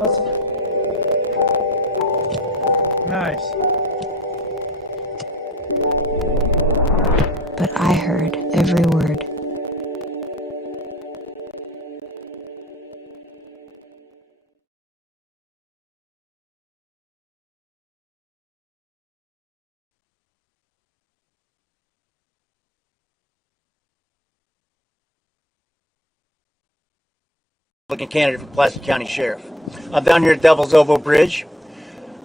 Nice. But I heard every word. Candidate for Placer County Sheriff. I'm down here at Devil's Elbow Bridge.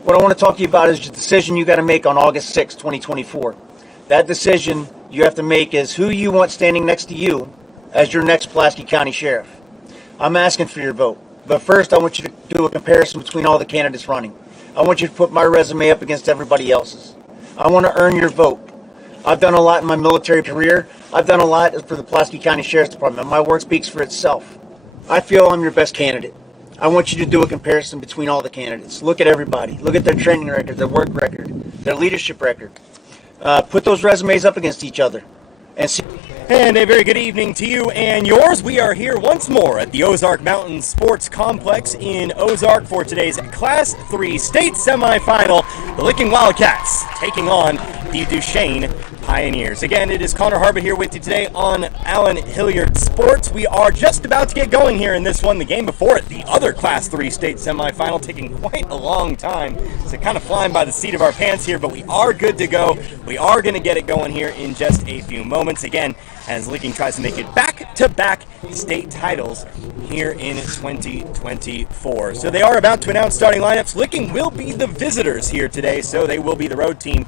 What I want to talk to you about is the decision you got to make on August 6, 2024. That decision you have to make is who you want standing next to you as your next Pulaski County Sheriff. I'm asking for your vote. But first, I want you to do a comparison between all the candidates running. I want you to put my resume up against everybody else's. I want to earn your vote. I've done a lot in my military career. I've done a lot for the Pulaski County Sheriff's Department. My work speaks for itself. I feel I'm your best candidate. I want you to do a comparison between all the candidates. Look at everybody. Look at their training record, their work record, their leadership record. Put those resumes up against each other and see. And a very good evening to you and yours. We are here once more at the Ozark Mountain Sports Complex in Ozark for today's Class 3 state semifinal. The Licking Wildcats taking on the Duchesne Pioneers. Again, it is Connor Harbor here with you today on Allen Hilliard Sports. We are just about to get going here in this one. The game before it, the other Class 3 state semifinal, taking quite a long time. So kind of flying by the seat of our pants here, but we are good to go. We are going to get it going here in just a few moments. Again, as Licking tries to make it back-to-back state titles here in 2024. So they are about to announce starting lineups. Licking will be the visitors here today, so they will be the road team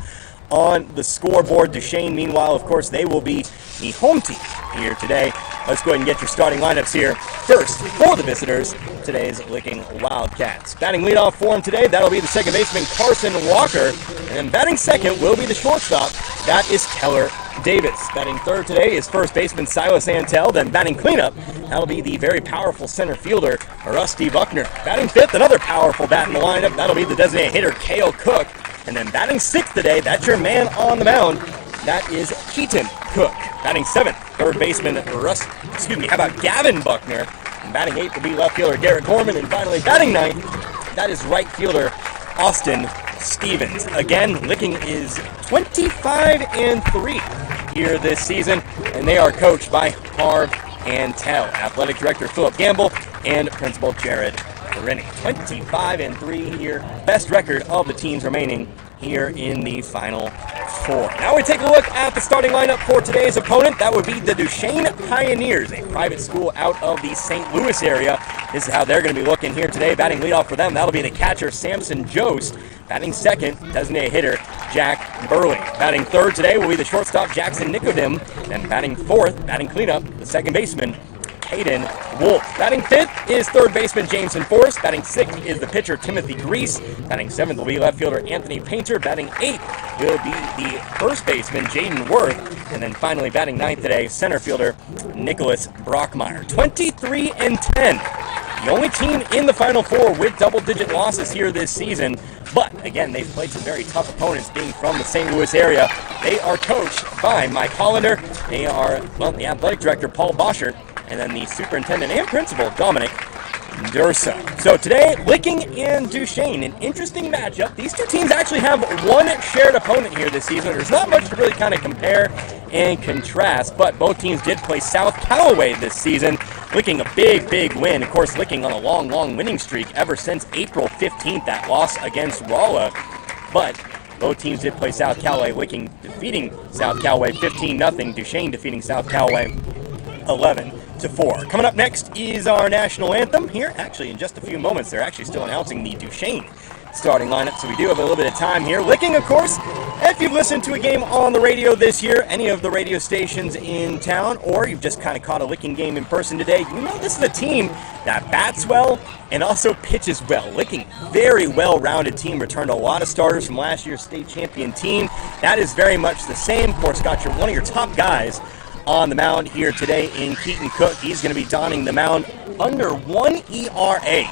on the scoreboard. Duchesne, meanwhile, of course, they will be the home team here today. Let's go ahead and get your starting lineups here. First, for the visitors, today's Licking Wildcats. Batting leadoff for them today, that'll be the second baseman, Carson Walker. And then batting second will be the shortstop, that is Keller Davis. Batting third today is first baseman Silas Antel. Then batting cleanup, that'll be the very powerful center fielder, Rusty Buckner. Batting fifth, another powerful bat in the lineup, that'll be the designated hitter, Cale Cook. And then batting sixth today, that's your man on the mound, that is Keaton Cook. Batting seventh, third baseman how about Gavin Buckner. And batting eighth will be left fielder Garrett Gorman. And finally, batting ninth, that is right fielder Austin Stevens. Again, Licking is 25-3 here this season, and they are coached by Harv Antel, athletic director Philip Gamble, and principal Jared Rennie. 25-3 here, best record of the teams remaining here in the Final Four. Now we take a look at the starting lineup for today's opponent. That would be the Duchesne Pioneers, a private school out of the St. Louis area. This is how they're going to be looking here today. Batting leadoff for them, that'll be the catcher, Samson Jost. Batting second, designated hitter, Jack Burley. Batting third today will be the shortstop, Jackson Nicodem. And batting fourth, batting cleanup, the second baseman, Hayden Wolf. Batting fifth is third baseman Jameson Forrest. Batting sixth is the pitcher Timothy Grease. Batting seventh will be left fielder Anthony Painter. Batting eighth will be the first baseman Jaden Worth. And then finally batting ninth today, center fielder Nicholas Brockmeyer. 23-10. The only team in the Final Four with double-digit losses here this season. But, again, they've played some very tough opponents being from the St. Louis area. They are coached by Mike Hollander. They are, the athletic director, Paul Boschert, and then the superintendent and principal, Dominic Durso. So today, Licking and Duchesne, an interesting matchup. These two teams actually have one shared opponent here this season. There's not much to really kind of compare and contrast, but both teams did play South Callaway this season. Licking a big win. Of course, Licking on a long winning streak ever since April 15th, that loss against Rolla. But both teams did play South Callaway, Licking defeating South Callaway 15-0, Duchesne defeating South Callaway 11-4. Coming up next is our national anthem here. Actually, in just a few moments, they're actually still announcing the Duchesne starting lineup, so we do have a little bit of time here. Licking, of course, if you've listened to a game on the radio this year, any of the radio stations in town, or you've just kind of caught a Licking game in person today, you know this is a team that bats well and also pitches well. Licking, very well-rounded team, returned a lot of starters from last year's state champion team. That is very much the same. Of course, got one of your top guys on the mound here today in Keaton Cook. He's going to be donning the mound under 1 ERA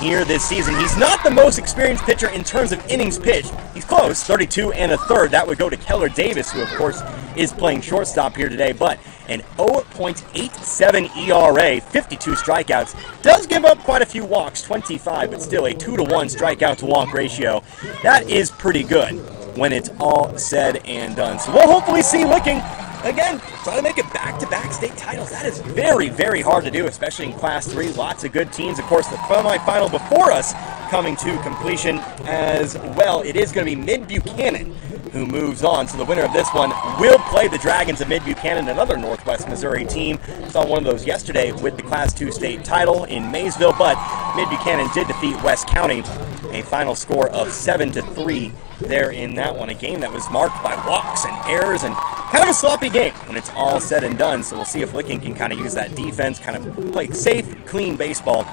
here this season. He's not the most experienced pitcher in terms of innings pitched. He's close, 32 1/3. That would go to Keller Davis, who of course is playing shortstop here today, but an 0.87 ERA, 52 strikeouts, does give up quite a few walks, 25, but still a 2-to-1 strikeout to walk ratio. That is pretty good when it's all said and done. So we'll hopefully see Licking again try to make it back-to-back state titles. That is very, very hard to do, especially in Class 3. Lots of good teams. Of course, the semifinal before us coming to completion as well. It is going to be Mid-Buchanan who moves on. So the winner of this one will play the Dragons of Mid-Buchanan, another Northwest Missouri team. Saw one of those yesterday with the Class 2 state title in Maysville, but Mid-Buchanan did defeat West County, a final score of 7-3 there in that one. A game that was marked by walks and errors and kind of a sloppy game when it's all said and done. So we'll see if Licking can kind of use that defense, kind of play safe, clean baseball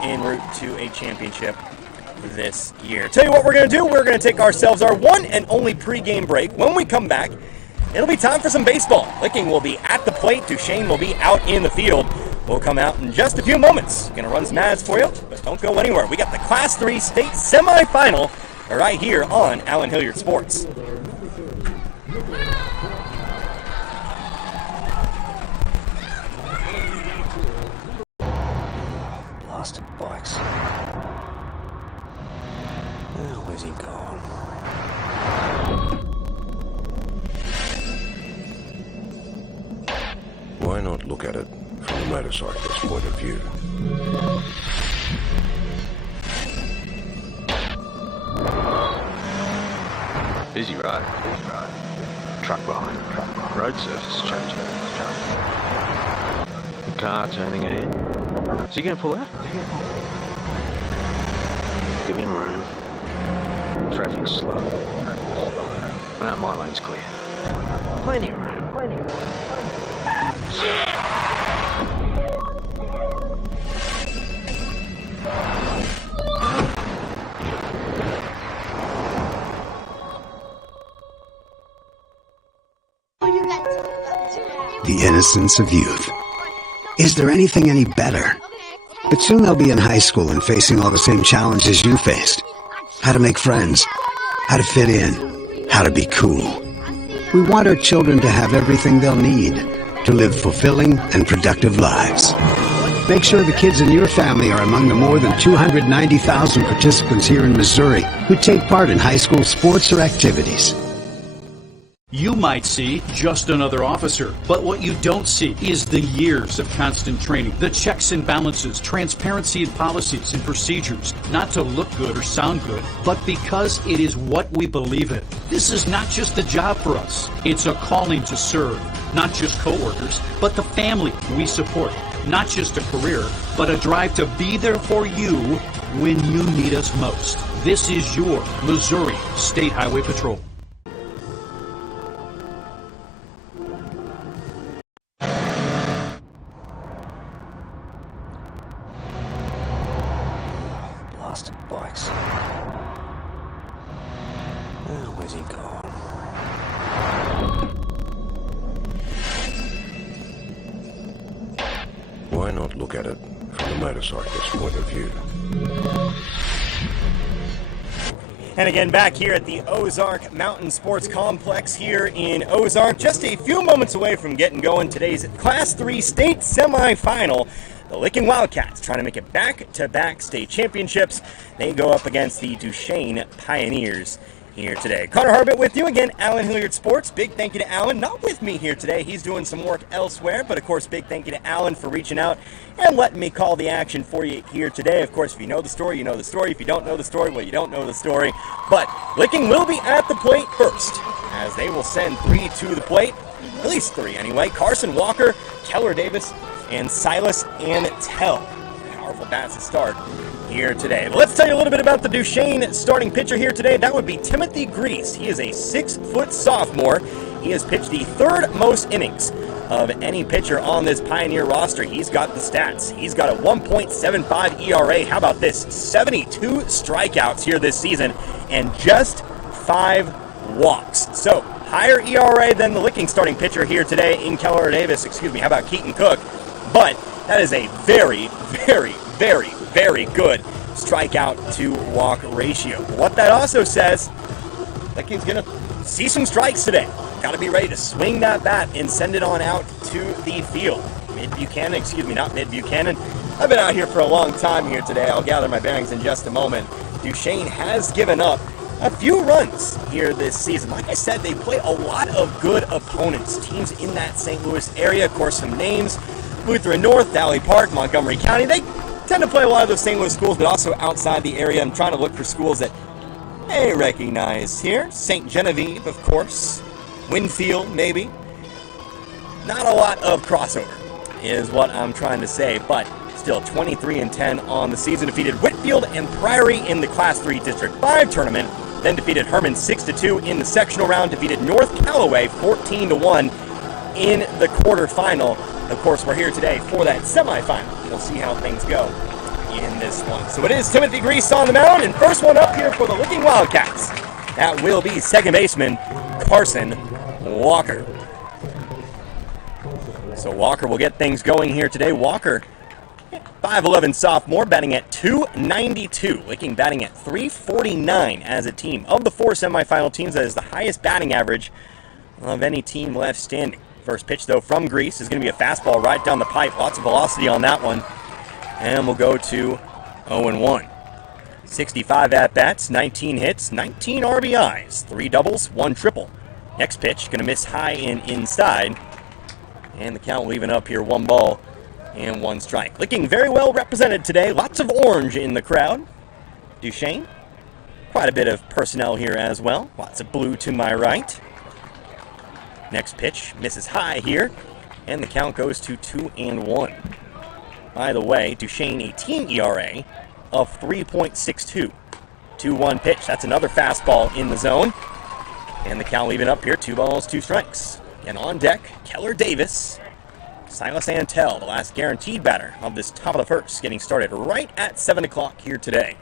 en route to a championship this year. Tell you what we're going to do. We're going to take ourselves our one and only pregame break. When we come back, it'll be time for some baseball. Licking will be at the plate. Duchesne will be out in the field. We'll come out in just a few moments. Going to run some ads for you, but don't go anywhere. We got the Class 3 state semifinal right here on Allen Hilliard Sports. Lost in bikes. Where's he gone? Why not look at it from the motorcyclist's point of view? Busy road. Truck behind. Road surface changing. The car turning ahead. Is he going to pull out? Give him room. Traffic's slow. No, my lane's clear. Plenty of room. The innocence of youth. Is there anything any better? But soon they'll be in high school and facing all the same challenges you faced. How to make friends, how to fit in, how to be cool. We want our children to have everything they'll need to live fulfilling and productive lives. Make sure the kids in your family are among the more than 290,000 participants here in Missouri who take part in high school sports or activities. You might see just another officer, but what you don't see is the years of constant training, the checks and balances, transparency in policies and procedures, not to look good or sound good, but because it is what we believe in. This is not just a job for us. It's a calling to serve, not just coworkers, but the family we support. Not just a career, but a drive to be there for you when you need us most. This is your Missouri State Highway Patrol. Lost in bikes. Where's he gone? Why not look at it from the motorcyclist's point of view? And again, back here at the Ozark Mountain Sports Complex here in Ozark, just a few moments away from getting going. Today's Class 3 state semifinal. The Licking Wildcats trying to make it back-to-back state championships. They go up against the Duchesne Pioneers here today. Connor Harbit with you again, Allen Hilliard Sports. Big thank you to Allen, not with me here today. He's doing some work elsewhere, but of course, big thank you to Allen for reaching out and letting me call the action for you here today. Of course, if you know the story, you know the story. If you don't know the story, well, you don't know the story. But Licking will be at the plate first, as they will send 3 to the plate. At least 3 anyway. Carson Walker, Keller Davis, and Silas Antell. Powerful bats to start here today. But let's tell you a little bit about the Duchesne starting pitcher here today. That would be Timothy Grease. He is a 6-foot sophomore. He has pitched the 3rd most innings of any pitcher on this Pioneer roster. He's got the stats. He's got a 1.75 ERA. How about this? 72 strikeouts here this season and just 5 walks. So higher ERA than the Licking starting pitcher here today in Keller Davis. How about Keaton Cook? But that is a very, very, very, very good strikeout to walk ratio. What that also says, Licking's going to see some strikes today. got to be ready to swing that bat and send it on out to the field. Not Mid-Buchanan. I've been out here for a long time here today. I'll gather my bearings in just a moment. Duchesne has given up a few runs here this season. Like I said, they play a lot of good opponents, teams in that St. Louis area. Of course, some names: Lutheran North, Valley Park, Montgomery County. They tend to play a lot of those St. Louis schools, but also outside the area. I'm trying to look for schools that I recognize here. St. Genevieve, of course. Winfield, maybe. Not a lot of crossover is what I'm trying to say, but still 23-10 on the season. Defeated Whitfield and Priory in the Class 3 District 5 tournament. Then defeated Herman 6-2 in the sectional round. Defeated North Callaway 14-1 in the quarterfinal. Of course, we're here today for that semifinal. We'll see how things go in this one. So it is Timothy Grease on the mound, and first one up here for the Licking Wildcats. That will be second baseman Carson Walker. So Walker will get things going here today. Walker, 5'11 sophomore, batting at .292. Licking batting at .349 as a team. Of the 4 semifinal teams, that is the highest batting average of any team left standing. First pitch, though, from Grease is going to be a fastball right down the pipe. Lots of velocity on that one. And we'll go to 0-1. 65 at-bats, 19 hits, 19 RBIs, 3 doubles, 1 triple. Next pitch, going to miss high and inside. And the count will even up here, 1 ball and 1 strike. Licking very well represented today. Lots of orange in the crowd. Duchesne, quite a bit of personnel here as well. Lots of blue to my right. Next pitch, misses high here. And the count goes to 2-1. By the way, Duchesne, a team ERA of 3.62. 2-1 pitch. That's another fastball in the zone. And the count will even up here, 2 balls, 2 strikes. And on deck, Keller Davis, Silas Antel, the last guaranteed batter of this top of the first, getting started right at 7 o'clock here today.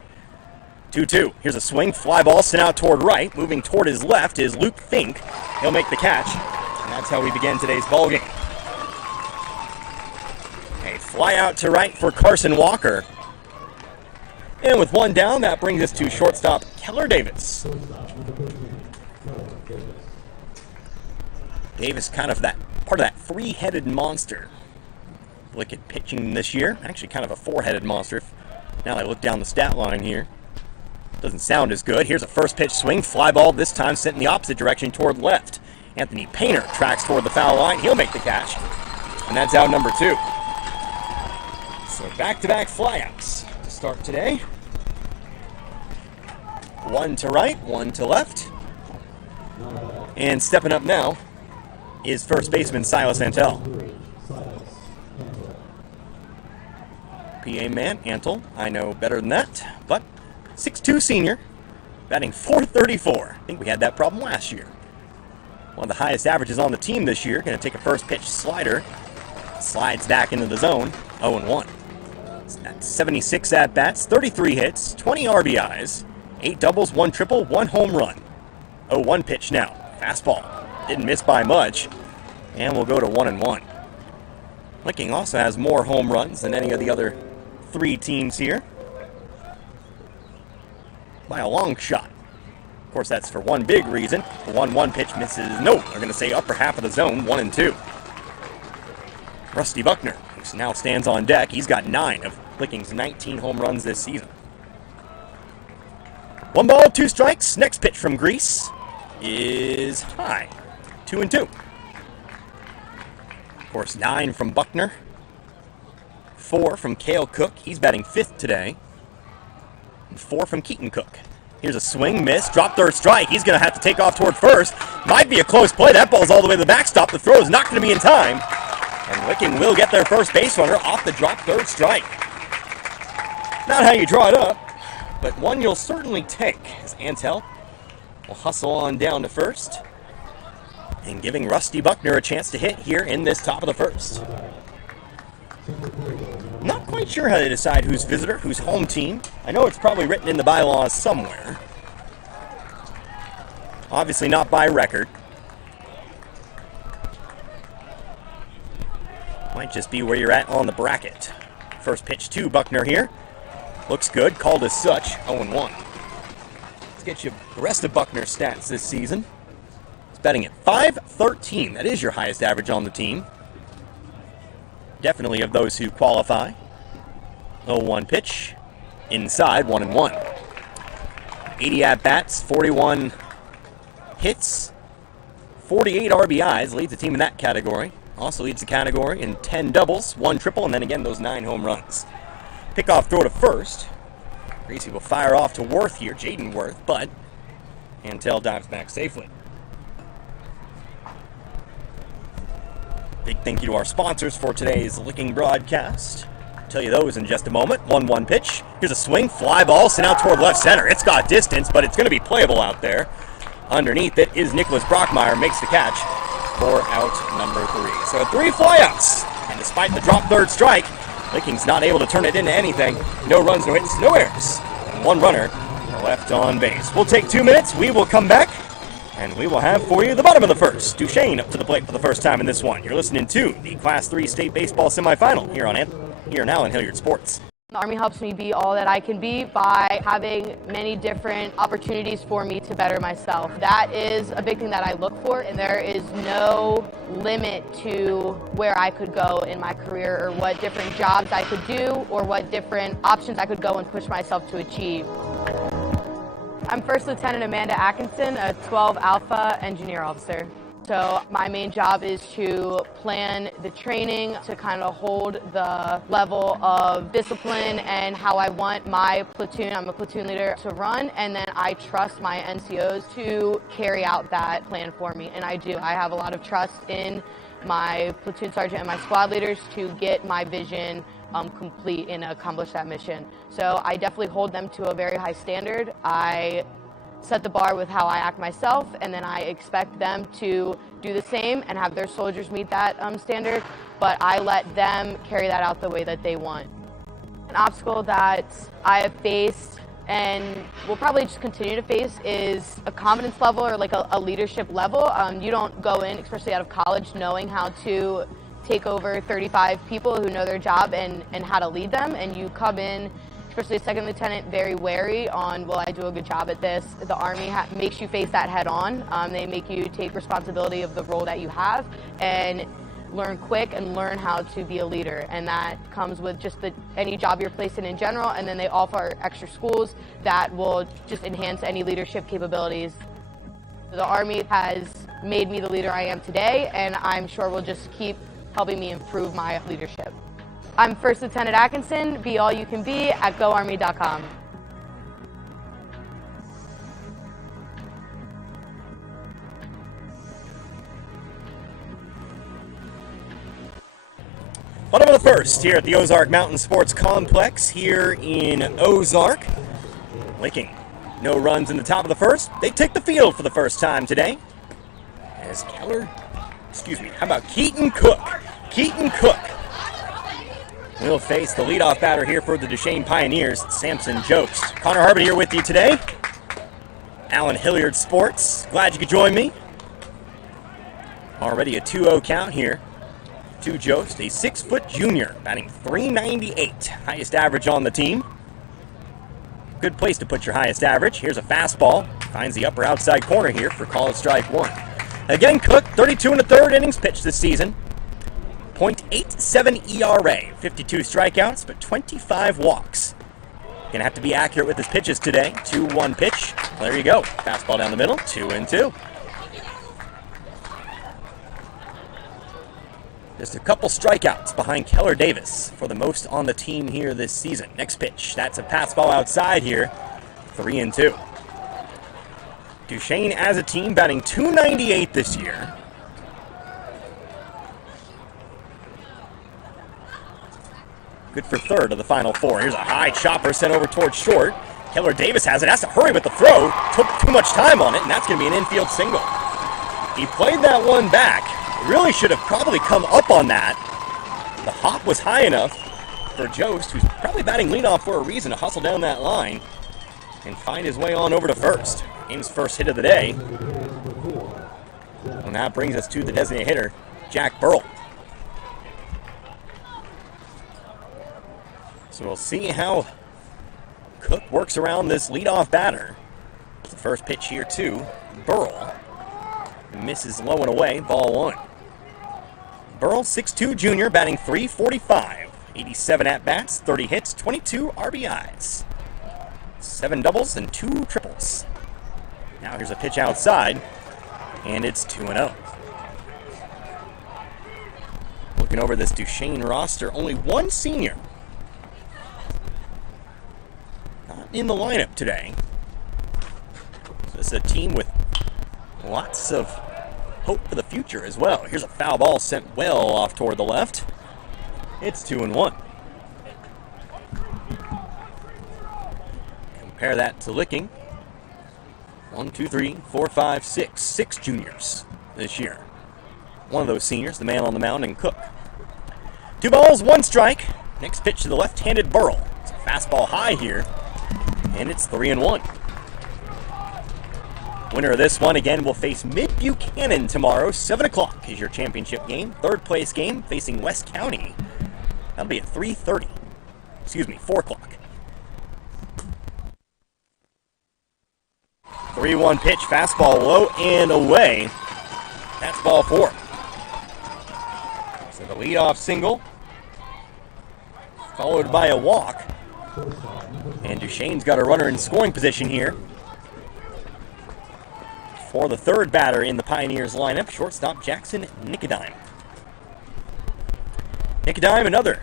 2-2. Here's a swing, fly ball sent out toward right. Moving toward his left is Luke Fink. He'll make the catch. And that's how we begin today's ballgame. A fly out to right for Carson Walker. And with 1 down, that brings us to shortstop Keller Davis. Davis, kind of that part of that 3-headed monster. Look at pitching this year. Actually, kind of a 4-headed monster. Now I look down the stat line here. Doesn't sound as good. Here's a first pitch swing. Fly ball this time sent in the opposite direction toward left. Anthony Painter tracks toward the foul line. He'll make the catch. And that's out number 2. So back-to-back flyouts to start today. 1 to right, 1 to left. And stepping up now is first baseman Silas Antel. PA man, Antel, I know better than that, but 6'2 senior, batting .434. I think we had that problem last year. One of the highest averages on the team this year. Going to take a first pitch slider. Slides back into the zone, 0-1. That's 76 at-bats, 33 hits, 20 RBIs, 8 doubles, 1 triple, 1 home run. 0-1 pitch now, fastball. Didn't miss by much, and we'll go to 1-1. Licking also has more home runs than any of the other 3 teams here. By a long shot. Of course, that's for one big reason. The 1-1 pitch misses. No, they're going to say upper half of the zone, 1-2. Rusty Buckner, who now stands on deck. He's got 9 of Licking's 19 home runs this season. 1 ball, 2 strikes. Next pitch from Grease is high. 2-2. Of course, 9 from Buckner. 4 from Cale Cook. He's batting 5th today. And 4 from Keaton Cook. Here's a swing, miss, drop third strike. He's going to have to take off toward first. Might be a close play. That ball's all the way to the backstop. The throw is not going to be in time. And Licking will get their first base runner off the drop third strike. Not how you draw it up, but one you'll certainly take, as Antel will hustle on down to first and giving Rusty Buckner a chance to hit here in this top of the first. Not quite sure how they decide who's visitor, who's home team. I know it's probably written in the bylaws somewhere. Obviously not by record. Might just be where you're at on the bracket. First pitch to Buckner here. Looks good, called as such, 0-1. Let's get you the rest of Buckner's stats this season. He's batting at .513. That is your highest average on the team. Definitely of those who qualify. 0-1 pitch. Inside, 1-1. 80 at-bats, 41 hits, 48 RBIs. Leads the team in that category. Also leads the category in 10 doubles, 1 triple, and then again those 9 home runs. Pickoff throw to first. Gracie will fire off to Worth here, Jaden Worth, but Antel dives back safely. Big thank you to our sponsors for today's Licking broadcast. I'll tell you those in just a moment. 1-1 pitch. Here's a swing, fly ball, sent out toward left center. It's got distance, but it's going to be playable out there. Underneath it is Nicholas Brockmeyer, makes the catch for out number 3. So 3 flyouts, and despite the drop third strike, Licking's not able to turn it into anything. No runs, no hits, no errors, and 1 runner left on base. We'll take 2 minutes. We will come back, and we will have for you the bottom of the first. Duchesne up to the plate for the first time in this one. You're listening to the Class 3 State Baseball Semifinal here on Allen Hilliard Sports. The Army helps me be all that I can be by having many different opportunities for me to better myself. That is a big thing that I look for, and there is no limit to where I could go in my career or what different jobs I could do or what different options I could go and push myself to achieve. I'm First Lieutenant Amanda Atkinson, a 12 Alpha engineer officer. So my main job is to plan the training, to kind of hold the level of discipline and how I want my platoon, I'm a platoon leader, to run, and then I trust my NCOs to carry out that plan for me, and I do. I have a lot of trust in my platoon sergeant and my squad leaders to get my vision complete and accomplish that mission. So I definitely hold them to a very high standard. I set the bar with how I act myself, and then I expect them to do the same and have their soldiers meet that standard, but I let them carry that out the way that they want. An obstacle that I have faced and will probably just continue to face is a confidence level or like a leadership level. You don't go in, especially out of college, knowing how to take over 35 people who know their job and how to lead them, and you come in, especially a second lieutenant, very wary on, will I do a good job at this? The Army makes you face that head on. They make you take responsibility of the role that you have and learn quick and learn how to be a leader. And that comes with just any job you're placed in general, and then they offer extra schools that will just enhance any leadership capabilities. The Army has made me the leader I am today, and I'm sure will just keep helping me improve my leadership. I'm First Lieutenant Atkinson. Be all you can be at GoArmy.com. Bottom of the first here at the Ozark Mountain Sports Complex here in Ozark. Licking. No runs in the top of the first. They take the field for the first time today. As how about Keaton Cook? Keaton Cook will face the leadoff batter here for the Duchesne Pioneers, Samson Jost. Connor Harbin here with you today. Allen Hilliard Sports. Glad you could join me. Already a 2-0 count here to Jost, a 6-foot junior, batting .398. Highest average on the team. Good place to put your highest average. Here's a fastball. Finds the upper outside corner here for call it strike 1. Again, Cook, 32 1/3 innings pitched this season. .87 ERA, 52 strikeouts, but 25 walks. Gonna have to be accurate with his pitches today. 2-1 pitch. There you go. Fastball down the middle, 2-2. Just a couple strikeouts behind Keller Davis for the most on the team here this season. Next pitch. That's a fastball outside here. 3-2. Duchesne as a team batting .298 this year. Good for third of the final 4. Here's a high chopper sent over towards short. Keller Davis has it. Has to hurry with the throw. Took too much time on it, and that's going to be an infield single. He played that one back. Really should have probably come up on that. The hop was high enough for Jost, who's probably batting leadoff for a reason, to hustle down that line and find his way on over to first. Game's first hit of the day. And that brings us to the designated hitter, Jack Burrell. So we'll see how Cook works around this leadoff batter. The first pitch here to Burrell. Misses low and away, ball one. Burrell, 6'2 junior, batting .345. 87 at-bats, 30 hits, 22 RBIs. 7 doubles and 2 triples. Now here's a pitch outside, and it's 2-0. Looking over this Duchesne roster, only one senior not in the lineup today. So this is a team with lots of hope for the future as well. Here's a foul ball sent well off toward the left. It's 2-1. Compare that to Licking. 1, 2, 3, 4, 5, 6. 6 juniors this year. One of those seniors, the man on the mound, and Cook. 2 balls, 1 strike. Next pitch to the left-handed Burrell. It's a fastball high here, and it's 3-1. Winner of this one, again, will face Mid-Buchanan tomorrow. 7 o'clock is your championship game. Third place game facing West County. That'll be at 3:30. Excuse me, 4 o'clock. 3-1 pitch, fastball low and away. That's ball 4. So the leadoff single, followed by a walk. And Duchesne's got a runner in scoring position here. For the third batter in the Pioneers lineup, shortstop Jackson Nicodime. Nicodime, another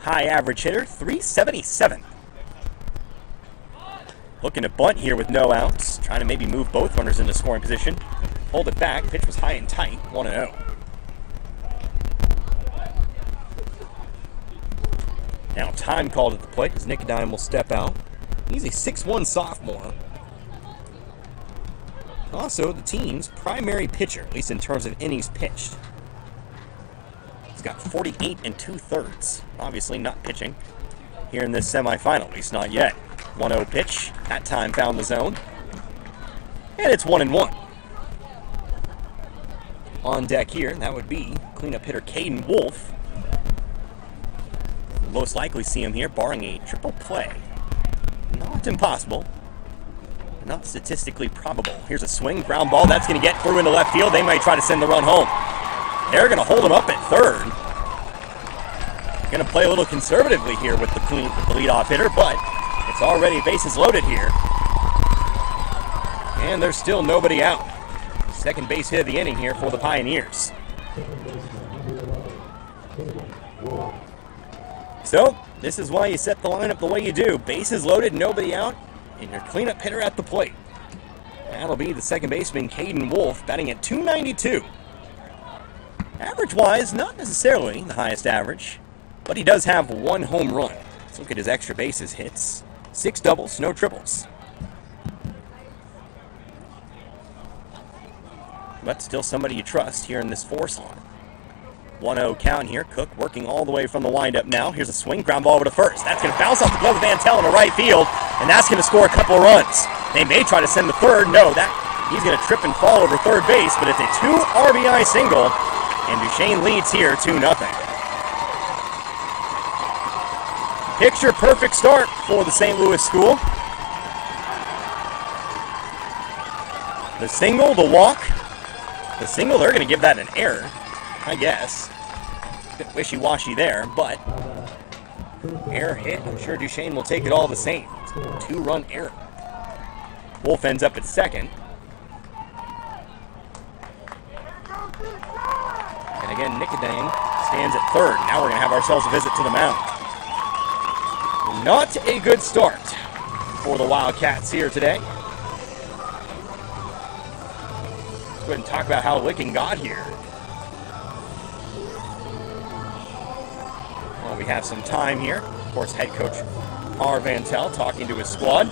high average hitter, .377. Looking to bunt here with no outs, trying to maybe move both runners into scoring position. Hold it back, pitch was high and tight, 1-0. Now time called at the plate as Nicodime will step out. He's a 6'1 sophomore. Also the team's primary pitcher, at least in terms of innings pitched. He's got 48 2/3. Obviously not pitching here in this semifinal, at least not yet. 1-0 pitch, that time found the zone. And it's 1-1. On deck here, that would be cleanup hitter Caden Wolf. Most likely see him here, barring a triple play. Not impossible. Not statistically probable. Here's a swing, ground ball. That's going to get through into left field. They might try to send the run home. They're going to hold him up at third. Going to play a little conservatively here with the leadoff hitter, but it's already bases loaded here. And there's still nobody out. Second base hit of the inning here for the Pioneers. So, this is why you set the lineup the way you do. Bases loaded, nobody out, and your cleanup hitter at the plate. That'll be the second baseman, Caden Wolf, batting at .292. Average-wise, not necessarily the highest average, but he does have 1 home run. Let's look at his extra bases hits. 6 doubles, no triples. But still somebody you trust here in this force line. 1-0 count here. Cook working all the way from the windup now. Here's a swing, ground ball over to first. That's going to bounce off the glove of Van Tell in the right field, and that's going to score a couple of runs. They may try to send the third. No, he's going to trip and fall over third base, but it's a 2 RBI single, and Duchesne leads here 2-0. Picture perfect start for the St. Louis school. The single, the walk. The single, they're going to give that an error, I guess. A bit wishy-washy there, but error hit. I'm sure Duchesne will take it all the same. 2-run error. Wolf ends up at second. And again, Nicodime stands at third. Now we're going to have ourselves a visit to the mound. Not a good start for the Wildcats here today. Let's go ahead and talk about how Licking got here. Well, we have some time here. Of course, head coach R. Van Tell talking to his squad.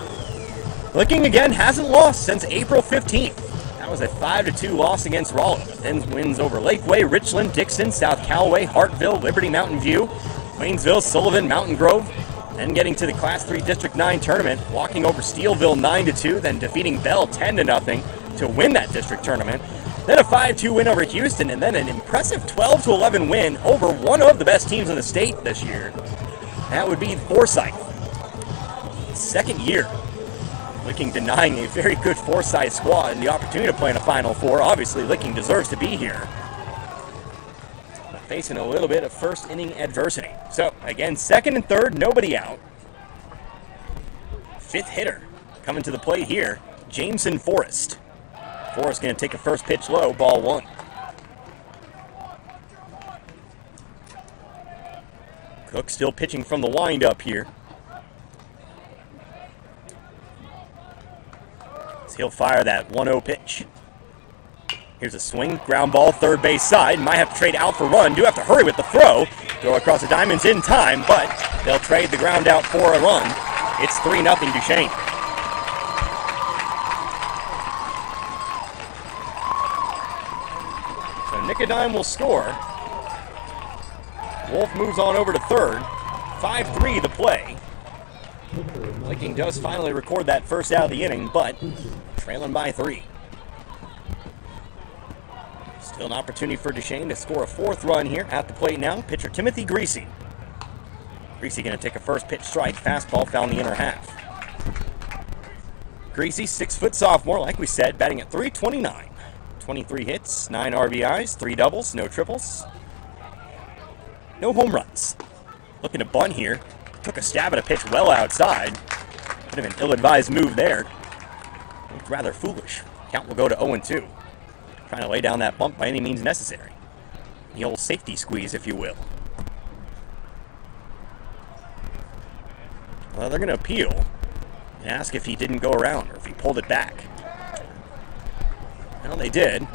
Licking again hasn't lost since April 15th. That was a 5-2 loss against Rolla. But then wins over Lakeway, Richland, Dixon, South Callaway, Hartville, Liberty Mountain View, Waynesville, Sullivan, Mountain Grove. Then getting to the Class 3 District 9 tournament, walking over Steelville 9-2, then defeating Bell 10-0 to win that district tournament. Then a 5-2 win over Houston, and then an impressive 12-11 win over one of the best teams in the state this year. That would be Forsyth. Second year Licking denying a very good Forsyth squad and the opportunity to play in a Final Four. Obviously, Licking deserves to be here. But facing a little bit of first inning adversity. So, again, second and third, nobody out. Fifth hitter coming to the plate here, Jameson Forrest. Forrest going to take a first pitch low, ball one. Cook still pitching from the windup here. So he'll fire that 1-0 pitch. Here's a swing, ground ball, third base side. Might have to trade out for run. Do have to hurry with the throw. Throw across the diamonds in time, but they'll trade the ground out for a run. It's 3-0 Duchesne. So Nicodime will score. Wolf moves on over to third. 5-3 the play. Licking does finally record that first out of the inning, but trailing by 3. Still an opportunity for Duchesne to score a fourth run here at the plate now. Pitcher Timothy Greasy. Greasy going to take a first pitch strike. Fastball found the inner half. Greasy, 6-foot sophomore, like we said, batting at .329. 23 hits, 9 RBIs, 3 doubles, no triples. No home runs. Looking to bunt here. Took a stab at a pitch well outside. Bit of an ill-advised move there. Looked rather foolish. Count will go to 0-2. Trying to lay down that bump by any means necessary. The old safety squeeze, if you will. Well, they're going to appeal and ask if he didn't go around or if he pulled it back. Well, they did.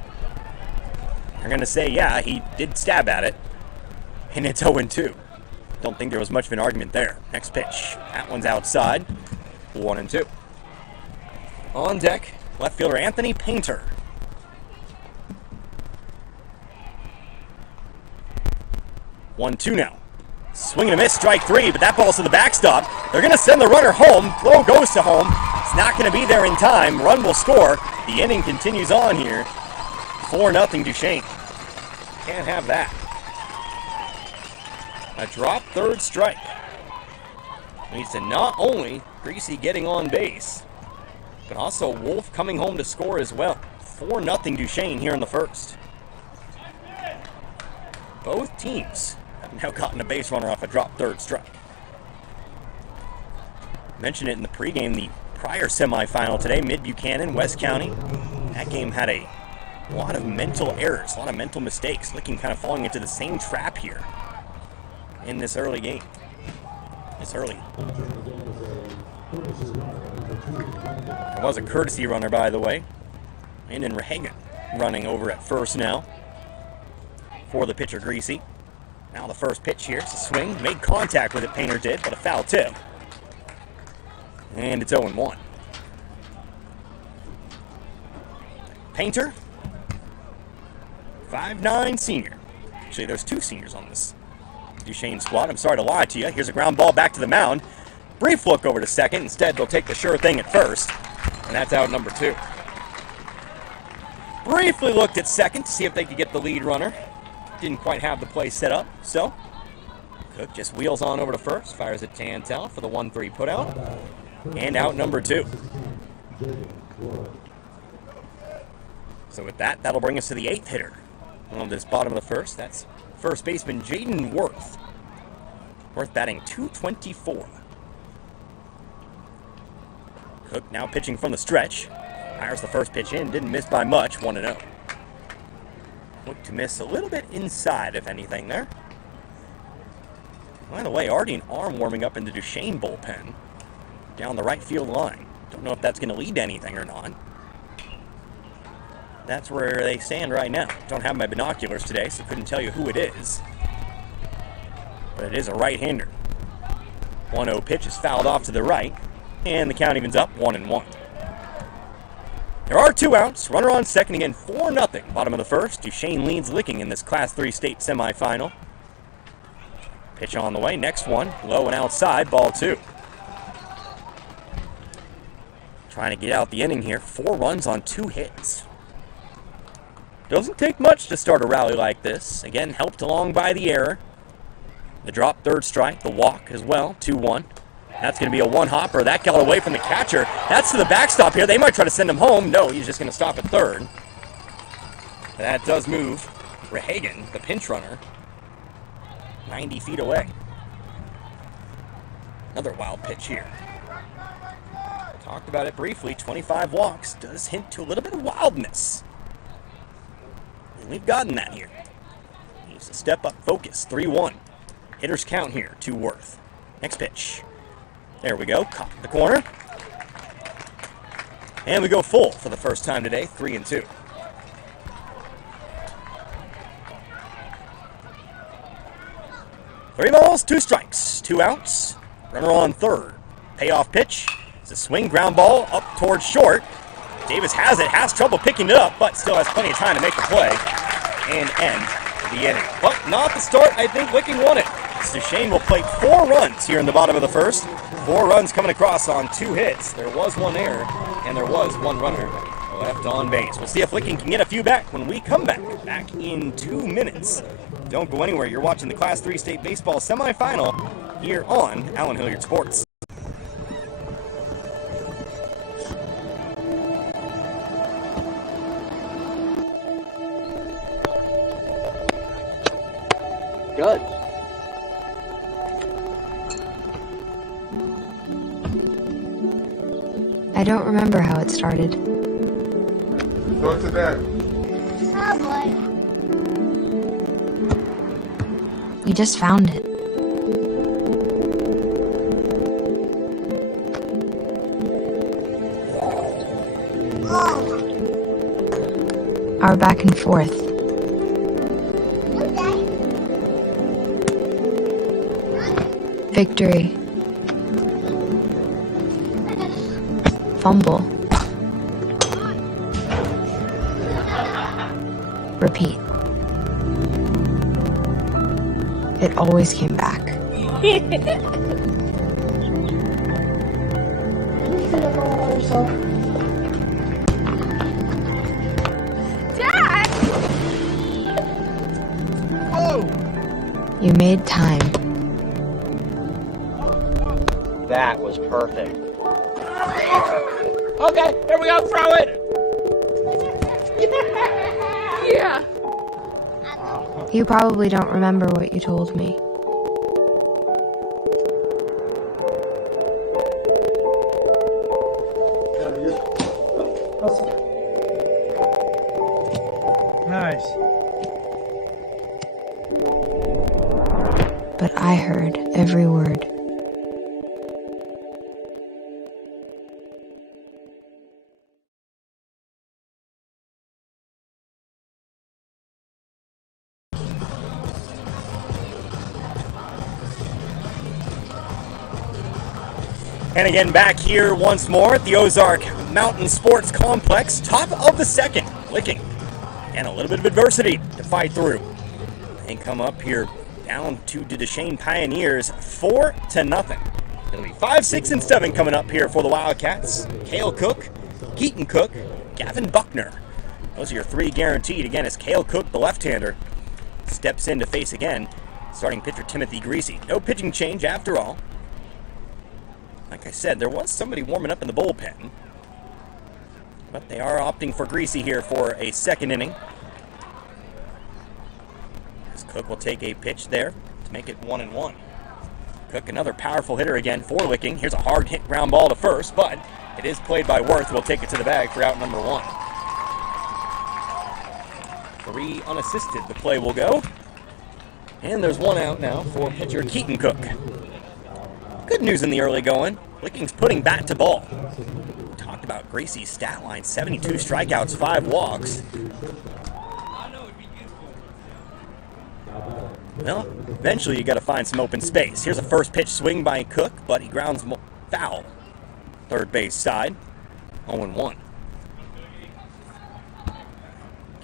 They're going to say, yeah, he did stab at it. And it's 0-2. Don't think there was much of an argument there. Next pitch. That one's outside. 1-2. On deck, left fielder Anthony Painter. 1-2 now. Swing and a miss, strike 3, but that ball's to the backstop. They're going to send the runner home. Throw goes to home. It's not going to be there in time. Run will score. The inning continues on here. 4-0 Duchesne. Can't have that. A drop, third strike. Leads to not only Greasy getting on base, but also Wolf coming home to score as well. 4-0 Duchesne here in the first. Both teams have now gotten a base runner off a drop third strike. Mentioned it in the pregame, the prior semifinal today, Mid-Buchanan, West County. That game had a lot of mental errors, a lot of mental mistakes. Licking kind of falling into the same trap here in this early game. This early. There was a courtesy runner, by the way. Landon Rehagen running over at first now for the pitcher Greasy. Now the first pitch here. It's a swing. Made contact with it, Painter did, but a foul tip. And it's 0-1. Painter, 5'9" senior. Actually, there's 2 seniors on this Duchesne squad. I'm sorry to lie to you. Here's a ground ball back to the mound. Brief look over to second. Instead, they'll take the sure thing at first. And that's out number 2. Briefly looked at second to see if they could get the lead runner. Didn't quite have the play set up, so Cook just wheels on over to first. Fires at Tantel for the 1-3 putout. And out number 2. So with that, that'll bring us to the 8th hitter on this bottom of the first. That's first baseman Jaden Worth. Worth batting .224. Cook now pitching from the stretch. Fires the first pitch in, didn't miss by much, 1-0. Looked to miss a little bit inside, if anything, there. By the way, already an arm warming up in the Duchesne bullpen down the right field line. Don't know if that's going to lead to anything or not. That's where they stand right now. Don't have my binoculars today, so couldn't tell you who it is. But it is a right-hander. 1-0 pitch is fouled off to the right, and the count evens up 1-1. There are 2 outs. Runner on second again, 4-0. Bottom of the first. Duchesne leads Licking in this Class 3 state semifinal. Pitch on the way. Next one, low and outside, ball 2. Trying to get out the inning here. 4 runs on 2 hits. Doesn't take much to start a rally like this. Again, helped along by the error. The drop, third strike, the walk as well, 2-1. That's going to be a one-hopper. That got away from the catcher. That's to the backstop here. They might try to send him home. No, he's just going to stop at third. That does move Rehagen, the pinch runner, 90 feet away. Another wild pitch here. Talked about it briefly. 25 walks does hint to a little bit of wildness. And we've gotten that here. Needs to step up, focus. 3-1. Hitters count here. 2 Worth. Next pitch. There we go. Caught in the corner. And we go full for the first time today. 3-2. Three balls, 2 strikes, 2 outs. Runner on third. Payoff pitch. It's a swing, ground ball up towards short. Davis has it, has trouble picking it up, but still has plenty of time to make the play and end the inning. But not the start I think Licking wanted. Duchesne will plate 4 runs here in the bottom of the first. 4 runs coming across on 2 hits. There was 1 error, and there was 1 runner left on base. We'll see if Licking can get a few back when we come back in 2 minutes. Don't go anywhere. You're watching the Class 3 State Baseball Semifinal here on Allen Hilliard Sports. Good. I don't remember how it started. Go to that. Oh boy. You just found it. Our back and forth. Victory. Fumble. Repeat. It always came back. Dad! Oh! You made time. That was perfect. Okay, here we go, throw it! Yeah. You probably don't remember what you told me. Nice. But I heard every word. And again, back here once more at the Ozark Mountain Sports Complex, top of the second, Licking. And a little bit of adversity to fight through. And come up here down to the Duchesne Pioneers 4-0. It'll be 5, 6, and 7 coming up here for the Wildcats. Cale Cook, Keaton Cook, Gavin Buckner. Those are your 3 guaranteed. Again, as Cale Cook, the left-hander, steps in to face again starting pitcher Timothy Greasy. No pitching change after all. Like I said, there was somebody warming up in the bullpen. But they are opting for Greasy here for a second inning. As Cook will take a pitch there to make it 1-1. Cook, another powerful hitter again for Licking. Here's a hard hit ground ball to first, but it is played by Worth. We'll take it to the bag for out number 1. 3 unassisted, the play will go. And there's 1 out now for pitcher Keaton Cook. Good news in the early going. Licking's putting bat to ball. We talked about Gracie's stat line, 72 strikeouts, 5 walks. Well, eventually you got to find some open space. Here's a first pitch swing by Cook, but he grounds foul. Third base side, 0-1.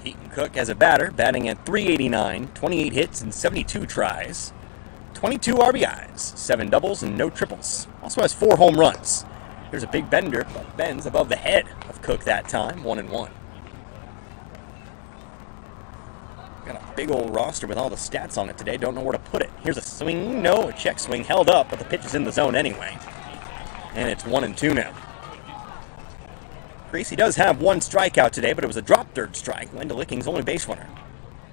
Keaton Cook as a batter, batting at .389, 28 hits and 72 tries. 22 RBIs, 7 doubles, and no triples. Also has 4 home runs. Here's a big bender, but bends above the head of Cook that time, 1-1. Got a big old roster with all the stats on it today. Don't know where to put it. Here's a swing, no, a check swing held up, but the pitch is in the zone anyway. And it's 1-2 now. Gracie does have one strikeout today, but it was a drop third strike. Linda Licking's only base runner.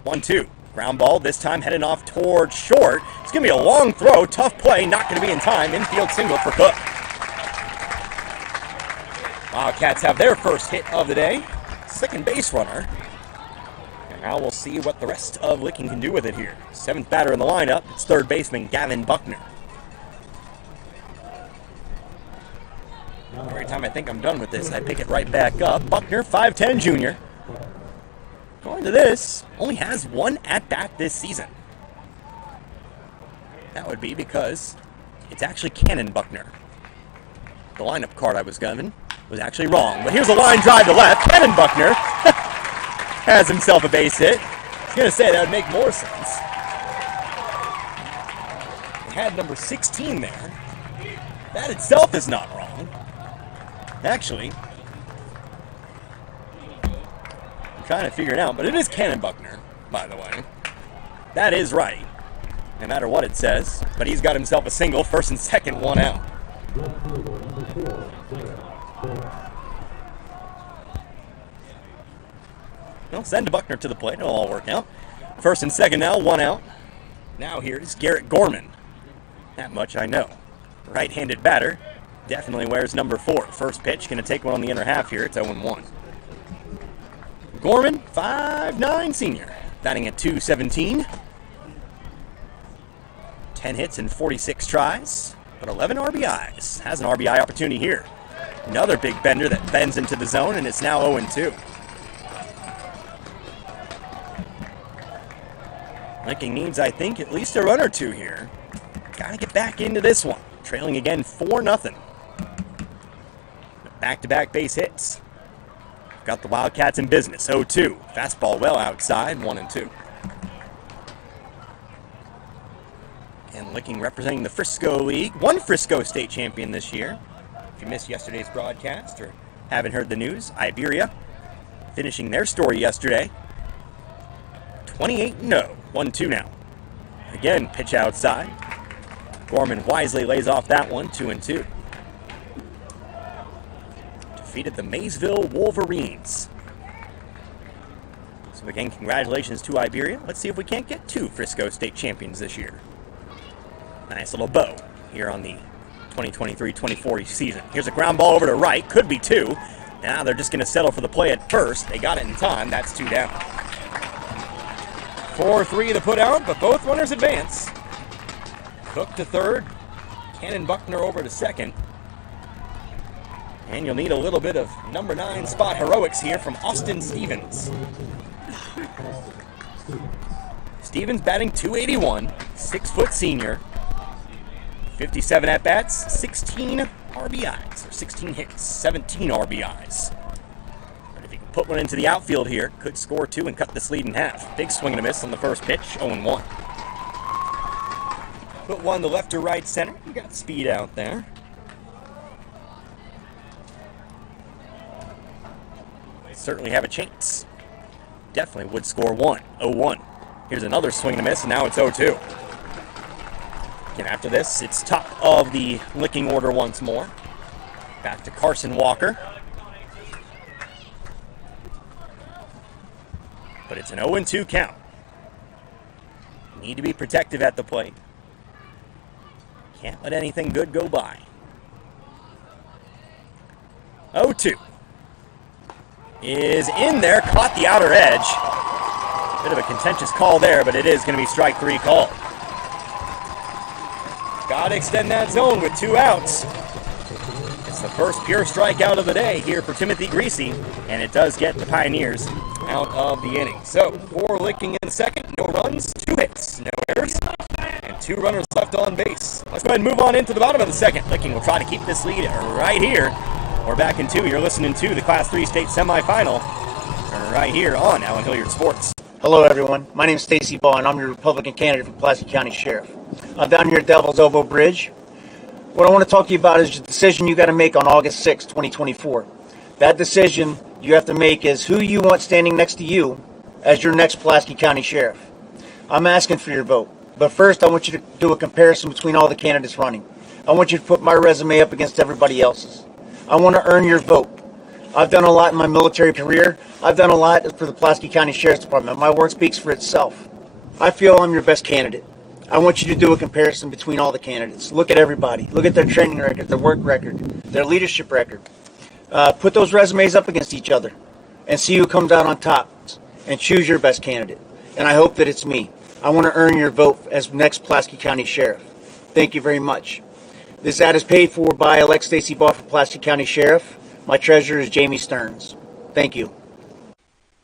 1-2. Ground ball, this time heading off towards short. It's going to be a long throw. Tough play. Not going to be in time. Infield single for Cook. Wildcats have their first hit of the day. Second base runner. And now we'll see what the rest of Licking can do with it here. Seventh batter in the lineup. It's third baseman Gavin Buckner. Every time I think I'm done with this, I pick it right back up. Buckner, 5'10 junior. Going to this, only has one at-bat this season. That would be because it's actually Cannon Buckner. The lineup card I was given was actually wrong. But here's a line drive to left. Cannon Buckner has himself a base hit. I was going to say that would make more sense. They had number 16 there. That itself is not wrong. Actually, I'm trying to figure it out, but it is Cannon Buckner, by the way. That is right, no matter what it says. But he's got himself a single, first and second, one out. Well, send Buckner to the plate. It'll all work out. First and second now, one out. Now here's Garrett Gorman. That much I know. Right-handed batter. Definitely wears number 4. First pitch, going to take one on the inner half here. It's 0-1. Gorman, 5'9 senior. Batting at .217. 10 hits and 46 tries, but 11 RBIs. Has an RBI opportunity here. Another big bender that bends into the zone, and it's now 0-2. Licking needs, I think, at least a run or two here. Got to get back into this one. Trailing again 4-0. Back-to-back base hits. Got the Wildcats in business. 0-2. Fastball well outside. 1-2. And Licking representing the Frisco League. One Frisco State champion this year. If you missed yesterday's broadcast or haven't heard the news, Iberia finishing their story yesterday. 28-0. 1-2 now. Again, pitch outside. Gorman wisely lays off that one. 2-2. Defeated the Maysville Wolverines. So again, congratulations to Iberia. Let's see if we can't get 2 Frisco State champions this year. Nice little bow here on the 2023-24 season. Here's a ground ball over to right. Could be 2. Now they're just going to settle for the play at first. They got it in time. That's 2 down. 4-3 to put out, but both runners advance. Cook to third. Cannon Buckner over to second. And you'll need a little bit of number 9 spot heroics here from Austin Stevens. Stevens batting .281, 6-foot senior. 57 at-bats, 16 RBIs, or 16 hits, 17 RBIs. But if he can put one into the outfield here, could score 2 and cut this lead in half. Big swing and a miss on the first pitch, 0-1. Put one to left or right center. You got speed out there. Certainly have a chance. Definitely would score 1. 0-1. Here's another swing and a miss, and now it's 0-2. And after this, it's top of the Licking order once more. Back to Carson Walker. But it's an 0-2 count. Need to be protective at the plate. Can't let anything good go by. 0-2. Is in there, caught the outer edge. Bit of a contentious call there, but it is going to be strike 3 called. Got to extend that zone with 2 outs. It's the first pure strikeout of the day here for Timothy Greasy, and it does get the Pioneers out of the inning. So, 4 Licking in the second, no runs, 2 hits, no errors, and 2 runners left on base. Let's go ahead and move on into the bottom of the second. Licking will try to keep this lead right here. We're back in 2. You're listening to the Class 3 State Semifinal right here on Allen Hilliard Sports. Hello, everyone. My name is Stacy Ball, and I'm your Republican candidate for Pulaski County Sheriff. I'm down here at Devil's Elbow Bridge. What I want to talk to you about is the decision you got to make on August 6, 2024. That decision you have to make is who you want standing next to you as your next Pulaski County Sheriff. I'm asking for your vote. But first, I want you to do a comparison between all the candidates running. I want you to put my resume up against everybody else's. I want to earn your vote. I've done a lot in my military career. I've done a lot for the Pulaski County Sheriff's Department. My work speaks for itself. I feel I'm your best candidate. I want you to do a comparison between all the candidates. Look at everybody. Look at their training record, their work record, their leadership record. Put those resumes up against each other and see who comes out on top and choose your best candidate. And I hope that it's me. I want to earn your vote as next Pulaski County Sheriff. Thank you very much. This ad is paid for by elect Stacy Ball for Pulaski County Sheriff. My treasurer is Jamie Stearns. Thank you.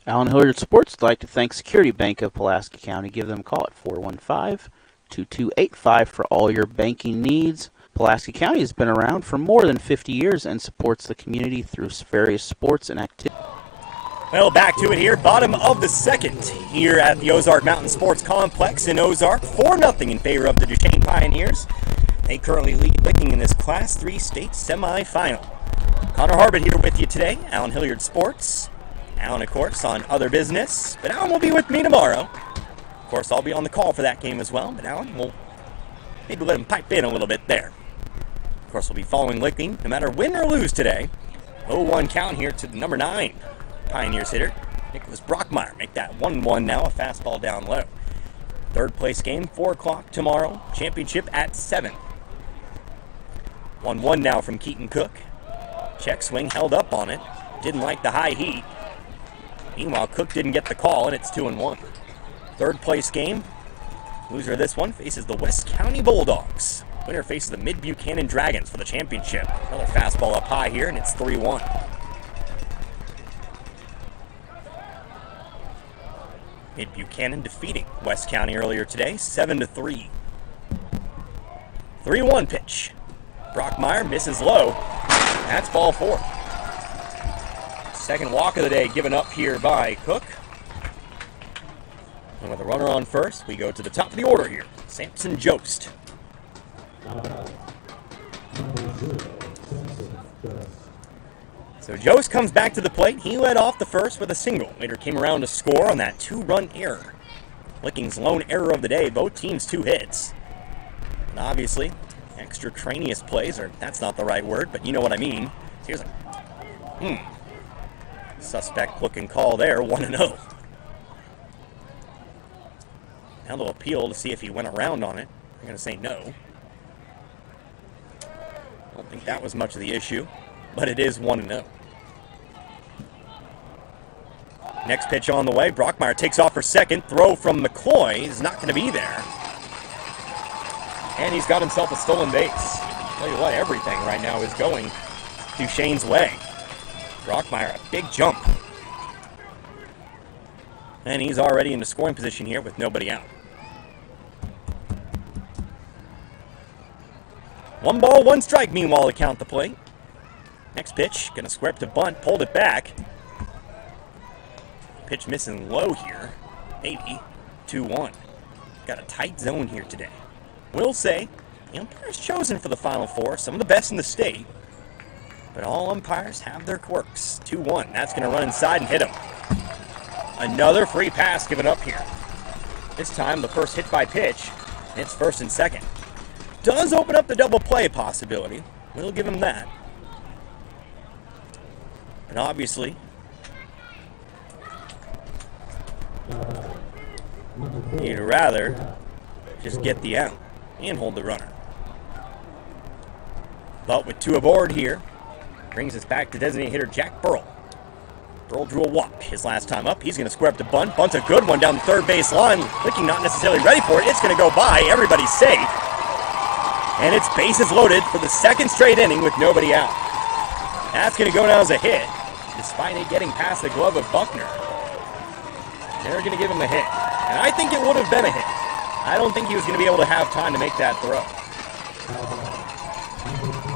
Allen Hilliard Sports would like to thank Security Bank of Pulaski County. Give them a call at 415-2285 for all your banking needs. Pulaski County has been around for more than 50 years and supports the community through various sports and activities. Well, back to it here. Bottom of the second here at the Ozark Mountain Sports Complex in Ozark. 4-0 in favor of the Duchesne Pioneers. They currently lead Licking in this Class 3 state semifinal. Connor Harbert here with you today. Allen Hilliard Sports. Allen, of course, on other business. But Allen will be with me tomorrow. Of course, I'll be on the call for that game as well. But Allen will maybe let him pipe in a little bit there. Of course, we'll be following Licking no matter win or lose today. 0-1 count here to the number 9 Pioneers hitter, Nicholas Brockmeyer. Make that 1-1 now, a fastball down low. Third place game, 4 o'clock tomorrow. Championship at 7. 1-1 now from Keaton Cook. Check swing held up on it. Didn't like the high heat. Meanwhile, Cook didn't get the call, and it's 2-1. Third place game. Loser of this one faces the West County Bulldogs. Winner faces the Mid-Buchanan Dragons for the championship. Another fastball up high here, and it's 3-1. Mid-Buchanan defeating West County earlier today, 7-3. 3-1 pitch. Brockmeyer misses low. That's ball 4. Second walk of the day given up here by Cook. And with a runner on first, we go to the top of the order here. Samson Jost. So Jost comes back to the plate. He led off the first with a single. Later came around to score on that 2-run error. Licking's lone error of the day. Both teams 2 hits. And obviously, extraneous plays, or that's not the right word, but you know what I mean. Here's a suspect looking call there, 1-0. Now they'll appeal to see if he went around on it. I'm going to say no. I don't think that was much of the issue, but it is 1-0. Next pitch on the way. Brockmeyer takes off for second. Throw from McCloy is not going to be there. And he's got himself a stolen base. Tell you what, everything right now is going Duchesne's way. Brockmeyer, a big jump. And he's already in the scoring position here with nobody out. 1 ball, 1 strike, meanwhile, to count the plate. Next pitch, gonna square up to bunt, pulled it back. Pitch missing low here. Maybe 2-1. Got a tight zone here today. Will say, the umpires chosen for the Final Four, some of the best in the state. But all umpires have their quirks. 2-1, that's gonna run inside and hit him. Another free pass given up here. This time, the first hit by pitch, it's first and second. Does open up the double play possibility. We'll give him that. And obviously, you'd rather just get the out and hold the runner. But with 2 aboard here, brings us back to designated hitter Jack Burrell. Burrell drew a walk his last time up. He's going to square up to bunt. Bunt's a good one down the third base line. Licking not necessarily ready for it. It's going to go by. Everybody's safe. And it's bases loaded for the second straight inning with nobody out. That's going to go down as a hit, despite it getting past the glove of Buckner. They're going to give him a hit. And I think it would have been a hit. I don't think he was going to be able to have time to make that throw.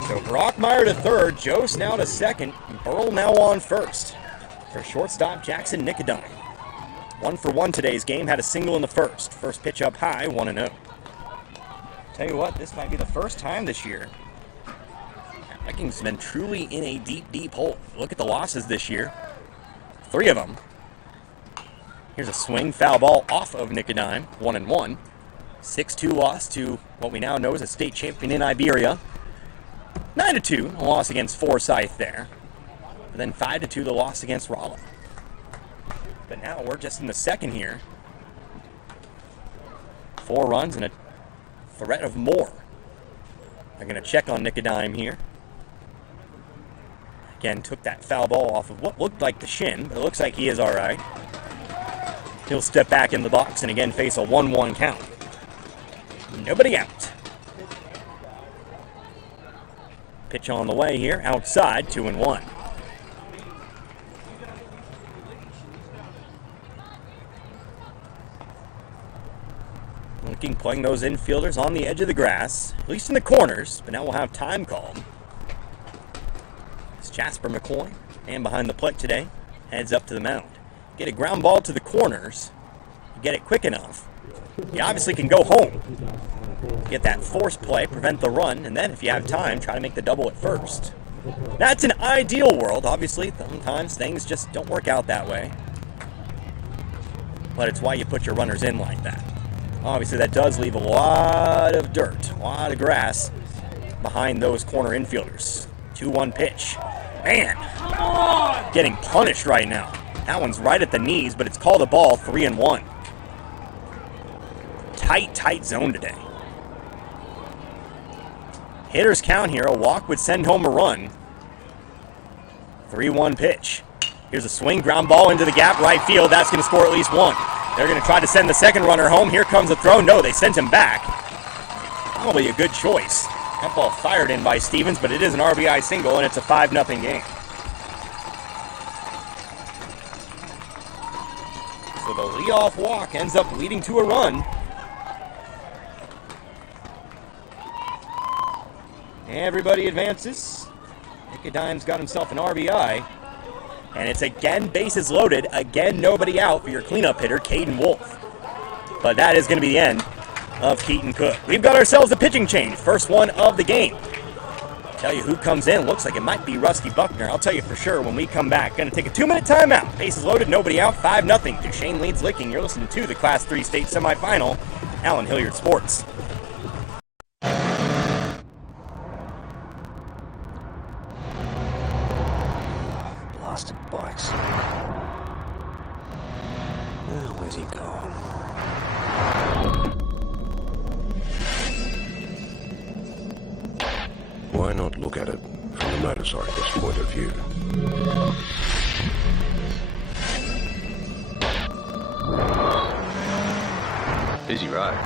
So Brockmeyer to third, Jost now to second, and Burrell now on first. For shortstop Jackson Nicodine. 1 for 1 today's game, had a single in the first. First pitch up high, 1-0. Tell you what, this might be the first time this year Vikings have been truly in a deep, deep hole. Look at the losses this year. 3 of them. Here's a swing, foul ball off of Nicodine, 1-1. 6-2 loss to what we now know as a state champion in Iberia. 9-2, a loss against Forsyth there. And then 5-2, the loss against Rolla. But now we're just in the second here. 4 runs and a threat of more. They're going to check on Nicodime here. Again, took that foul ball off of what looked like the shin, but it looks like he is all right. He'll step back in the box and again face a 1-1 count. Nobody out. Pitch on the way here, outside, 2-1. Looking, playing those infielders on the edge of the grass, at least in the corners, but now we'll have time called. It's Jasper McCoy, and behind the plate today, heads up to the mound. Get a ground ball to the corners, get it quick enough. You obviously can go home. Get that force play, prevent the run, and then if you have time, try to make the double at first. That's an ideal world. Obviously, sometimes things just don't work out that way. But it's why you put your runners in like that. Obviously, that does leave a lot of dirt, a lot of grass behind those corner infielders. 2-1 pitch. Man, getting punished right now. That one's right at the knees, but it's called a ball, 3-1. Tight zone today. Hitter's count here. A walk would send home a run. 3-1 pitch. Here's a swing, ground ball into the gap, right field. That's going to score at least one. They're going to try to send the second runner home. Here comes a throw. No, they sent him back. Probably a good choice. That ball fired in by Stevens, but it is an RBI single, and it's a 5-0 game. So the leadoff walk ends up leading to a run. Everybody advances. Nicodime's got himself an RBI. And it's again bases loaded. Again, nobody out for your cleanup hitter, Caden Wolf. But that is going to be the end of Keaton Cook. We've got ourselves a pitching change. First one of the game. Tell you who comes in. Looks like it might be Rusty Buckner. I'll tell you for sure when we come back. Going to take a 2-minute timeout. Bases loaded, nobody out, 5-0. Duchesne leads Licking. You're listening to the Class 3 State Semifinal. Allen Hilliard Sports. Blasted bikes. Where's he going? Why not look at it from the motorcyclist's point of view? Busy road.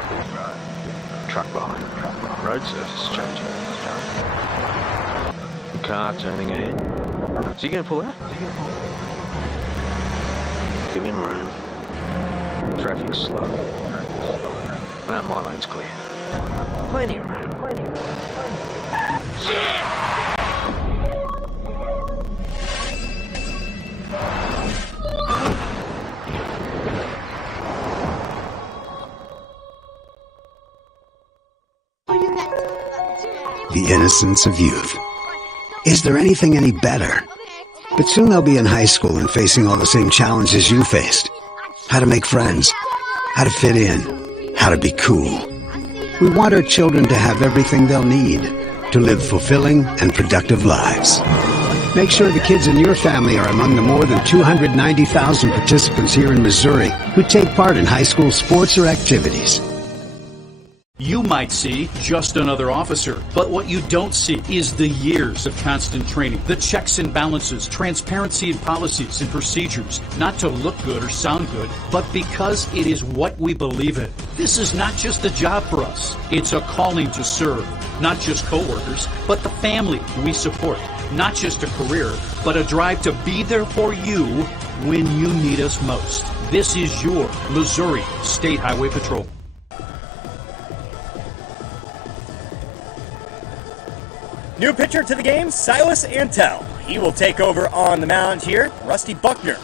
Truck behind. Road surface is changing. The car turning ahead. Is he going to pull out? Give him room. Traffic's slow. Well, my lane's clear. Plenty of room. The innocence of youth. Is there anything any better? But soon they'll be in high school and facing all the same challenges you faced. How to make friends, how to fit in, how to be cool. We want our children to have everything they'll need to live fulfilling and productive lives. Make sure the kids in your family are among the more than 290,000 participants here in Missouri who take part in high school sports or activities. You might see just another officer, but what you don't see is the years of constant training, the checks and balances, transparency in policies and procedures, not to look good or sound good, but because it is what we believe in. This is not just a job for us. It's a calling to serve, not just coworkers, but the family we support. Not just a career, but a drive to be there for you when you need us most. This is your Missouri State Highway Patrol. New pitcher to the game, Silas Antel. He will take over on the mound here. Rusty Buckner,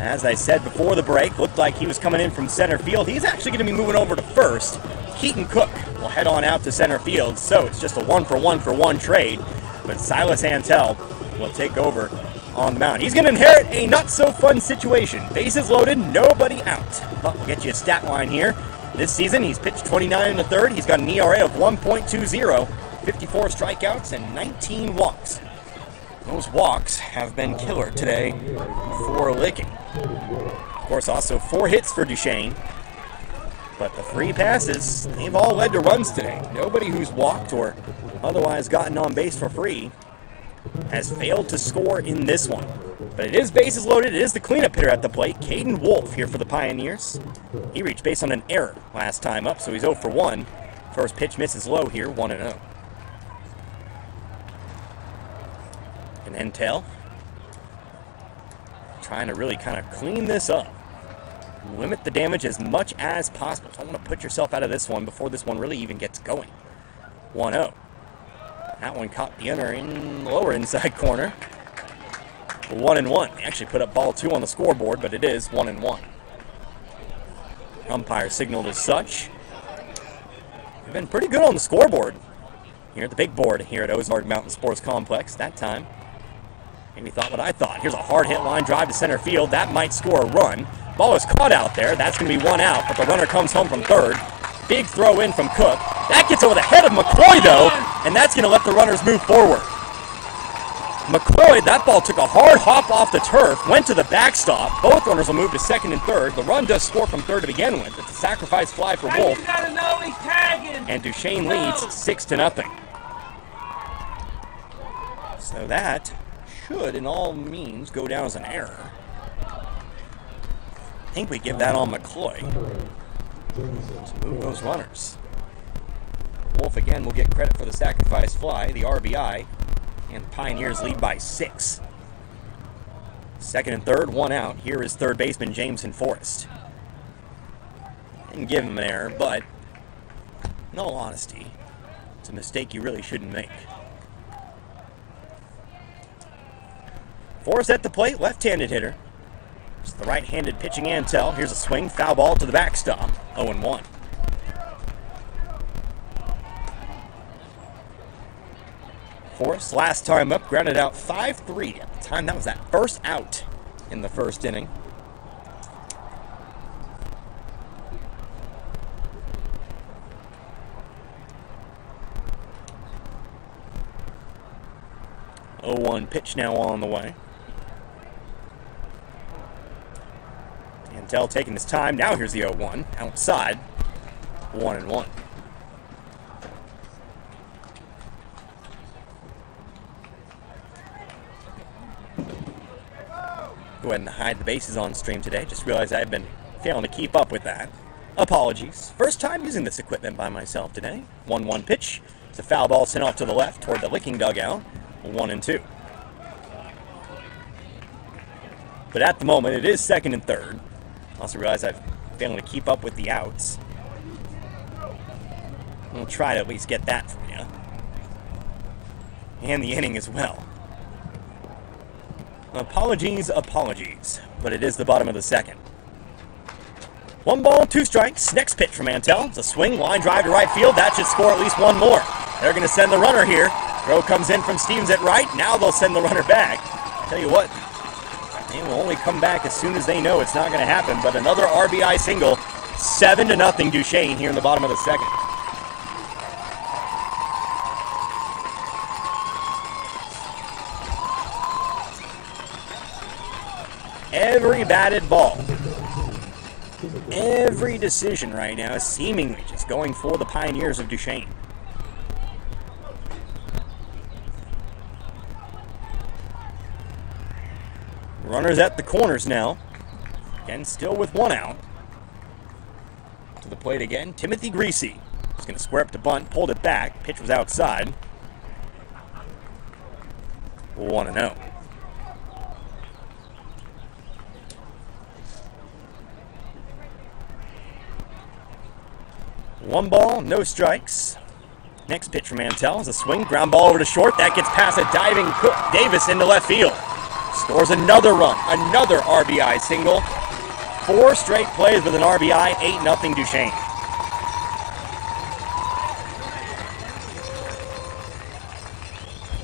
as I said before the break, looked like he was coming in from center field. He's actually going to be moving over to first. Keaton Cook will head on out to center field, so it's just a 1-for-1 trade. But Silas Antel will take over on the mound. He's going to inherit a not-so-fun situation. Bases loaded, nobody out. But we'll get you a stat line here. This season, he's pitched 29 1/3. He's got an ERA of 1.20. 54 strikeouts and 19 walks. Those walks have been killer today for Licking. Of course, also 4 hits for Duchesne. But the free passes, they've all led to runs today. Nobody who's walked or otherwise gotten on base for free has failed to score in this one. But it is bases loaded. It is the cleanup hitter at the plate, Caden Wolf, here for the Pioneers. He reached base on an error last time up, so he's 0 for 1. First pitch misses low here, 1-0. And Entel trying to really kind of clean this up. Limit the damage as much as possible. Don't want to put yourself out of this one before this one really even gets going. 1-0. That one caught the lower inside corner. 1-1. They actually put up ball 2 on the scoreboard, but it is 1-1. Umpire signaled as such. They've been pretty good on the scoreboard here at the big board here at Ozark Mountain Sports Complex that time. Maybe thought what I thought. Here's a hard hit line drive to center field. That might score a run. Ball is caught out there. That's going to be 1 out, but the runner comes home from third. Big throw in from Cook. That gets over the head of McCoy, though, and that's going to let the runners move forward. McCoy, that ball took a hard hop off the turf, went to the backstop. Both runners will move to second and third. The run does score from third to begin with. It's a sacrifice fly for Wolf. And Duchesne leads 6-0. So that should, in all means, go down as an error. I think we give that on McCloy to move those runners. Wolf again will get credit for the sacrifice fly, the RBI, and the Pioneers lead by 6. Second and third, 1 out. Here is third baseman Jameson Forrest. Didn't give him an error, but in all honesty, it's a mistake you really shouldn't make. Forrest at the plate, left-handed hitter. It's the right-handed pitching Antel. Here's a swing, foul ball to the backstop, 0-1. Forrest, last time up, grounded out 5-3. At the time, that was that first out in the first inning. Oh, 0-1 pitch now on the way. Antel taking his time. Now here's the 0-1 outside. 1-1. Go ahead and hide the bases on stream today. Just realized I've been failing to keep up with that. Apologies. First time using this equipment by myself today. 1-1 pitch. It's a foul ball sent off to the left toward the Licking dugout. 1-2. But at the moment, it is second and third. Also realize I've failing to keep up with the outs. We'll try to at least get that for you. And the inning as well. Apologies, but it is the bottom of the second. 1 ball, 2 strikes. Next pitch from Antel. It's a swing, line drive to right field. That should score at least 1 more. They're going to send the runner here. Throw comes in from Stevens at right. Now they'll send the runner back. Tell you what, they will only come back as soon as they know it's not going to happen. But another RBI single. 7-0 Duchesne here in the bottom of the second. Every batted ball, every decision right now is seemingly just going for the Pioneers of Duchesne. Runners at the corners now. Again, still with 1 out. To the plate again, Timothy Greasy. He's going to square up to bunt, pulled it back. Pitch was outside. 1-0. 1 ball, no strikes. Next pitch from Antel is a swing, ground ball over to short. That gets past a diving Cook Davis into left field. Scores another run, another RBI single. 4 straight plays with an RBI, 8-0 Duchesne.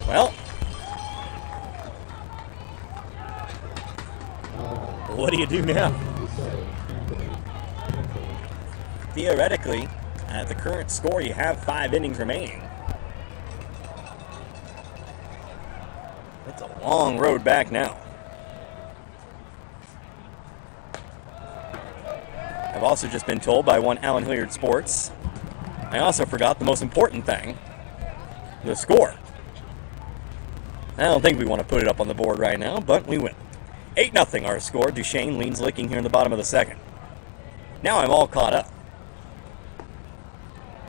Well, what do you do now? Theoretically, at the current score, you have 5 innings remaining. It's a long road back now. I've also just been told by one Allen Hilliard Sports, I also forgot the most important thing, the score. I don't think we want to put it up on the board right now, but we win. 8-0 our score. Duchesne leads Licking here in the bottom of the second. Now I'm all caught up.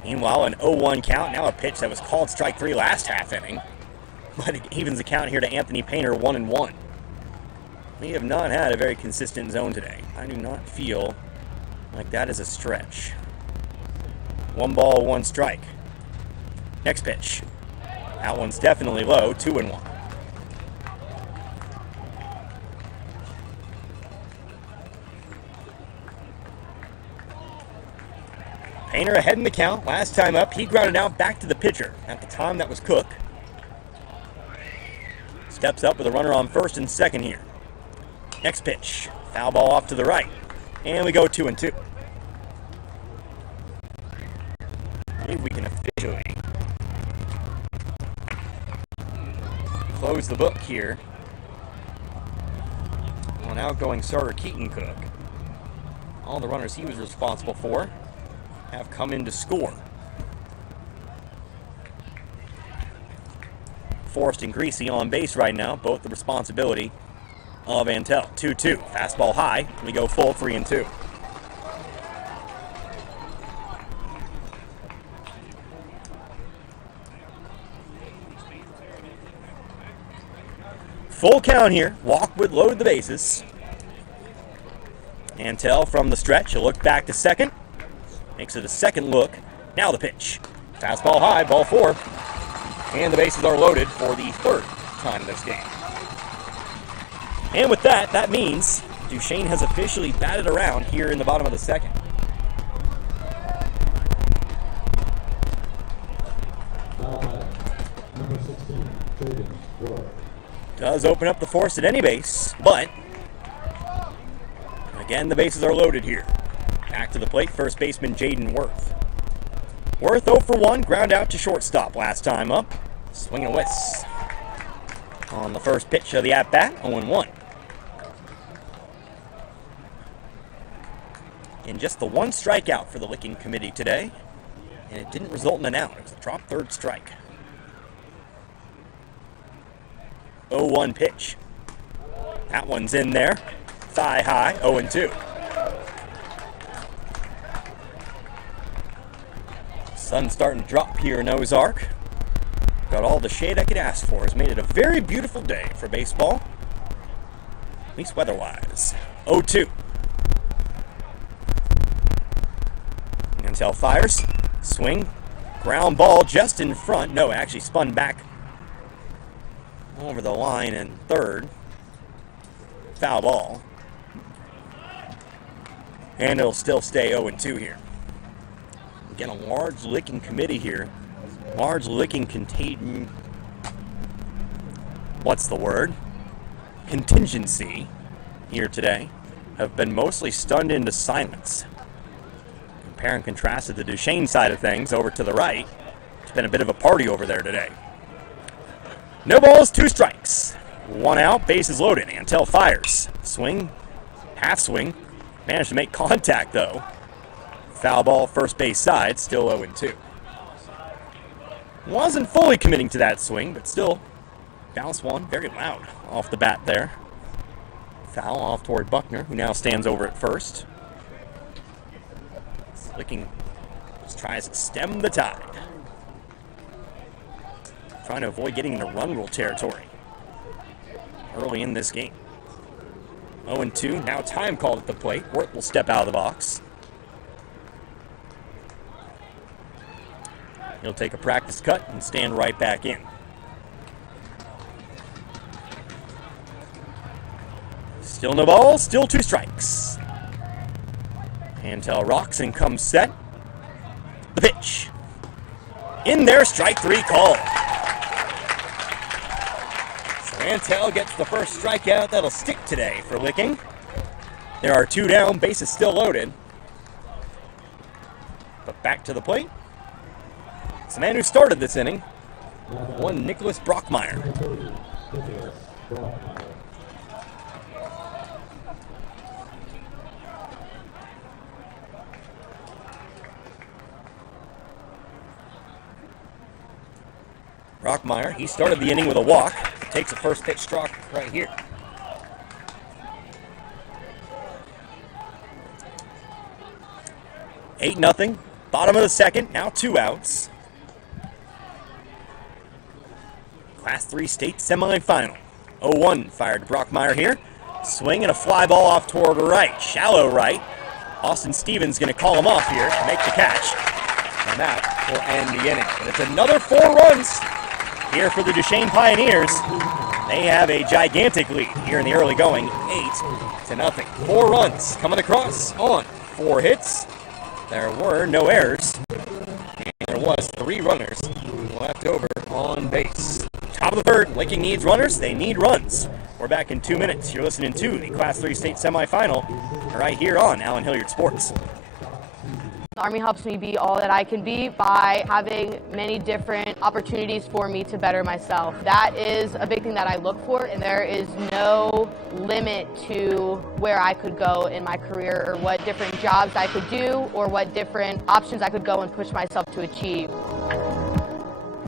Meanwhile, an 0-1 count. Now a pitch that was called strike 3 last half inning. But it evens the count here to Anthony Painter, 1-1. We have not had a very consistent zone today. I do not feel like that is a stretch. 1 ball, 1 strike. Next pitch. That one's definitely low, 2-1. Painter ahead in the count. Last time up, he grounded out back to the pitcher. At the time, that was Cook. Steps up with a runner on first and second here. Next pitch. Foul ball off to the right. And we go 2-2. I believe we can officially close the book here on outgoing starter Keaton Cook. All the runners he was responsible for have come in to score. Forrest and Greasy on base right now, both the responsibility of Antel. 2-2. Fastball high. We go full 3-2. Full count here. Walk would load the bases. Antel from the stretch. He'll look back to second. Makes it a second look. Now the pitch. Fastball high, ball 4. And the bases are loaded for the third time in this game. And with that, that means Duchesne has officially batted around here in the bottom of the second. Does open up the force at any base, but again, the bases are loaded here. Back to the plate, first baseman Jaden Worth. Worth 0 for 1, ground out to shortstop last time up. Swing and a miss on the first pitch of the at-bat, 0-1. And just the 1 strikeout for the Licking committee today, and it didn't result in an out. It was a drop third strike. 0-1 pitch. That one's in there. Thigh high, 0-2. Sun's starting to drop here in Ozark. Got all the shade I could ask for. Has made it a very beautiful day for baseball. At least weather-wise. 0-2. Antel fires. Swing. Ground ball just in front. No, actually spun back over the line in third. Foul ball. And it'll still stay 0-2 here. Again, a large Licking committee here. Large Licking contingency here today have been mostly stunned into silence. Compare and contrast to the Duchesne side of things over to the right. It's been a bit of a party over there today. No balls, 2 strikes. 1 out, bases loaded. Antel fires. Swing, half swing. Managed to make contact though. Foul ball, first base side, still 0-2. Wasn't fully committing to that swing, but still bounced one very loud off the bat there. Foul off toward Buckner, who now stands over at first. Licking just tries to stem the tide. Trying to avoid getting into run rule territory early in this game. 0-2, now time called at the plate. Worth will step out of the box. He'll take a practice cut and stand right back in. Still no balls, still 2 strikes. Antel rocks and comes set. The pitch. In there, strike 3 called. So Antel gets the first strikeout that'll stick today for Licking. There are 2 down, bases still loaded. But back to the plate. It's the man who started this inning, one Nicholas Brockmeyer. Brockmeyer, he started the inning with a walk. Takes a first pitch struck right here. Eight nothing. Bottom of the second. Now 2 outs. Class 3 state semifinal. 0-1 fired to Brockmeyer here. Swing and a fly ball off toward right. Shallow right. Austin Stevens going to call him off here to make the catch. And that will end the inning. But it's another 4 runs here for the Duchesne Pioneers. They have a gigantic lead here in the early going, 8-0. 4 runs coming across on 4 hits. There were no errors, and there was 3 runners left over on base. Top of the third, Licking needs runners, they need runs. We're back in 2 minutes. You're listening to the Class 3 state semifinal right here on Allen Hilliard Sports. The Army helps me be all that I can be by having many different opportunities for me to better myself. That is a big thing that I look for, and there is no limit to where I could go in my career or what different jobs I could do or what different options I could go and push myself to achieve.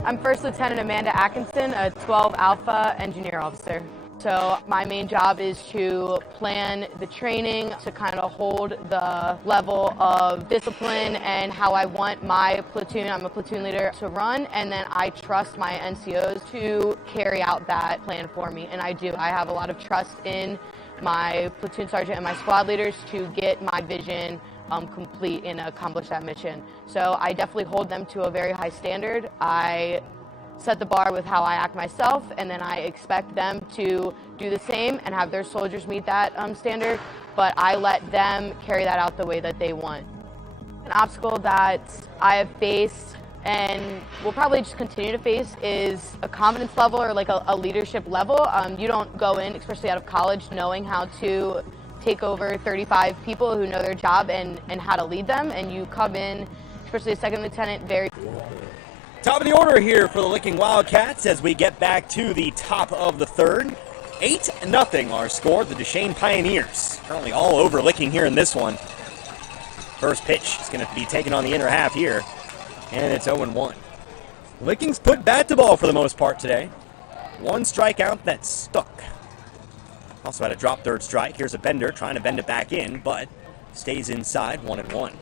I'm First Lieutenant Amanda Atkinson, a 12 Alpha engineer officer. So my main job is to plan the training, to kind of hold the level of discipline and how I want my platoon, I'm a platoon leader, to run, and then I trust my NCOs to carry out that plan for me, and I do. I have a lot of trust in my platoon sergeant and my squad leaders to get my vision complete and accomplish that mission. So I definitely hold them to a very high standard. I set the bar with how I act myself, and then I expect them to do the same and have their soldiers meet that standard, but I let them carry that out the way that they want. An obstacle that I have faced and will probably just continue to face is a confidence level or like a leadership level. You don't go in, especially out of college, knowing how to take over 35 people who know their job and how to lead them, and you come in, especially a second lieutenant, very... Top of the order here for the Licking Wildcats as we get back to the top of the third. 8-0 our score. The Duchesne Pioneers currently all over Licking here in this one. First pitch is going to be taken on the inner half here, and it's 0-1. Licking's put bat to ball for the most part today. 1 strikeout that stuck. Also had a drop third strike. Here's a bender trying to bend it back in, but stays inside, 1-1.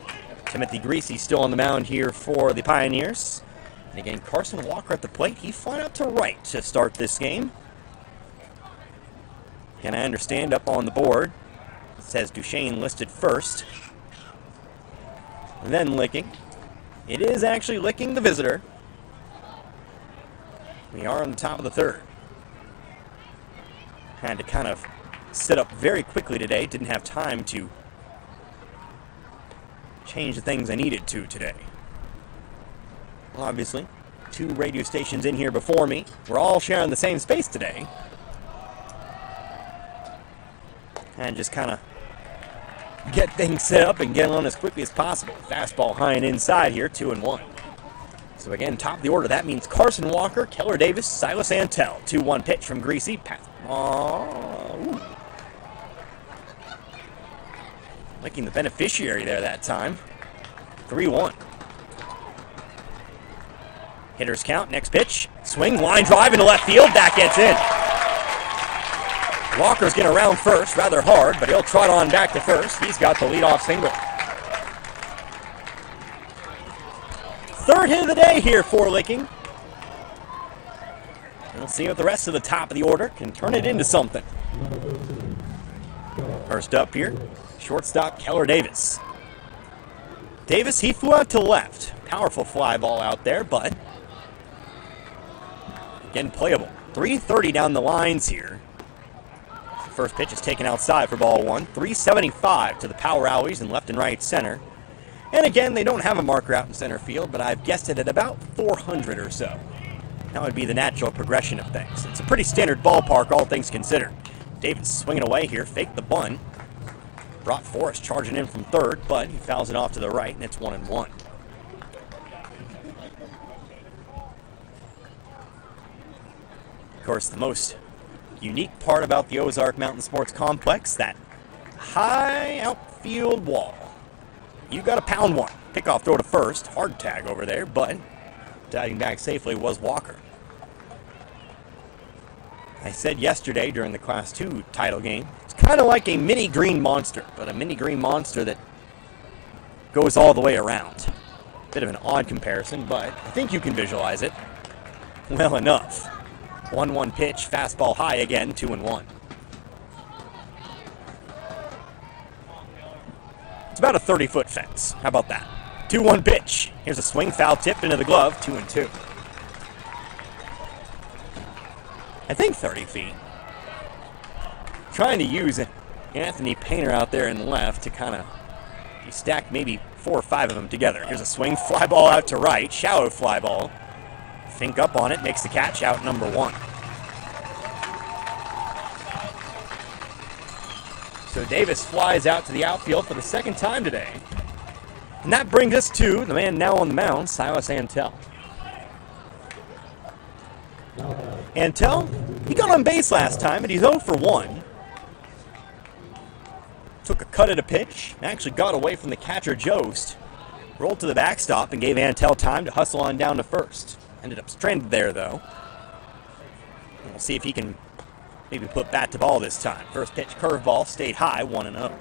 Timothy Greasy still on the mound here for the Pioneers. And again, Carson Walker at the plate. He flying out to right to start this game. And I understand up on the board, it says Duchesne listed first. And then Licking. It is actually Licking the visitor. We are on the top of the third. Had to kind of sit up very quickly today. Didn't have time to change the things I needed to today. Well, obviously, 2 radio stations in here before me. We're all sharing the same space today. And just kind of get things set up and get on as quickly as possible. Fastball high and inside here, 2-1. So again, top of the order. That means Carson Walker, Keller Davis, Silas Antel. 2-1 pitch from Greasy. Licking the beneficiary there that time. 3-1. Hitters count. Next pitch. Swing, line drive into left field. That gets in. Walker's getting around first rather hard, but he'll trot on back to first. He's got the leadoff single. Third hit of the day here for Licking. We'll see if the rest of the top of the order can turn it into something. First up here, shortstop Keller Davis. Davis, he flew out to left. Powerful fly ball out there, but again, playable. 3:30 down the lines here. First pitch is taken outside for ball 1. 375 to the power alleys in left and right center. And again, they don't have a marker out in center field, but I've guessed it at about 400 or so. That would be the natural progression of things. It's a pretty standard ballpark, all things considered. Davis swinging away here, faked the bunt. Brought Forrest charging in from third, but he fouls it off to the right, and it's 1-1. Of course, the most unique part about the Ozark Mountain Sports Complex, that high outfield wall. You got to pound one. Kickoff throw to first. Hard tag over there, but diving back safely was Walker. I said yesterday during the Class 2 title game, it's kind of like a mini green monster, but a mini green monster that goes all the way around. Bit of an odd comparison, but I think you can visualize it well enough. 1-1 pitch, fastball high again, 2-1. It's about a 30-foot fence. How about that? 2-1 pitch. Here's a swing, foul tipped into the glove, 2-2. I think 30 feet. Trying to use Anthony Painter out there in left to kind of stack maybe 4 or 5 of them together. Here's a swing, fly ball out to right, shallow fly ball. Fink up on it, makes the catch, out number 1. So Davis flies out to the outfield for the second time today. And that brings us to the man now on the mound, Silas Antel. Antel, he got on base last time, and he's 0 for 1. Took a cut at a pitch, actually got away from the catcher Jost, rolled to the backstop, and gave Antel time to hustle on down to first. Ended up stranded there, though. And we'll see if he can maybe put bat to ball this time. First pitch, curveball, stayed high, 1-0.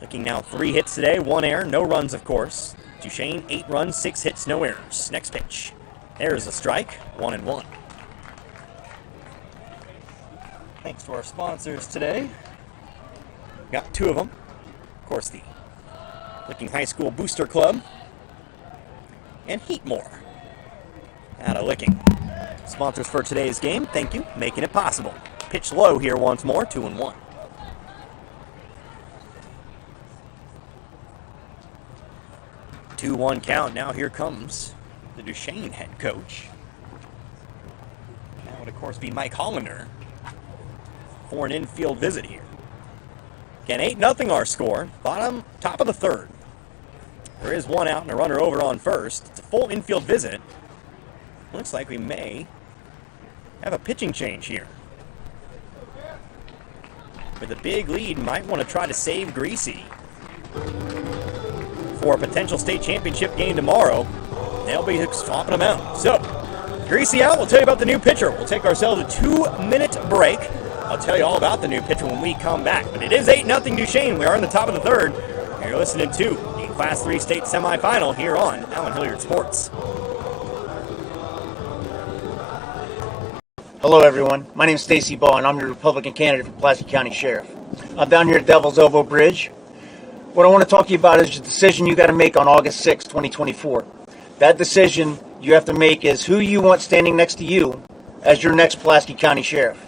Looking now, 3 hits today, 1 error, no runs, of course. Duchesne, 8 runs, 6 hits, no errors. Next pitch. There's a strike, 1-1. Thanks to our sponsors today. Got 2 of them. Of course, the Licking High School Booster Club and Heatmore out of Licking. Sponsors for today's game, thank you, making it possible. Pitch low here once more, 2-1. Two-one count. Now here comes the Duchesne head coach. That would, of course, be Mike Hollander for an infield visit here. Again, 8-0 our score. Top of the 3rd. There is 1 out and a runner over on first. It's a full infield visit. Looks like we may have a pitching change here. With a big lead, might want to try to save Greasy for a potential state championship game tomorrow. They'll be swapping them out. So, Greasy out. We'll tell you about the new pitcher. We'll take ourselves a 2-minute break. I'll tell you all about the new pitcher when we come back. But it is 8-0 Duchesne. We are in the top of the 3rd. You're listening to the Class 3 state semifinal here on Allen Hilliard Sports. Hello, everyone. My name is Stacy Ball, and I'm your Republican candidate for Pulaski County Sheriff. I'm down here at Devil's Elbow Bridge. What I want to talk to you about is the decision you got to make on August 6, 2024. That decision you have to make is who you want standing next to you as your next Pulaski County Sheriff.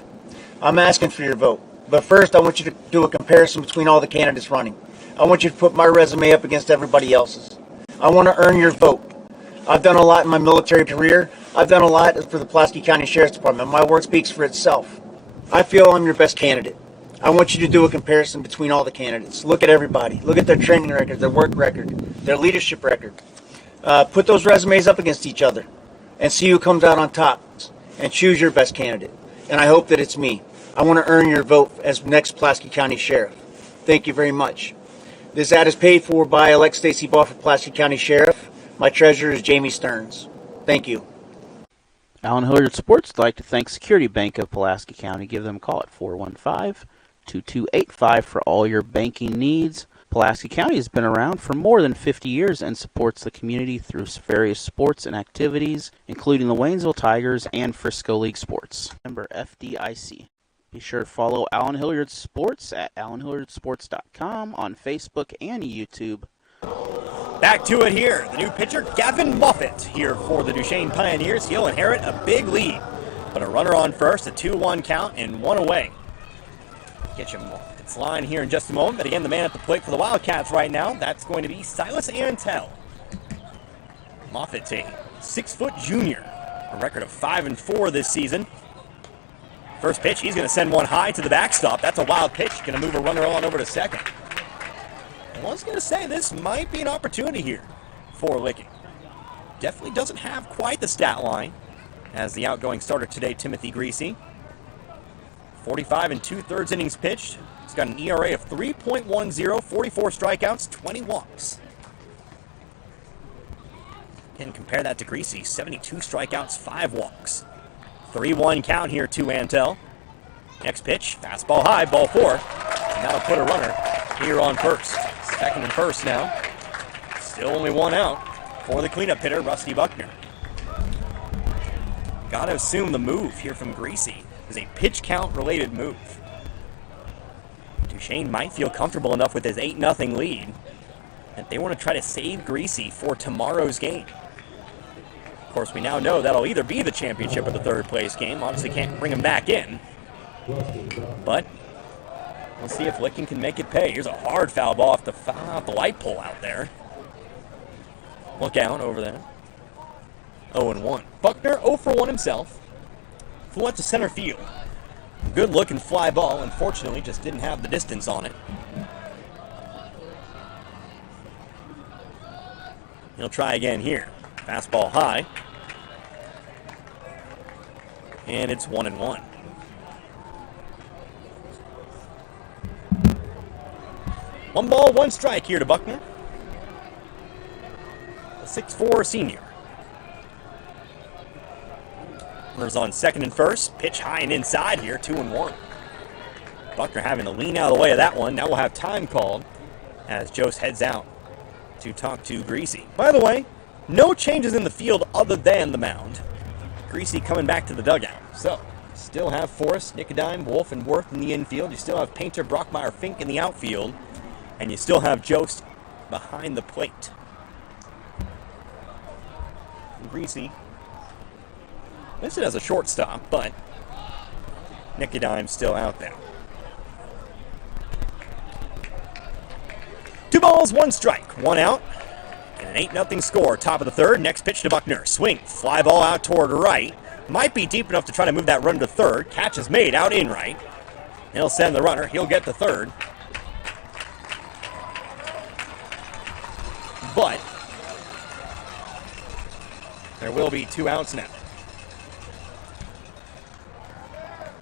I'm asking for your vote. But first, I want you to do a comparison between all the candidates running. I want you to put my resume up against everybody else's. I want to earn your vote. I've done a lot in my military career. I've done a lot for the Pulaski County Sheriff's Department. My work speaks for itself. I feel I'm your best candidate. I want you to do a comparison between all the candidates. Look at everybody. Look at their training record, their work record, their leadership record. Put those resumes up against each other and see who comes out on top and choose your best candidate. And I hope that it's me. I want to earn your vote as next Pulaski County Sheriff. Thank you very much. This ad is paid for by elect Stacy Ball for Pulaski County Sheriff. My treasurer is Jamie Stearns. Thank you. Allen Hilliard Sports would like to thank Security Bank of Pulaski County. Give them a call at 415-2285 for all your banking needs. Pulaski County has been around for more than 50 years and supports the community through various sports and activities, including the Waynesville Tigers and Frisco League Sports. Member FDIC. Be sure to follow Allen Hilliard Sports at allenhilliardsports.com on Facebook and YouTube. Back to it here. The new pitcher, Gavin Buffett, here for the Duchesne Pioneers. He'll inherit a big lead. But a runner on first, a 2-1 count, and 1 away. Get you its line here in just a moment. But again, the man at the plate for the Wildcats right now, that's going to be Silas Antel. Moffitt, a 6-foot junior. A record of 5-4 this season. First pitch, he's going to send one high to the backstop. That's a wild pitch. Going to move a runner on over to second. I was going to say this might be an opportunity here for Licking. Definitely doesn't have quite the stat line as the outgoing starter today, Timothy Greasy. 45 2/3 innings pitched. He's got an ERA of 3.10, 44 strikeouts, 20 walks. And compare that to Greasy, 72 strikeouts, 5 walks. 3-1 count here to Antel. Next pitch, fastball high, ball 4. And that'll put a runner here on first. Second and first now. Still only 1 out for the cleanup hitter, Rusty Buckner. Gotta assume the move here from Greasy is a pitch count related move. Duchesne might feel comfortable enough with his 8-0 lead that they want to try to save Greasy for tomorrow's game. Of course, we now know that'll either be the championship or the third place game. Obviously can't bring him back in. But we'll see if Licking can make it pay. Here's a hard foul ball off the light pole out there. Look out over there. 0-1. Buckner 0 for 1 himself. Flew out to center field. Good looking fly ball. Unfortunately, just didn't have the distance on it. He'll try again here. Fastball high. And it's 1-1. One ball, 1 strike here to Buckner. The 6'4" senior. Runners on second and first. Pitch high and inside here, 2-1. Buckner having to lean out of the way of that one. Now we'll have time called as Jost heads out to talk to Greasy. By the way, no changes in the field other than the mound. Greasy coming back to the dugout. So, still have Forrest, Nicodime, Wolf, and Worth in the infield. You still have Painter, Brockmeyer, Fink in the outfield. And you still have Jost behind the plate. Greasy listed as a shortstop, but Nicodime's still out there. 2 balls, 1 strike, 1 out, and an 8-0 score. Top of the third. Next pitch to Buckner. Swing, fly ball out toward right. Might be deep enough to try to move that run to third. Catch is made out in right. He'll send the runner. He'll get to third. But there will be 2 outs now.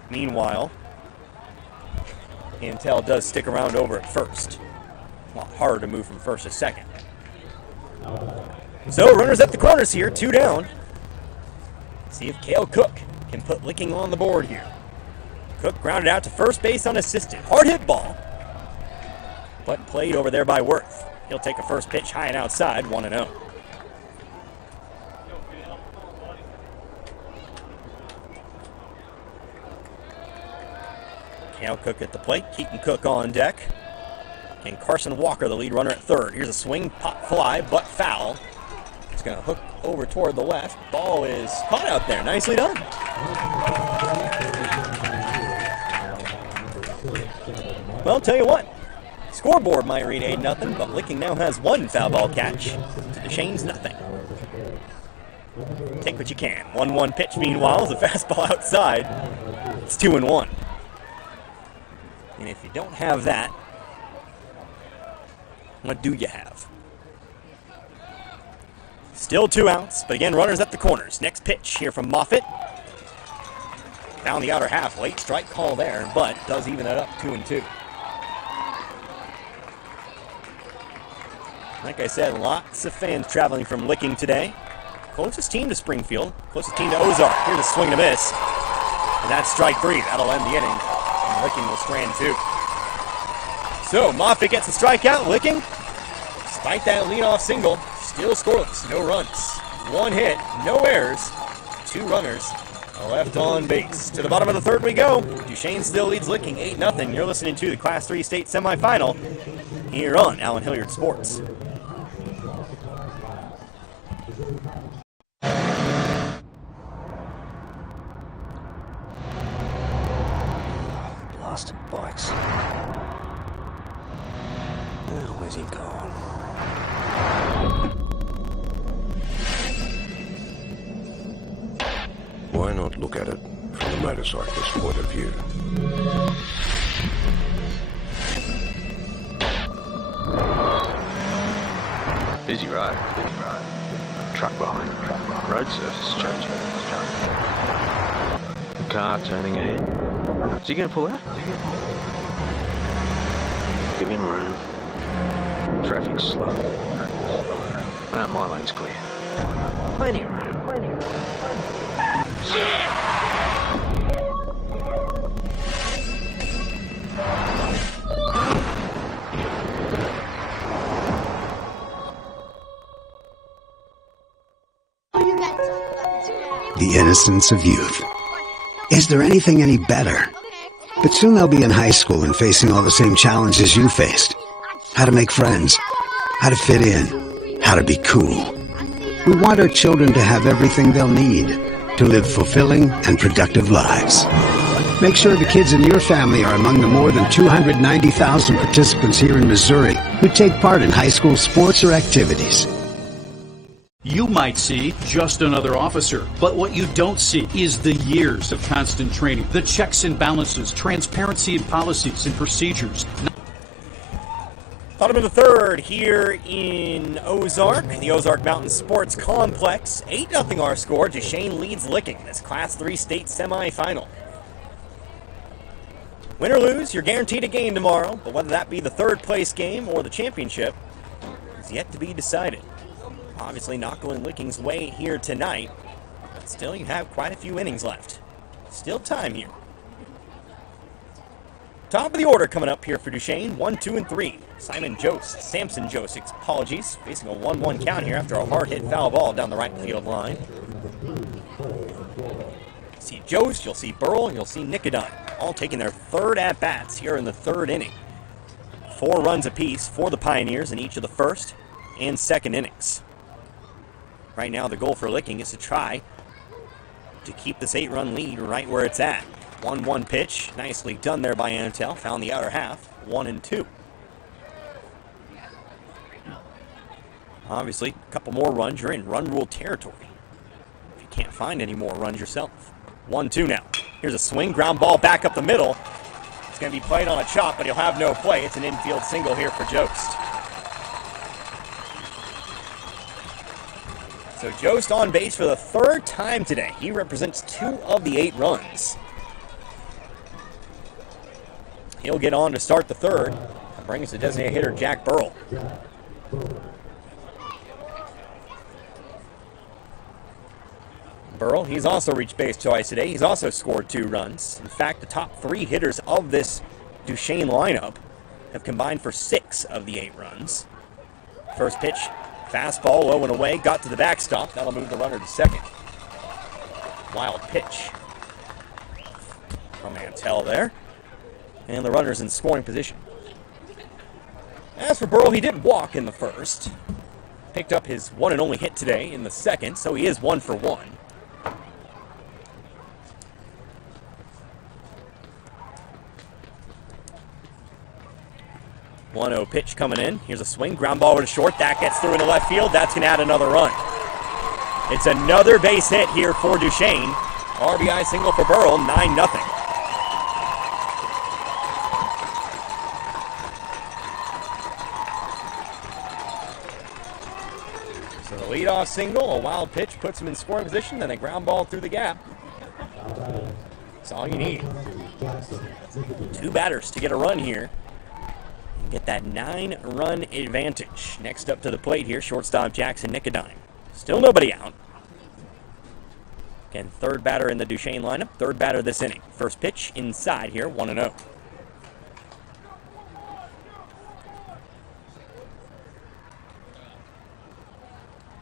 Meanwhile, Antel does stick around over at first. A lot harder to move from first to second. So runners at the corners here, 2 down. See if Cale Cook can put Licking on the board here. Cook grounded out to first base unassisted. Hard hit ball, but played over there by Worth. He'll take a first pitch high and outside, 1-0. Cale Cook at the plate, Keaton Cook on deck, and Carson Walker, the lead runner, at third. Here's a swing, pop fly, but foul. It's going to hook over toward the left. Ball is caught out there. Nicely done. Well, tell you what, scoreboard might read 8-0, but Licking now has 1 foul ball catch to Duchesne's 0. Take what you can. 1-1 pitch, meanwhile, is a fastball outside. It's 2-1. And if you don't have that, what do you have? Still 2 outs, but again, runners at the corners. Next pitch here from Moffitt. Down the outer half, late strike call there, but does even it up, 2-2. Like I said, lots of fans traveling from Licking today. Closest team to Springfield, closest team to Ozark. Here's a swing and a miss. And that's strike 3. That'll end the inning. And Licking will strand 2. So Moffitt gets a strikeout. Licking, despite that leadoff single, still scoreless. No runs. 1 hit, no errors. 2 runners left on base. To the bottom of the third we go. Duchesne still leads Licking 8-0. You're listening to the Class 3 state semifinal here on Allen Hilliard Sports. Blasted bikes. Oh, where's he gone? Why not look at it from a motorcyclist's point of view? Busy road. Truck behind. Road surface changing. car turning ahead. Is he going to pull out? Give him room. Traffic's slow. My lane's clear. Plenty of room. The innocence of youth. Is there anything any better? But soon they'll be in high school and facing all the same challenges you faced. How to make friends, how to fit in, how to be cool. We want our children to have everything they'll need to live fulfilling and productive lives. Make sure the kids in your family are among the more than 290,000 participants here in Missouri who take part in high school sports or activities. You might see just another officer, but what you don't see is the years of constant training, the checks and balances, transparency in policies and procedures. Bottom of the third here in Ozark, the Ozark Mountain Sports Complex. 8-0 our score. Duchesne leads Licking this Class 3 state semifinal. Win or lose, you're guaranteed a game tomorrow, but whether that be the third place game or the championship is yet to be decided. Obviously not going Licking's way here tonight, but still you have quite a few innings left. Still time here. Top of the order coming up here for Duchesne, 1, 2, and 3. Samson Jost, apologies, facing a 1-1 count here after a hard-hit foul ball down the right field line. You'll see Jost, you'll see Burrell, and you'll see Nicodine, all taking their third at-bats here in the third inning. 4 runs apiece for the Pioneers in each of the first and second innings. Right now, the goal for Licking is to try to keep this 8-run lead right where it's at. 1-1 pitch, nicely done there by Antel. Found the outer half, 1-2. Obviously, a couple more runs, you're in run rule territory. If you can't find any more runs yourself. 1-2 now. Here's a swing, ground ball back up the middle. It's going to be played on a chop, but he'll have no play. It's an infield single here for Jost. So Jost on base for the third time today. He represents 2 of the 8 runs. He'll get on to start the third. That brings the designated hitter Jack Burrell. Burrell, he's also reached base twice today. He's also scored 2 runs. In fact, the top 3 hitters of this Duchesne lineup have combined for 6 of the 8 runs. First pitch, fastball, low and away, got to the backstop. That'll move the runner to second. Wild pitch from Antel there. And the runner's in scoring position. As for Burrell, he did walk in the first. Picked up his one and only hit today in the second, so he is 1 for 1. One-0 pitch coming in. Here's a swing, ground ball over to short. That gets through into left field. That's going to add another run. It's another base hit here for Duchesne. RBI single for Burrell, 9-0. So the leadoff single, a wild pitch, puts him in scoring position, then a ground ball through the gap. That's all you need. 2 batters to get a run here. Get that 9-run advantage. Next up to the plate here, shortstop Jackson Nicodine. Still nobody out. Again, third batter in the Duchesne lineup, third batter this inning. First pitch inside here, 1-0.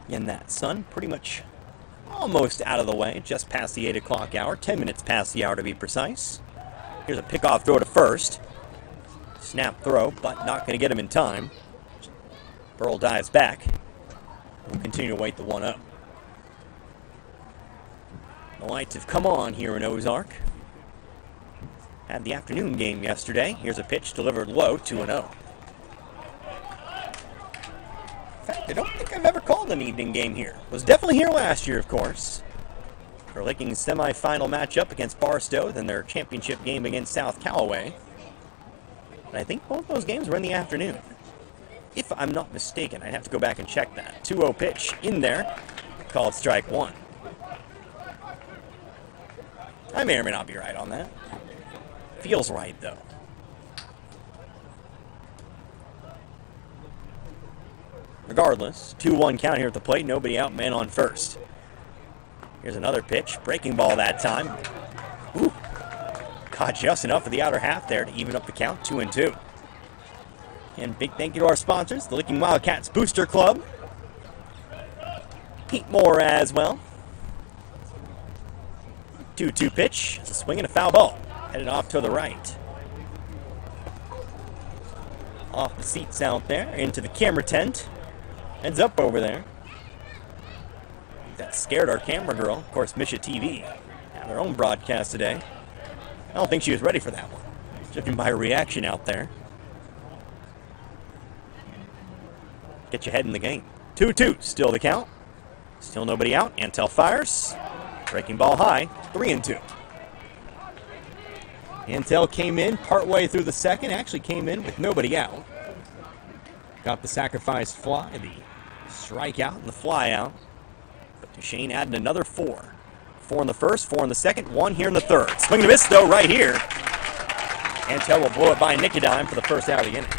And that sun pretty much almost out of the way, just past the 8 o'clock hour, 10 minutes past the hour to be precise. Here's a pickoff throw to first. Snap throw, but not going to get him in time. Burrell dives back. We'll continue to wait the 1-0. The lights have come on here in Ozark. Had the afternoon game yesterday. Here's a pitch delivered low, 2-0. In fact, I don't think I've ever called an evening game here. Was definitely here last year, of course. For Licking's semifinal matchup against Barstow, then their championship game against South Callaway. And I think both those games were in the afternoon. If I'm not mistaken, I'd have to go back and check that. 2-0 pitch in there, called strike 1. I may or may not be right on that. Feels right, though. Regardless, 2-1 count here at the plate. Nobody out, man on first. Here's another pitch. Breaking ball that time. Ooh. Caught just enough of the outer half there to even up the count, 2-2. And big thank you to our sponsors, the Licking Wildcats Booster Club. Pete Moore as well. 2-2 pitch. It's a swing and a foul ball. Headed off to the right. Off the seats out there, into the camera tent. Heads up over there. That scared our camera girl. Of course, Misha TV have their own broadcast today. I don't think she was ready for that one, judging by her reaction out there. Get your head in the game. 2-2, still the count. Still nobody out. Antel fires. Breaking ball high, 3-2. Antel came in partway through the second. Actually came in with nobody out. Got the sacrifice fly, the strikeout, and the fly out. But Duchesne added another 4. 4 in the first, 4 in the second, 1 here in the third. Swing and a miss, though, right here. Antel will blow it by Nicodime for the first out of the inning.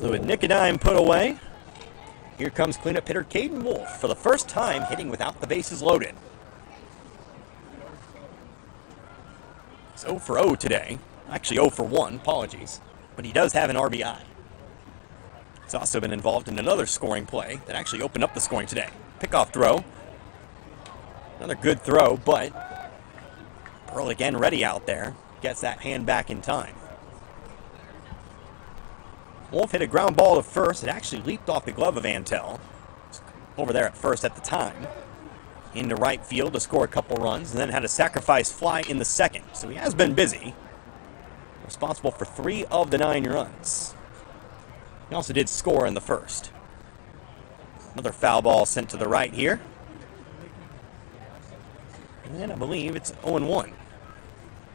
So with Nicodime put away, here comes cleanup hitter Caden Wolf for the first time hitting without the bases loaded. It's 0 for 0 today. Actually 0 for 1, apologies. But he does have an RBI. He's also been involved in another scoring play that actually opened up the scoring today. Pickoff throw. Another good throw, but Pearl again ready out there. Gets that hand back in time. Wolf hit a ground ball to first. It actually leaped off the glove of Antel. Over there at first at the time. Into right field to score a couple runs, and then had a sacrifice fly in the second. So he has been busy. Responsible for 3 of the 9 runs. He also did score in the first. Another foul ball sent to the right here. And I believe it's 0-1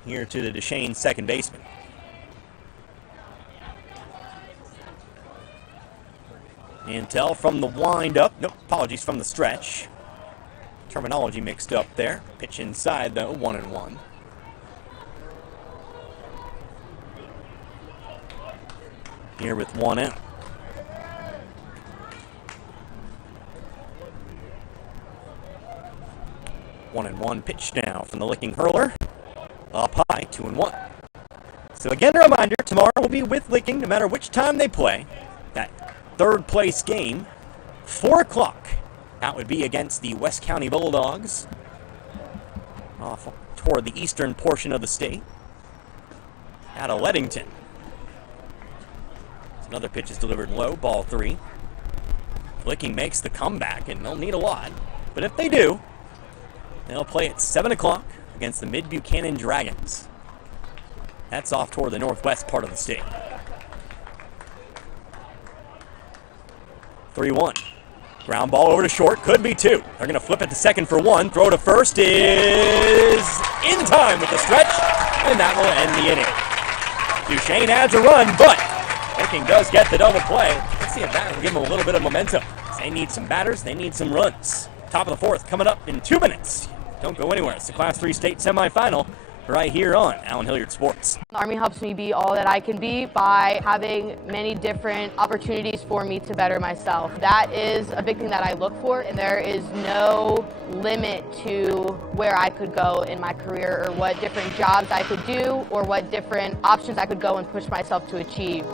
here to the Duchesne second baseman. Antel from the wind-up. Nope, apologies, from the stretch. Terminology mixed up there. Pitch inside, though, 1-1. Here with 1 out. 1-1 pitch now from the Licking Hurler. Up high, 2-1. So again, a reminder, tomorrow we'll be with Licking no matter which time they play. That third place game, 4 o'clock. That would be against the West County Bulldogs. Off toward the eastern portion of the state. Out of Leadington. Another pitch is delivered low, ball 3. Licking makes the comeback, and they'll need a lot. But if they do, they'll play at 7 o'clock against the Mid-Buchanan Dragons. That's off toward the northwest part of the state. 3-1. Ground ball over to short, could be 2. They're going to flip it to second for 1. Throw to first is in time with the stretch, and that will end the inning. Duchesne adds a run, but Licking does get the double play. Let's see if that will give them a little bit of momentum. They need some batters, they need some runs. Top of the 4th coming up in 2 minutes. Don't go anywhere. It's the Class 3 state semifinal right here on Allen Hilliard Sports. The Army helps me be all that I can be by having many different opportunities for me to better myself. That is a big thing that I look for, and there is no limit to where I could go in my career or what different jobs I could do or what different options I could go and push myself to achieve.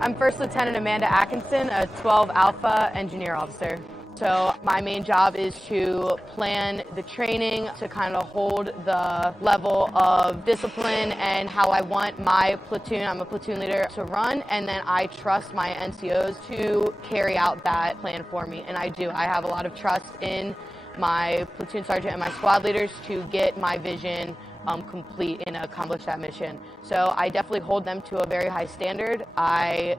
I'm First Lieutenant Amanda Atkinson, a 12 Alpha engineer officer. So my main job is to plan the training, to kind of hold the level of discipline and how I want my platoon, I'm a platoon leader, to run, and then I trust my NCOs to carry out that plan for me, and I do. I have a lot of trust in my platoon sergeant and my squad leaders to get my vision complete and accomplish that mission. So I definitely hold them to a very high standard. I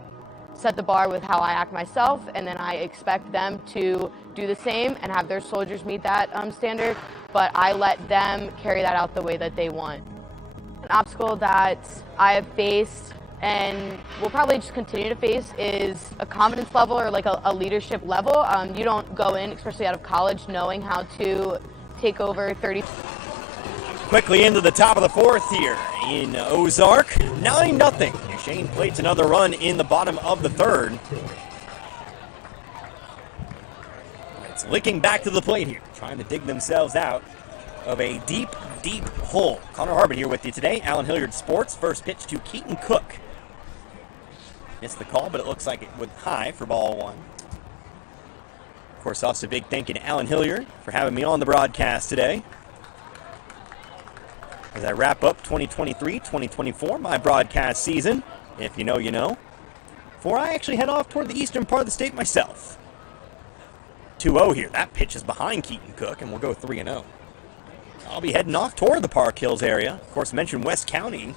set the bar with how I act myself, and then I expect them to do the same and have their soldiers meet that standard, but I let them carry that out the way that they want. An obstacle that I have faced and we'll probably just continue to face is a confidence level or like a leadership level. You don't go in, especially out of college, knowing how to take over 30. Quickly into the top of the fourth here in Ozark, 9-0. Duchesne plates another run in the bottom of the third. It's Licking back to the plate here, trying to dig themselves out of a deep, deep hole. Connor Harbin here with you today. Allen Hilliard Sports. First pitch to Keaton Cook. Missed the call, but it looks like it went high for ball one. Of course, also a big thank you to Allen Hilliard for having me on the broadcast today. As I wrap up 2023-2024, my broadcast season, if you know, you know, before I actually head off toward the eastern part of the state myself. 2-0 here. That pitch is behind Keaton Cook, and we'll go 3-0. I'll be heading off toward the Park Hills area. Of course, mentioned West County.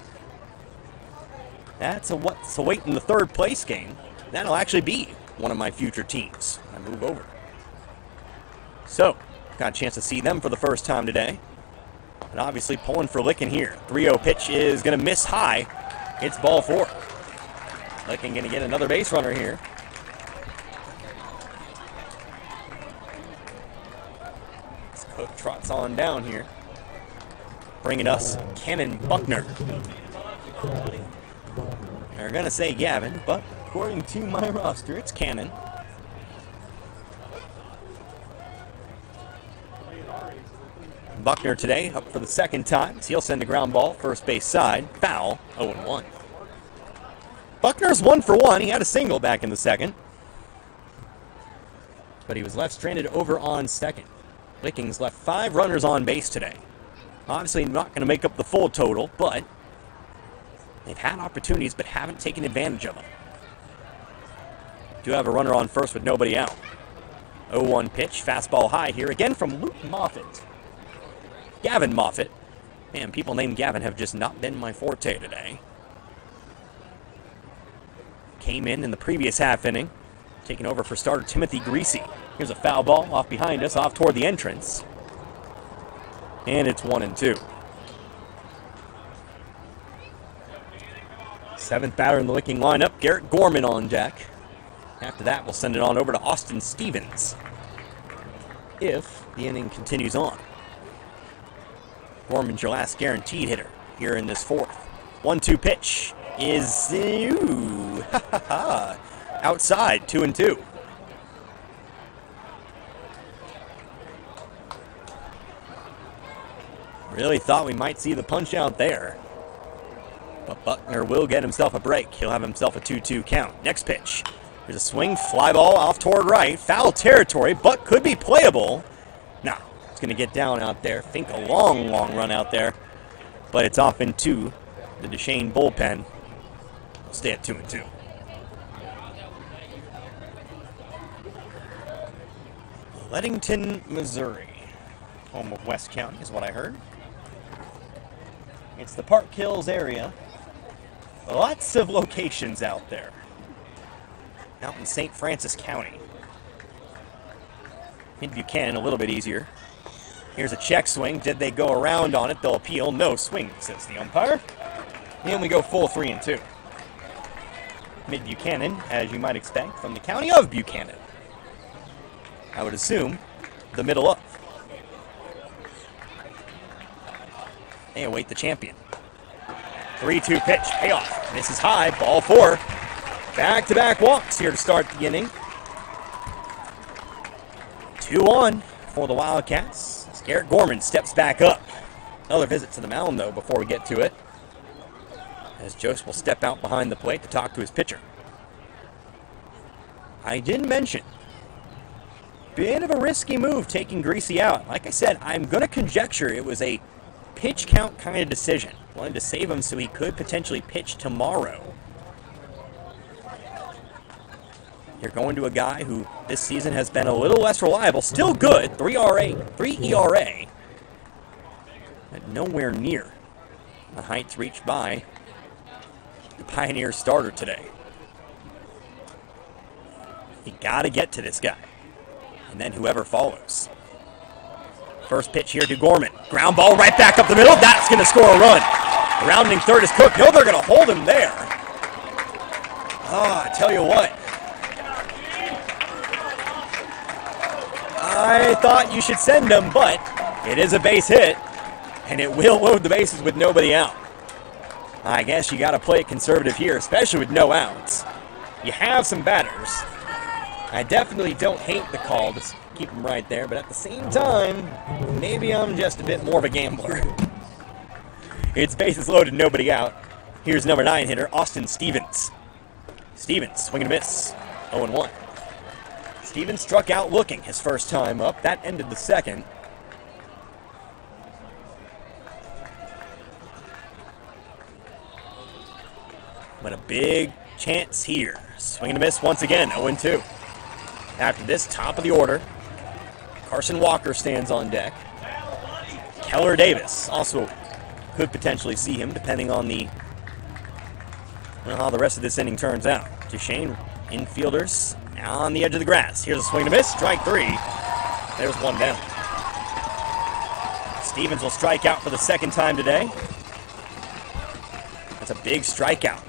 That's what's awaiting the third place game. That'll actually be one of my future teams. I move over. So, got a chance to see them for the first time today. And obviously pulling for Licking here. 3-0 pitch is going to miss high. It's ball four. Licking going to get another base runner here. This Cook trots on down here. Bringing us Cannon Buckner. They're going to say Gavin, but according to my roster, it's Cannon. Buckner today up for the second time. So he'll send a ground ball, first base side, foul, 0-1. Buckner's 1 for 1. He had a single back in the second, but he was left stranded over on second. Licking's left 5 runners on base today. Obviously not going to make up the full total, but they've had opportunities but haven't taken advantage of them. Do have a runner on first with nobody out. 0-1 pitch, fastball high here again from Luke Moffitt. Gavin Moffitt. Man, people named Gavin have just not been my forte today. Came in the previous half inning, taking over for starter Timothy Greasy. Here's a foul ball off behind us, off toward the entrance. And it's 1-2. Seventh batter in the Licking lineup, Garrett Gorman on deck. After that, we'll send it on over to Austin Stevens, if the inning continues on. Gorman's your last guaranteed hitter here in this fourth. 1-2 pitch is outside, 2-2. Really thought we might see the punch out there, but Buckner will get himself a break. He'll have himself a 2-2 count. Next pitch. There's a swing, fly ball off toward right, foul territory, but could be playable. Nah. It's going to get down out there. Think a long, long run out there. But it's off into the Duchesne bullpen. We'll stay at 2-2. Leadington, Missouri. Home of West County is what I heard. It's the Park Hills area. Lots of locations out there. Out in St. Francis County. In Buchanan, a little bit easier. Here's a check swing. Did they go around on it? They'll appeal. No swing, says the umpire. And we go full 3-2. Mid-Buchanan, as you might expect, from the county of Buchanan. I would assume the middle of. They await the champion. 3-2 pitch, payoff. Misses high, ball four. Back-to-back walks here to start the inning. 2-1 for the Wildcats. Garrett Gorman steps back up. Another visit to the mound, though, before we get to it, as Joseph will step out behind the plate to talk to his pitcher. I didn't mention, bit of a risky move taking Greasy out. Like I said, I'm going to conjecture it was a pitch count kind of decision. Wanted to save him so he could potentially pitch tomorrow. You're going to a guy who this season has been a little less reliable. Still good, 3 ERA, but nowhere near the heights reached by the Pioneer starter today. You got to get to this guy, and then whoever follows. First pitch here to Gorman. Ground ball right back up the middle. That's going to score a run. Rounding third is Cook. No, they're going to hold him there. I tell you what. I thought you should send him, but it is a base hit, and it will load the bases with nobody out. I guess you got to play it conservative here, especially with no outs. You have some batters. I definitely don't hate the call to keep him right there, but at the same time, maybe I'm just a bit more of a gambler. It's bases loaded, nobody out. Here's number 9 hitter, Austin Stevens. Stevens, swing and a miss, 0-1. Stevens struck out looking his first time up. That ended the second. But a big chance here. Swing and a miss once again, 0-2. After this, top of the order, Carson Walker stands on deck. Keller Davis also could potentially see him, depending on how the rest of this inning turns out. Duchesne, infielders, on the edge of the grass. Here's a swing and a miss, strike 3. There's one down. Stevens will strike out for the second time today. That's a big strikeout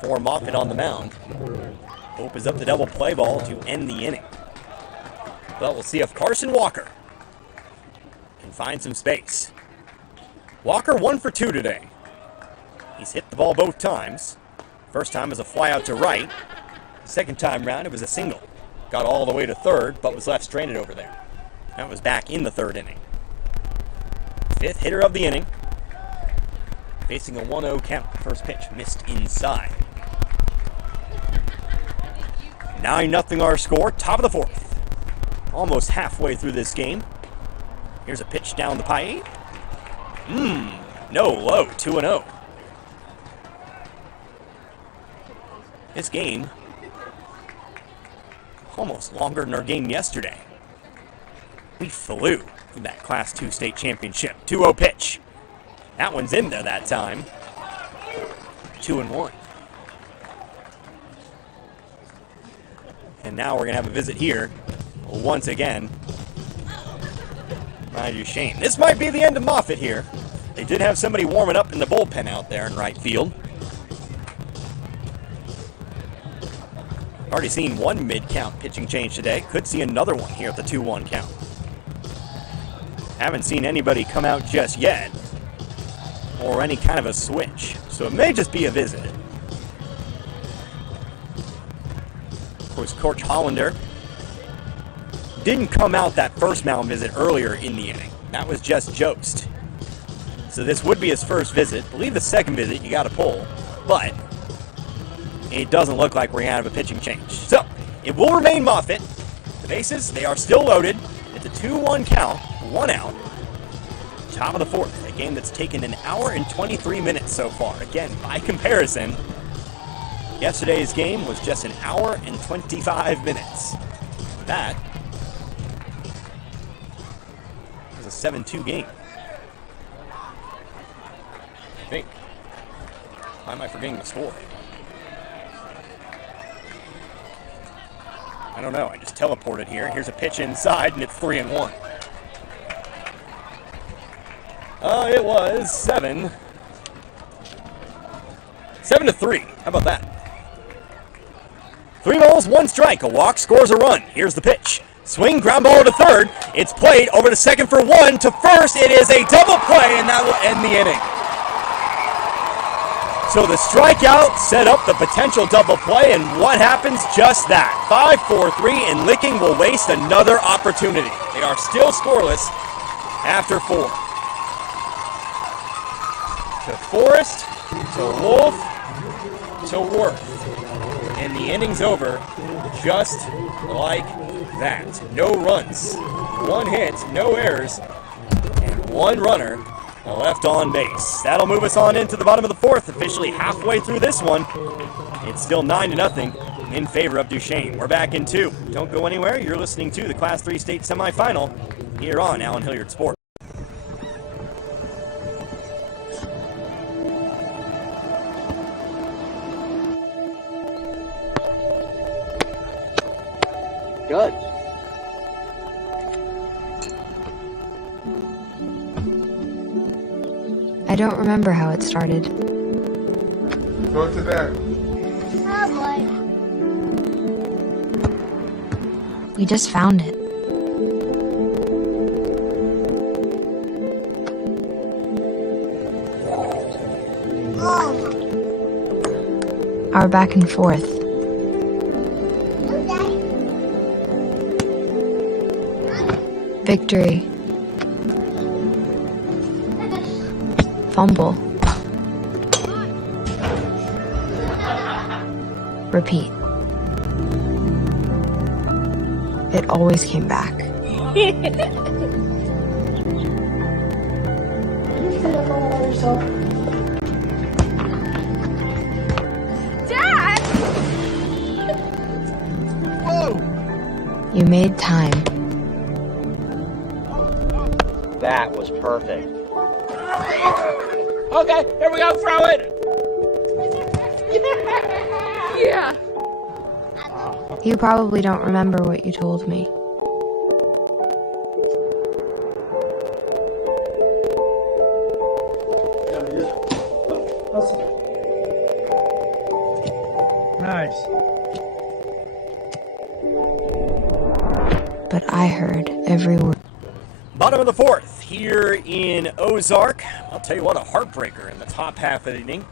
for Moffitt on the mound. Opens up the double play ball to end the inning. But we'll see if Carson Walker can find some space. Walker 1 for 2 today. He's hit the ball both times. First time was a fly out to right. Second time round, it was a single. Got all the way to third, but was left stranded over there. That was back in the third inning. 5th hitter of the inning. Facing a 1-0 count. First pitch missed inside. 9-0 our score. Top of the 4th. Almost halfway through this game. Here's a pitch down the pipe. No, low. 2-0. This game, almost longer than our game yesterday. We flew through that Class 2 state championship. 2-0 pitch. That one's in there that time. 2-1. And now we're going to have a visit here once again by Duchesne. This might be the end of Moffitt here. They did have somebody warming up in the bullpen out there in right field. Already seen one mid-count pitching change today. Could see another one here at the 2-1 count. Haven't seen anybody come out just yet, or any kind of a switch. So it may just be a visit. Of course, Coach Hollander didn't come out that first mound visit earlier in the inning. That was just Jost. So this would be his first visit. I believe the second visit you got to pull, but it doesn't look like we're going to have a pitching change. So it will remain Moffitt. The bases, they are still loaded. It's a 2-1 count, 1 out. Top of the 4th, a game that's taken an hour and 23 minutes so far. Again, by comparison, yesterday's game was just an hour and 25 minutes. That was a 7-2 game. I think. Why am I forgetting the score? I don't know. I just teleported here. Here's a pitch inside, and it's 3-1. It was 7-3. How about that? 3 balls, 1 strike. A walk scores a run. Here's the pitch. Swing, ground ball to third. It's played over to second for 1. To first, it is a double play, and that will end the inning. So the strikeout set up the potential double play, and what happens? Just that. 5-4-3, and Licking will waste another opportunity. They are still scoreless after 4. To Forrest, to Wolf, to Worth. And the inning's over just like that. No runs, 1 hit, no errors, and 1 runner left on base. That'll move us on into the bottom of the 4th, officially halfway through this one. It's still 9-0 in favor of Duchesne. We're back in 2. Don't go anywhere. You're listening to the Class 3 state semifinal here on Allen Hilliard Sports. Good. I don't remember how it started. Go to bed. Oh boy. We just found it. Our back and forth. Victory. Fumble. Repeat. It always came back. Dad! You made time. That was perfect. Okay, here we go, throw it! Yeah. You probably don't remember what you told me. Nice. But I heard every word. Bottom of the fourth here in Ozark. I'll tell you what, a heartbreaker in the top half of the inning.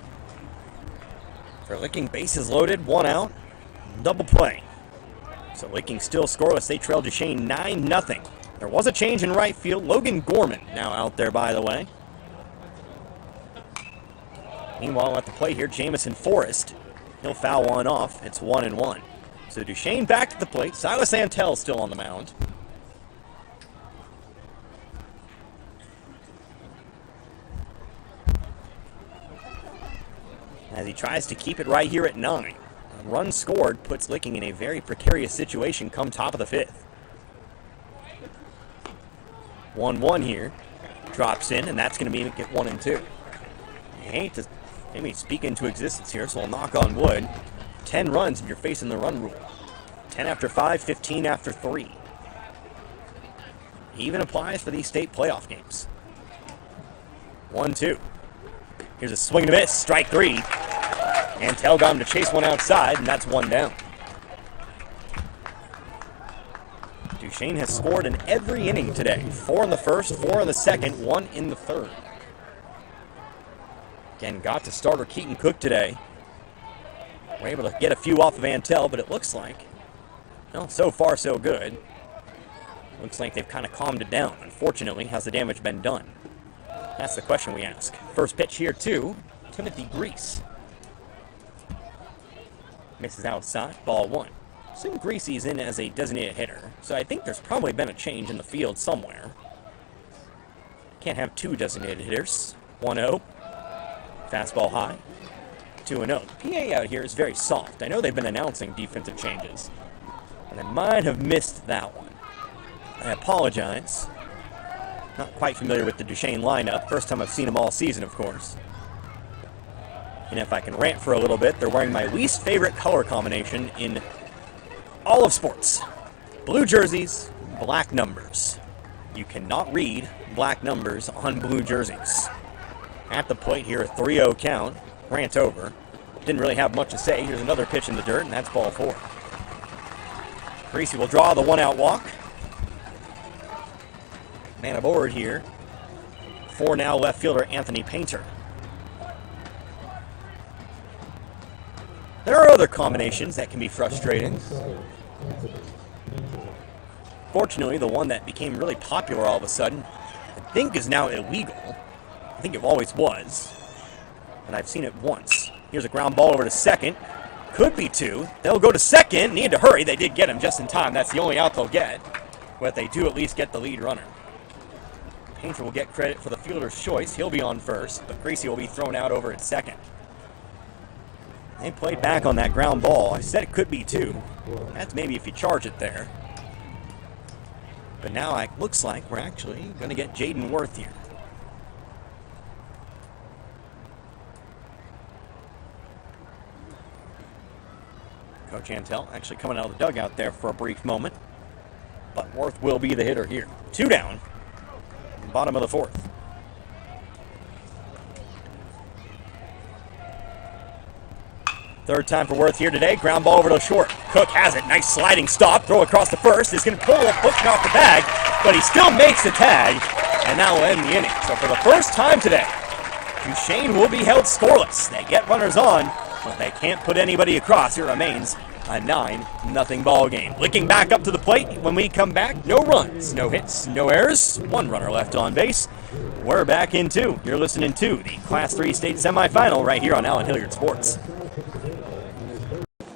For Licking, bases loaded, one out, double play. So Licking still scoreless. They trail Duchesne 9-0. There was a change in right field. Logan Gorman now out there, by the way. Meanwhile, at the plate here, Jamison Forrest. He'll foul one off. It's 1-1. So Duchesne back to the plate. Silas Antel still on the mound. As he tries to keep it right here at 9. A run scored puts Licking in a very precarious situation come top of the fifth. 1-1 here. Drops in, and that's going to be get 1-2. I hate to maybe speak into existence here, so I'll knock on wood. 10 runs and you're facing the run rule. 10 after 5, 15 after 3. Even applies for these state playoff games. 1-2. Here's a swing and a miss, strike 3. Antel got him to chase one outside, and that's one down. Duchesne has scored in every inning today. 4 in the first, 4 in the second, 1 in the third. Again, got to starter Keaton Cook today. We're able to get a few off of Antel, but it looks like, well, so far so good. Looks like they've kind of calmed it down. Unfortunately, has the damage been done? That's the question we ask. First pitch here, too. Timothy Grease. Misses outside, ball 1. Assume Greasy's in as a designated hitter, so I think there's probably been a change in the field somewhere. Can't have 2 designated hitters. 1-0. Fastball high. 2-0. The PA out here is very soft. I know they've been announcing defensive changes, and I might have missed that one. I apologize. Not quite familiar with the Duchesne lineup. First time I've seen them all season, of course. And if I can rant for a little bit, they're wearing my least favorite color combination in all of sports. Blue jerseys, black numbers. You cannot read black numbers on blue jerseys. At the plate here, a 3-0 count. Rant over. Didn't really have much to say. Here's another pitch in the dirt, and that's ball 4. Greasy will draw the 1-out walk. Man aboard here. 4 now left fielder Anthony Painter. There are other combinations that can be frustrating. Fortunately, the one that became really popular all of a sudden, I think is now illegal. I think it always was, but I've seen it once. Here's a ground ball over to second. Could be 2. They'll go to second. Need to hurry. They did get him just in time. That's the only out they'll get, but they do at least get the lead runner. Painter will get credit for the fielder's choice. He'll be on first, but Greasy will be thrown out over at second. They played back on that ground ball. I said it could be 2. That's maybe if you charge it there. But now it looks like we're actually going to get Jaden Worth here. Coach Antel actually coming out of the dugout there for a brief moment. But Worth will be the hitter here. 2 down. Bottom of the 4th. Third time for Worth here today. Ground ball over to short. Cook has it. Nice sliding stop. Throw across the first. Is going to pull a foot off the bag, but he still makes the tag, and that will end the inning. So for the first time today, Duchesne will be held scoreless. They get runners on, but they can't put anybody across. It remains a 9-0 ball game. Looking back up to the plate when we come back. No runs, no hits, no errors. One runner left on base. We're back in two. You're listening to the Class 3 state semifinal right here on Allen Hilliard Sports.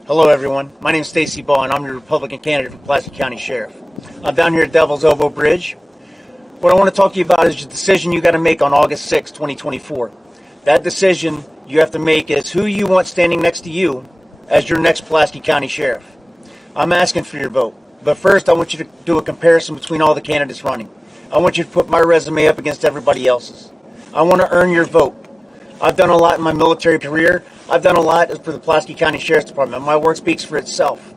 Hello, everyone. My name is Stacy Ball, and I'm your Republican candidate for Pulaski County Sheriff. I'm down here at Devil's Elbow Bridge. What I want to talk to you about is the decision you got to make on August 6, 2024. That decision you have to make is who you want standing next to you as your next Pulaski County Sheriff. I'm asking for your vote. But first, I want you to do a comparison between all the candidates running. I want you to put my resume up against everybody else's. I want to earn your vote. I've done a lot in my military career. I've done a lot for the Pulaski County Sheriff's Department. My work speaks for itself.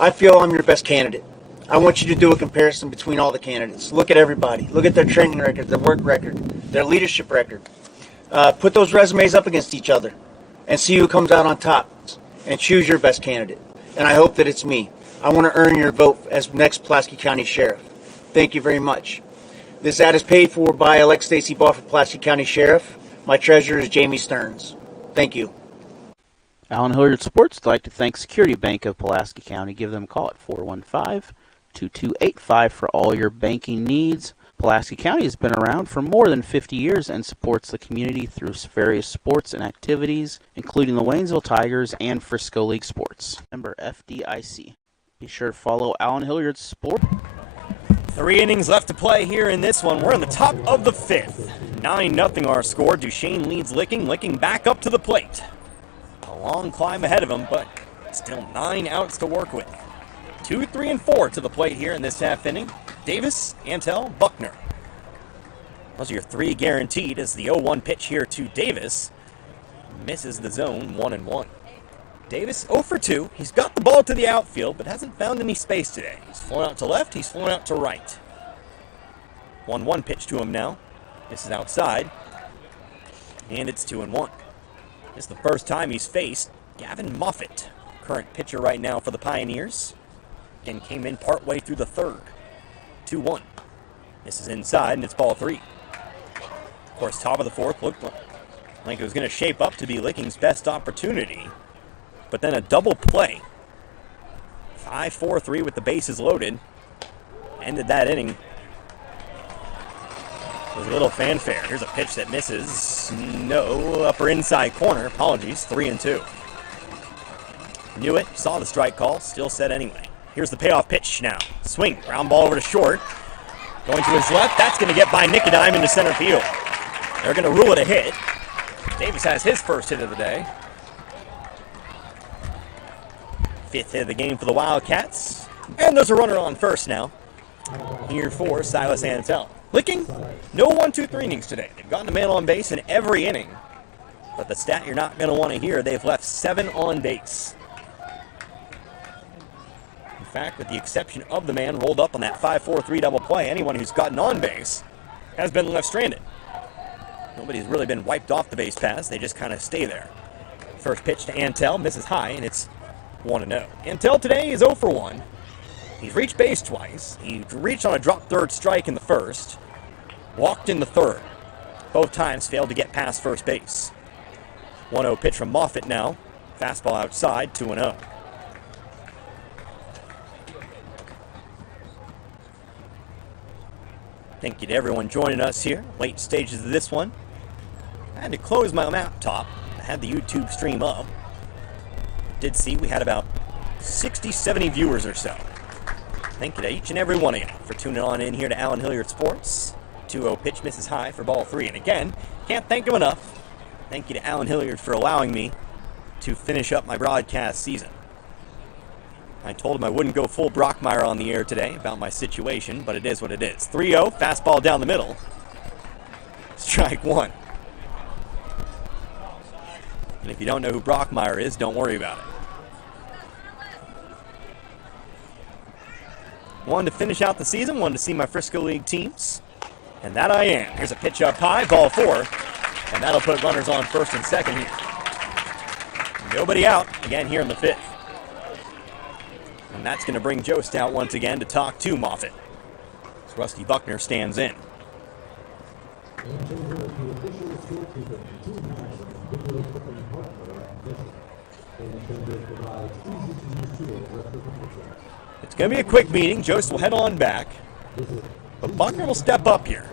I feel I'm your best candidate. I want you to do a comparison between all the candidates. Look at everybody. Look at their training record, their work record, their leadership record. Put those resumes up against each other and see who comes out on top and choose your best candidate. And I hope that it's me. I want to earn your vote as next Pulaski County Sheriff. Thank you very much. This ad is paid for by elect Stacy Ball for Pulaski County Sheriff. My treasurer is Jamie Stearns. Thank you. Allen Hilliard Sports would like to thank Security Bank of Pulaski County. Give them a call at 415-2285 for all your banking needs. Pulaski County has been around for more than 50 years and supports the community through various sports and activities, including the Waynesville Tigers and Frisco League Sports. Member FDIC. Be sure to follow Allen Hilliard Sports. 3 innings left to play here in this one. We're in the top of the 5th. 9-0 our score. Duchesne leads Licking back up to the plate. A long climb ahead of him, but still 9 outs to work with. 2, 3, and 4 to the plate here in this half inning. Davis, Antel, Buckner. Those are your 3 guaranteed as the 0-1 pitch here to Davis. Misses the zone, 1-1. Davis 0 for 2. He's got the ball to the outfield, but hasn't found any space today. He's flown out to left, he's flown out to right. 1-1 pitch to him now. This is outside. And it's 2-1. This is the first time he's faced Gavin Moffitt, current pitcher right now for the Pioneers. Again, came in partway through the 3rd. 2-1. This is inside, and it's ball 3. Of course, top of the 4th looked like it was going to shape up to be Licking's best opportunity. But then a double play. 5-4-3 with the bases loaded. Ended that inning with a little fanfare. Here's a pitch that misses. No, upper inside corner. Apologies, 3-2. Knew it, saw the strike call, still set anyway. Here's the payoff pitch now. Swing, ground ball over to short. Going to his left, that's going to get by Nicodime into center field. They're going to rule it a hit. Davis has his first hit of the day. 5th hit of the game for the Wildcats. And there's a runner on first now. Here for Silas Antel. Licking, no 1-2-3 innings today. They've gotten a man on base in every inning. But the stat you're not going to want to hear, they've left 7 on base. In fact, with the exception of the man rolled up on that 5-4-3 double play, anyone who's gotten on base has been left stranded. Nobody's really been wiped off the base paths. They just kind of stay there. First pitch to Antel, misses high, and it's 1-0. Antel today is 0 for 1. He's reached base twice. He reached on a drop third strike in the first. Walked in the third. Both times failed to get past first base. 1-0 pitch from Moffitt now. Fastball outside, 2-0. Thank you to everyone joining us here. Late stages of this one. I had to close my laptop. I had the YouTube stream up. Did see we had about 60, 70 viewers or so. Thank you to each and every one of you for tuning on in here to Allen Hilliard Sports. 2-0 pitch misses high for ball 3. And again, can't thank him enough. Thank you to Allen Hilliard for allowing me to finish up my broadcast season. I told him I wouldn't go full Brockmire on the air today about my situation, but it is what it is. 3-0, fastball down the middle. Strike 1. And if you don't know who Brockmire is, don't worry about it. Wanted to finish out the season, wanted to see my Frisco League teams, and that I am. Here's a pitch up high, ball 4, and that'll put runners on first and second here. Nobody out again here in the 5th. And that's going to bring Jost out once again to talk to Moffitt. As Rusty Buckner stands in. It's going to be a quick meeting. Jost will head on back. But Buckner will step up here.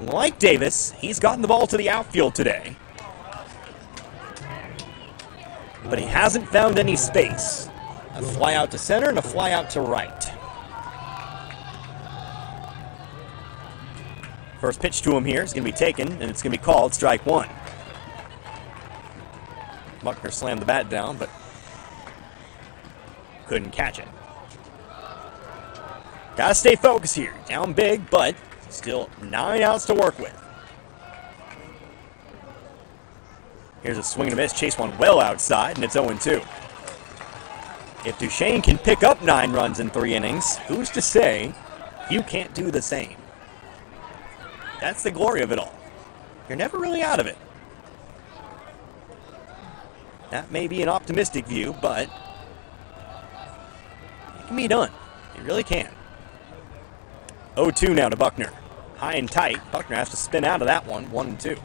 Like Davis, he's gotten the ball to the outfield today. But he hasn't found any space. A fly out to center and a fly out to right. First pitch to him here is going to be taken, and it's going to be called strike 1. Buckner slammed the bat down, but couldn't catch it. Got to stay focused here. Down big, but still 9 outs to work with. Here's a swing and a miss. Chase one well outside, and it's 0-2. If Duchesne can pick up 9 runs in 3 innings, who's to say you can't do the same? That's the glory of it all. You're never really out of it. That may be an optimistic view, but it can be done. It really can. 0-2 now to Buckner. High and tight. Buckner has to spin out of that one. 1-2.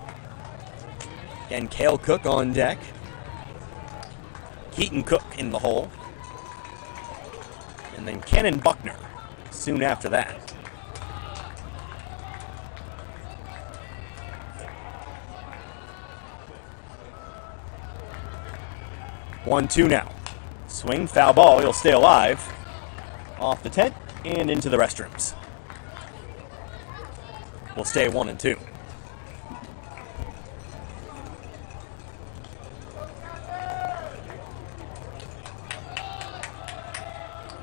Again, Cale Cook on deck. Keaton Cook in the hole. And then Ken and Buckner soon after that. One, 2 now. Swing, foul ball. He'll stay alive. Off the tent and into the restrooms. We'll stay 1-2.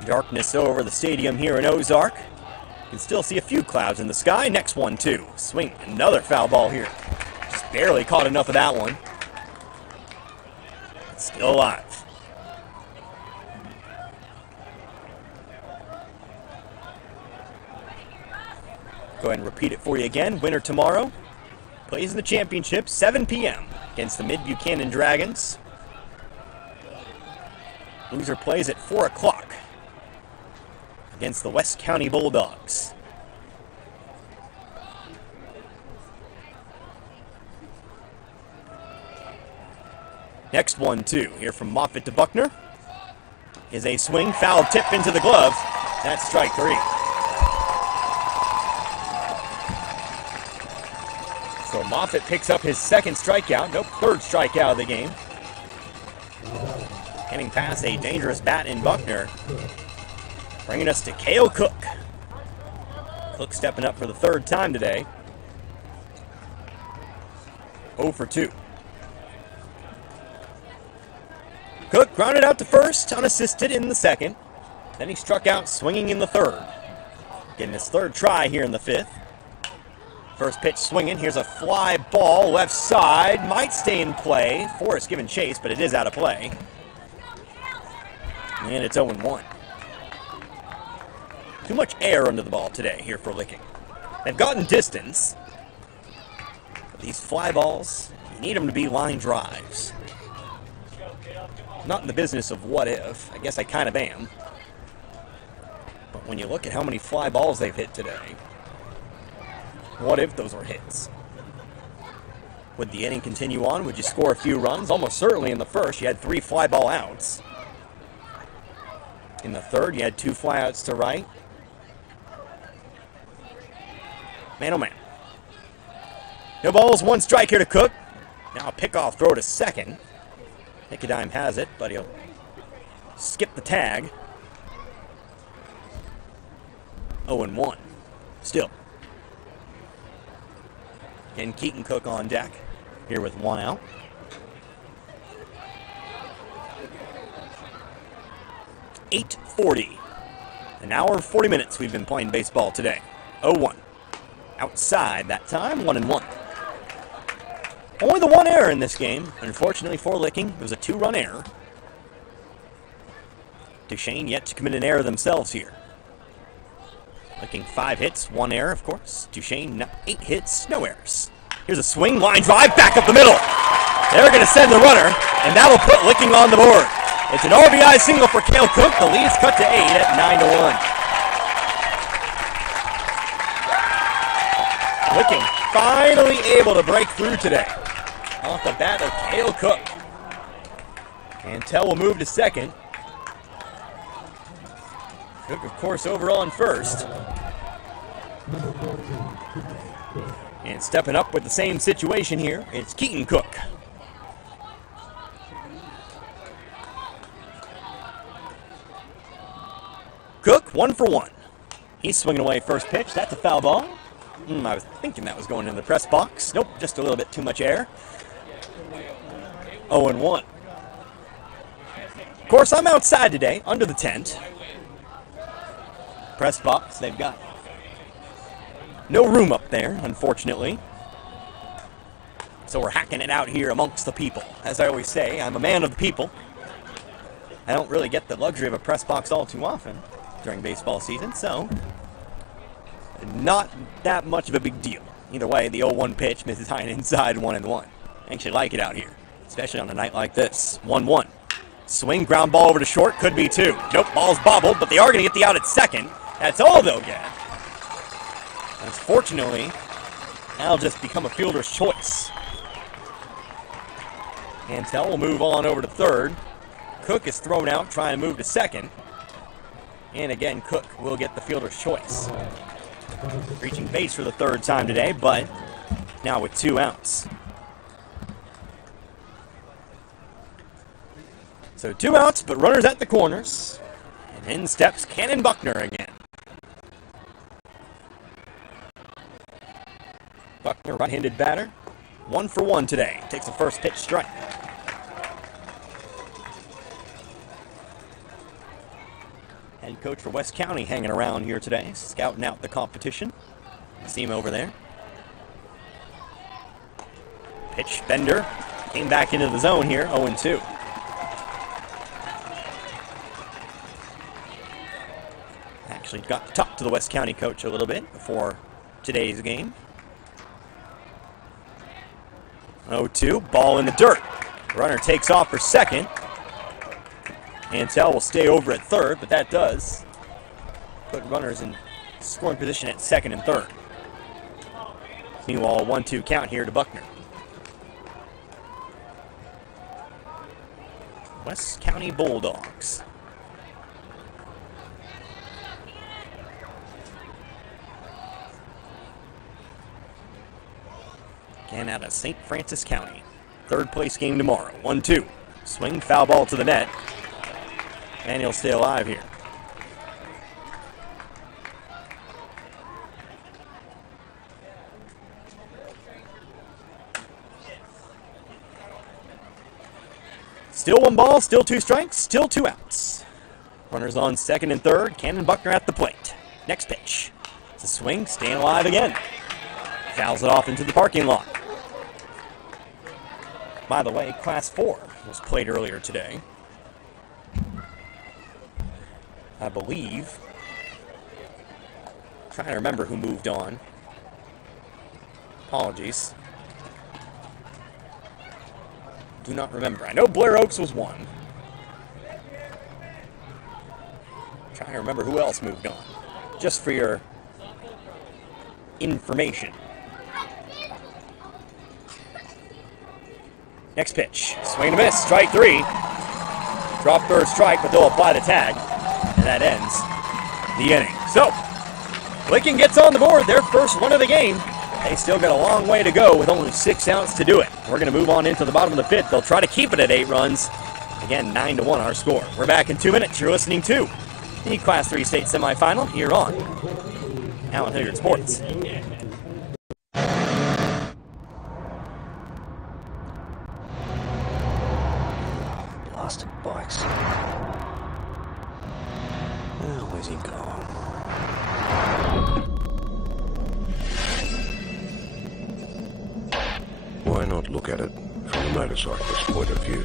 Darkness over the stadium here in Ozark. You can still see a few clouds in the sky. Next 1-2. Swing, another foul ball here. Just barely caught enough of that one. Still alive. Go ahead and repeat it for you again. Winner tomorrow plays in the championship, 7 p.m. against the Mid-Buchanan Dragons. Loser plays at 4 o'clock against the West County Bulldogs. Next 1-2 here from Moffitt to Buckner is a swing, foul tip into the glove. That's strike 3. So Moffitt picks up his second strikeout, third strikeout of the game. Getting past a dangerous bat in Buckner. Bringing us to Cale Cook. Cook stepping up for the 3rd time today. 0 for 2. Cook grounded out to first, unassisted in the 2nd. Then he struck out swinging in the 3rd. Getting his 3rd try here in the 5th. First pitch swinging. Here's a fly ball left side. Might stay in play. Forrest giving chase, but it is out of play. And it's 0-1. Too much air under the ball today here for Licking. They've gotten distance. But these fly balls, you need them to be line drives. Not in the business of what if. I guess I kind of am. But when you look at how many fly balls they've hit today, what if those were hits? Would the inning continue on? Would you score a few runs? Almost certainly in the 1st, you had 3 fly ball outs. In the 3rd, you had 2 fly outs to right. Man, oh man. No balls, 1 strike here to Cook. Now a pickoff throw to 2nd. Nicodime has it, but he'll skip the tag. 0-1. Still. And Keaton Cook on deck here with 1 out. .840. An hour and 40 minutes we've been playing baseball today. 0-1. Outside that time, 1-1. Only the 1 error in this game. Unfortunately for Licking, it was a 2-run error. Duchesne yet to commit an error themselves here. Licking 5 hits, 1 error, of course. Duchesne 8 hits, no errors. Here's a swing, line drive, back up the middle. They're going to send the runner, and that'll put Licking on the board. It's an RBI single for Cale Cook. The lead's cut to 8 at 9-1. Licking finally able to break through today. Off the bat of Cale Cook. Antel will move to second. Cook, of course, over on first. And stepping up with the same situation here, it's Keaton Cook. Cook, 1 for 1. He's swinging away first pitch. That's a foul ball. I was thinking that was going into the press box. Nope, just a little bit too much air. 0-1. Of course, I'm outside today, under the tent. Press box, they've got no room up there, unfortunately. So we're hacking it out here amongst the people. As I always say, I'm a man of the people. I don't really get the luxury of a press box all too often during baseball season, so not that much of a big deal. Either way, the 0-1 pitch misses high and inside, 1-1. I actually like it out here, especially on a night like this. 1-1. Swing, ground ball over to short, could be 2. Nope, ball's bobbled, but they are going to get the out at second. That's all they'll get. Unfortunately, that'll just become a fielder's choice. Antel will move on over to third. Cook is thrown out, trying to move to second. And again, Cook will get the fielder's choice. Reaching base for the third time today, but now with 2 outs. So 2 outs, but runners at the corners. And in steps Cannon Buckner again. Buckner, right-handed batter. 1 for 1 today. Takes the first pitch strike. Head coach for West County hanging around here today, scouting out the competition. See him over there. Pitch, Bender. Came back into the zone here, 0-2. Actually got to talk to the West County coach a little bit before today's game. 0-2, ball in the dirt. Runner takes off for second. Antel will stay over at third, but that does put runners in scoring position at second and third. Meanwhile, a 1-2 count here to Buckner. West County Bulldogs. Again out of St. Francis County. Third place game tomorrow. 1-2. Swing, foul ball to the net. And he'll stay alive here. Still 1 ball, still 2 strikes, still 2 outs. Runners on second and third. Cannon Buckner at the plate. Next pitch. It's a swing, staying alive again. Fouls it off into the parking lot. By the way, Class 4 was played earlier today. I believe. I'm trying to remember who moved on. Apologies. Do not remember. I know Blair Oaks was one. Trying to remember who else moved on. Just for your information. Next pitch. Swing and a miss. Strike 3. Drop third strike, but they'll apply the tag. And that ends the inning. So, Licking gets on the board. Their first one of the game. They still got a long way to go with only 6 outs to do it. We're going to move on into the bottom of the 5th. They'll try to keep it at 8 runs. Again, 9-1 our score. We're back in 2 minutes. You're listening to the Class 3 state semifinal here on Allen Hilliard Sports. Blasted bikes. Oh, where's he gone? Why not look at it from the motorcyclist's point of view?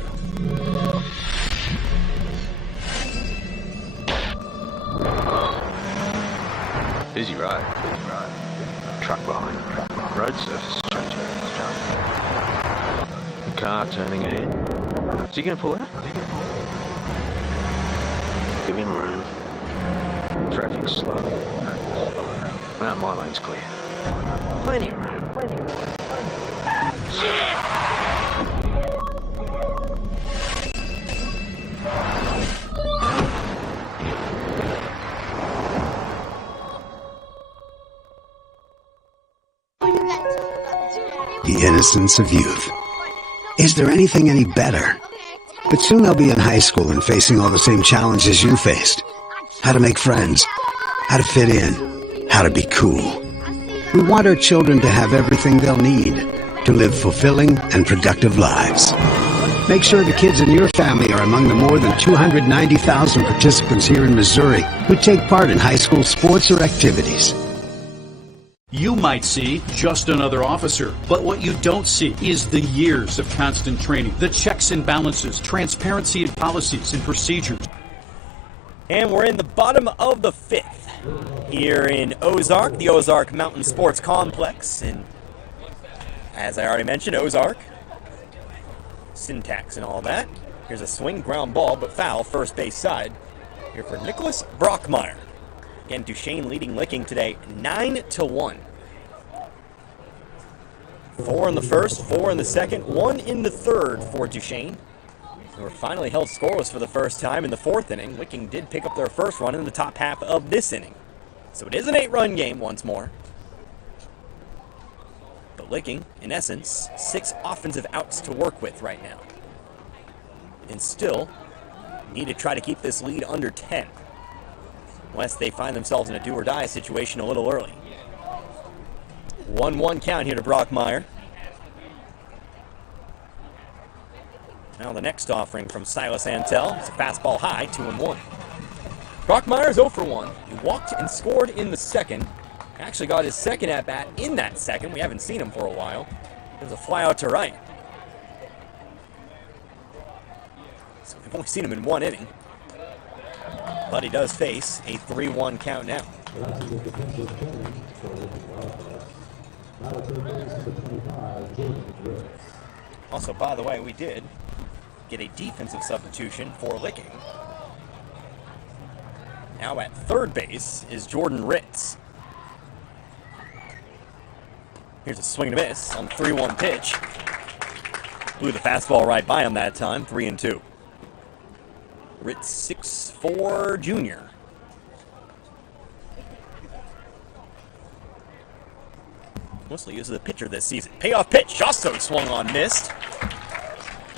Busy road. Truck behind. Road surface changing. Car turning ahead. Is he going to pull out? Give him room. Traffic's slow. Now my lane's clear. Plenty of room. The innocence of youth. Is there anything any better? But soon they'll be in high school and facing all the same challenges you faced. How to make friends, how to fit in, how to be cool. We want our children to have everything they'll need to live fulfilling and productive lives. Make sure the kids in your family are among the more than 290,000 participants here in Missouri who take part in high school sports or activities. You might see just another officer, but what you don't see is the years of constant training, the checks and balances, transparency in policies and procedures. And we're in the bottom of the fifth here in Ozark, the Ozark Mountain Sports Complex. And as I already mentioned, Ozark, syntax and all that. Here's a swing, ground ball, but foul, first base side. Here for Nicholas Brockmeyer. Again, Duchesne leading Licking today, 9-1. 4 in the first, 4 in the second, 1 in the third for Duchesne. They were finally held scoreless for the first time in the fourth inning. Licking did pick up their first run in the top half of this inning. So it is an 8-run game once more. But Licking, in essence, 6 offensive outs to work with right now. And still need to try to keep this lead under 10. Unless they find themselves in a do-or-die situation a little early. 1-1 count here to Brockmeyer. Now the next offering from Silas Antel. It's a fastball high, 2-1. Brockmeyer's 0 for 1. He walked and scored in the second. Actually got his second at-bat in that second. We haven't seen him for a while. There's a fly out to right. So we've only seen him in 1 inning. But he does face a 3-1 count now. Also, by the way, we did get a defensive substitution for Licking. Now at third base is Jordan Ritz. Here's a swing and a miss on the 3-1 pitch. Blew the fastball right by him that time, 3-2. Ritz 6'4" junior. Mostly uses the pitcher this season. Payoff pitch, Justo swung on, missed.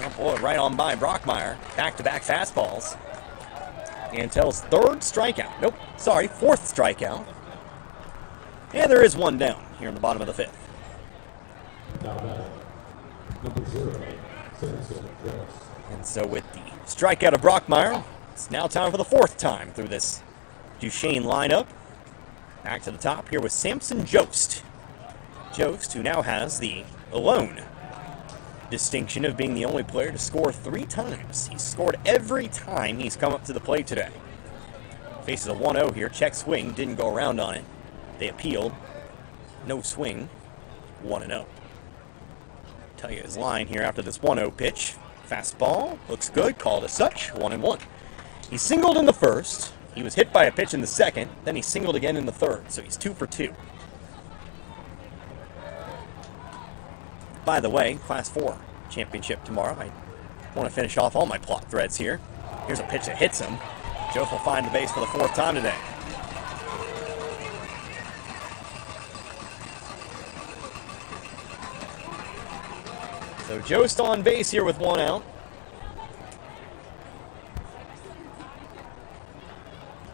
Oh boy, right on by Brockmeyer. Back-to-back fastballs. Antel's third strikeout. Nope, sorry, fourth strikeout. And there is one down here in the bottom of the fifth. And so with the strikeout of Brockmeyer, it's now time for the fourth time through this Duchesne lineup. Back to the top here with Samson Jost. Jost, who now has the alone distinction of being the only player to score 3 times. He's scored every time he's come up to the plate today. Faces a 1-0 here. Check swing, didn't go around on it. They appealed. No swing. 1-0. Tell you his line here after this 1-0 pitch. Fastball, looks good, called as such, 1-1. He singled in the first. He was hit by a pitch in the second. Then he singled again in the third, so he's 2 for 2. By the way, Class 4 championship tomorrow. I want to finish off all my plot threads here. Here's a pitch that hits him. Joe will find the base for the 4th time today. So Joe still on base here with 1 out.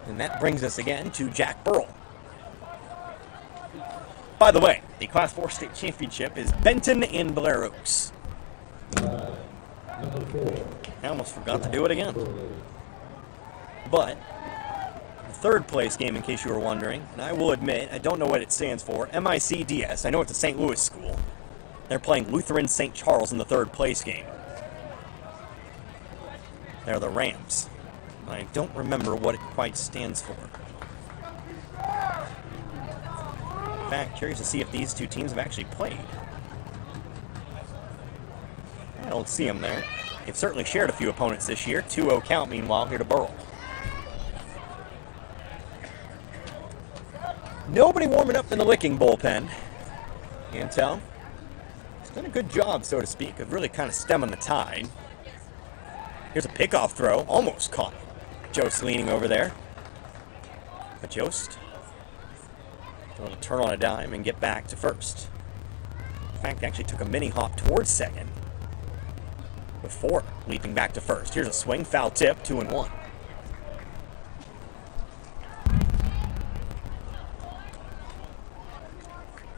And that brings us again to Jack Burrell. By the way, the Class 4 state championship is Benton and Blair Oaks. I almost forgot to do it again. But the third place game, in case you were wondering, and I will admit, I don't know what it stands for, MICDS. I know it's a St. Louis school. They're playing Lutheran St. Charles in the third place game. They're the Rams. I don't remember what it quite stands for. In fact, curious to see if these two teams have actually played. don't see him there. They've certainly shared a few opponents this year. 2-0 count, meanwhile, here to Burrell. Nobody warming up in the Licking bullpen. Antel has done a good job, so to speak, of really kind of stemming the tide. Here's a pickoff throw, almost caught. Jost leaning over there. But Jost able to turn on a dime and get back to first. In fact, actually took a mini hop towards second before leaping back to first. Here's a swing, foul tip, 2-1.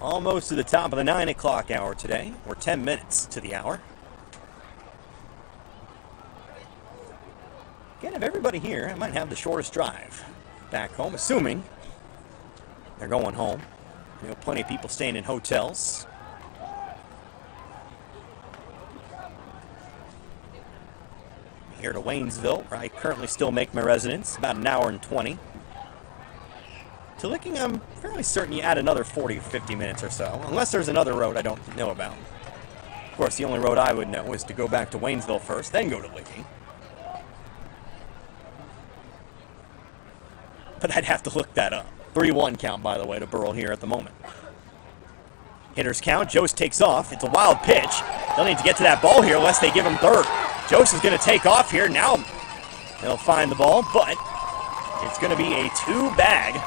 Almost to the top of the 9 o'clock hour today. We're 10 minutes to the hour. Again, of everybody here, I might have the shortest drive back home, assuming they're going home. You know, plenty of people staying in hotels. Here to Waynesville, where I currently still make my residence, about an hour and 20. To Licking, I'm fairly certain you add another 40 or 50 minutes or so, unless there's another road I don't know about. Of course, the only road I would know is to go back to Waynesville first, then go to Licking. But I'd have to look that up. 3-1 count, by the way, to Burrell here at the moment. Hitters count. Jost takes off. It's a wild pitch. They'll need to get to that ball here unless they give him third. Jost is going to take off here. Now they'll find the ball, but it's going to be a two-bag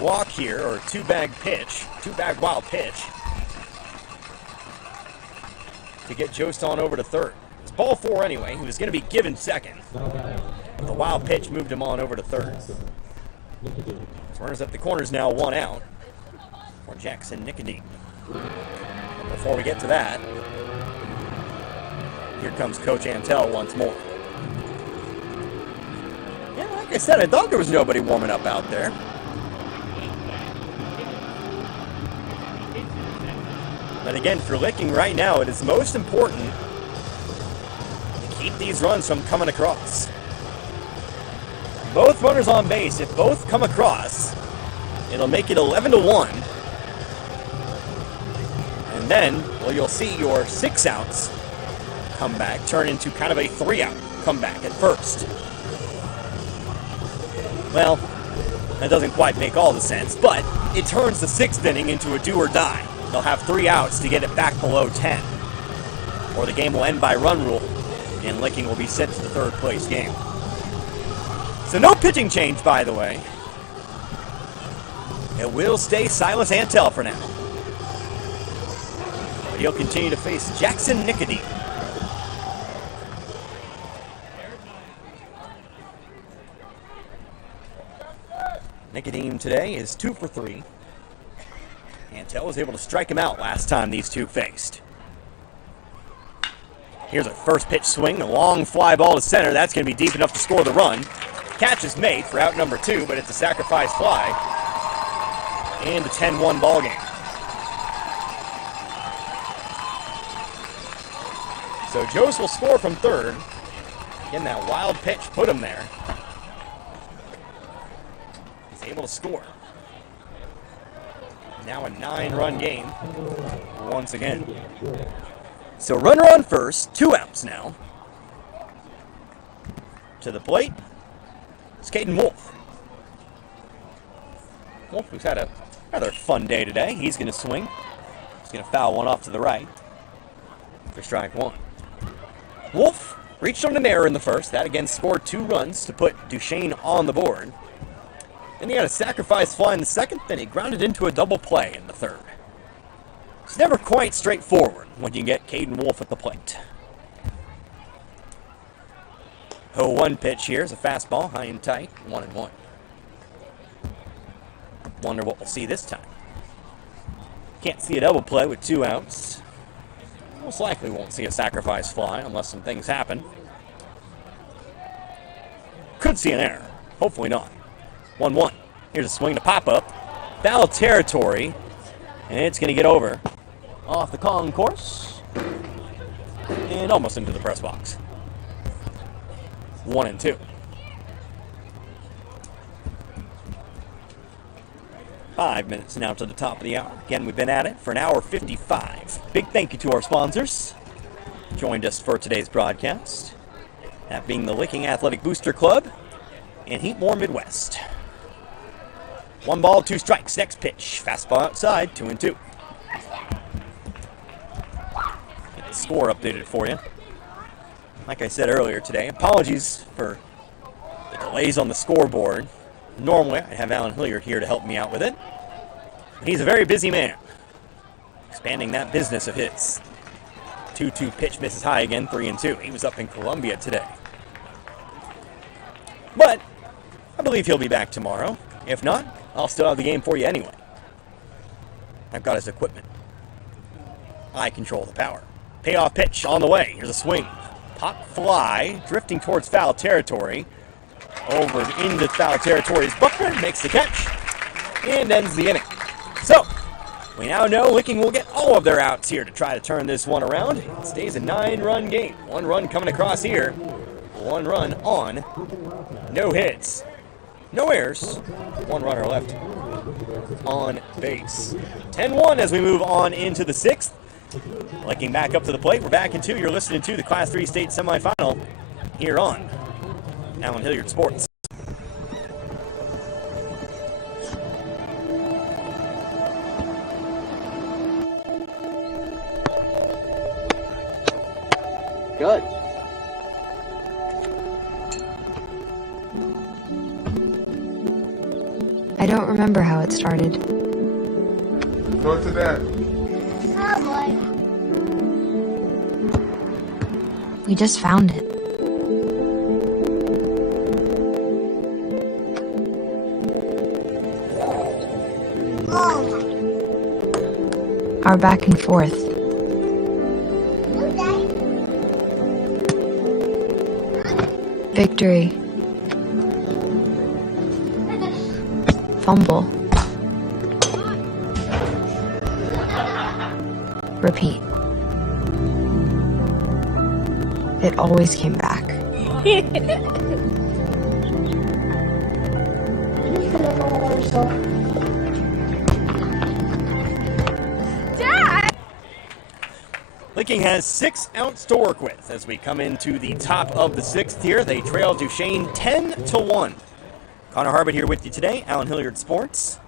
walk here, or two-bag pitch. Two-bag wild pitch to get Jost on over to third. It's ball 4 anyway. He was going to be given second. The wild pitch moved him on over to third. Runners at the corners now, 1 out for Jackson Nicodeme. Before we get to that, here comes Coach Antel once more. Yeah, like I said, I thought there was nobody warming up out there. But again, for Licking right now, it is most important to keep these runs from coming across. Both runners on base, if both come across, it'll make it 11-1. And then, well, you'll see your 6 outs comeback turn into kind of a 3-out comeback at first. Well, that doesn't quite make all the sense, but it turns the 6th inning into a do or die. They'll have 3 outs to get it back below 10. Or the game will end by run rule, and Licking will be sent to the 3rd place game. So no pitching change, by the way. It will stay Silas Antel for now. But he'll continue to face Jackson Nicodeme. Nicodeme today is 2 for 3. Antel was able to strike him out last time these two faced. Here's a first pitch swing, a long fly ball to center. That's going to be deep enough to score the run. Catch is made for out number 2, but it's a sacrifice fly. And a 10-1 ball game. So Jost will score from third. Again, that wild pitch put him there. He's able to score. Now a 9-run game once again. So runner on first, 2 outs now. To the plate, it's Caden Wolf. Wolf, who's had a rather fun day today. He's going to swing. He's going to foul one off to the right for strike 1. Wolf reached on an error in the first. That again scored 2 runs to put Duchesne on the board. Then he had a sacrifice fly in the second. Then he grounded into a double play in the third. It's never quite straightforward when you get Caden Wolf at the plate. 0-1 pitch here is a fastball, high and tight, 1-1. Wonder what we'll see this time. Can't see a double play with 2 outs. Most likely won't see a sacrifice fly unless some things happen. Could see an error. Hopefully not. 1-1. Here's a swing to pop up. Foul territory. And it's going to get over off the concourse. And almost into the press box. 1-2. 5 minutes now to the top of the hour. Again, we've been at it for an hour 55. Big thank you to our sponsors. joined us for today's broadcast, that being the Licking Athletic Booster Club and Heatmore Midwest. 1 ball, 2 strikes. Next pitch. Fastball outside, 2-2. Get the score updated for you. Like I said earlier today, apologies for the delays on the scoreboard. Normally, I have Allen Hilliard here to help me out with it. But he's a very busy man, expanding that business of his. 2-2 pitch misses high again, 3-2. He was up in Columbia today. But I believe he'll be back tomorrow. If not, I'll still have the game for you anyway. I've got his equipment. I control the power. Payoff pitch on the way. Here's a swing. Pop fly, drifting towards foul territory. Over into foul territory is Buckner, makes the catch, and ends the inning. So, we now know Licking will get all of their outs here to try to turn this one around. It stays a 9-run game. 1 run coming across here. 1 run on. No hits. No errors. 1 runner left on base. 10-1 as we move on into the 6th. Licking back up to the plate. We're back in 2. You're listening to the Class 3 state semifinal here on Allen Hilliard Sports. Good. I don't remember how it started. Go to that. Oh boy. We just found it. Our back and forth. Victory. Fumble. Repeat. It always came back. Dad! Licking has 6 outs to work with as we come into the top of the 6th here. They trail Duchesne 10-1. Connor Harbert here with you today, Allen Hilliard Sports.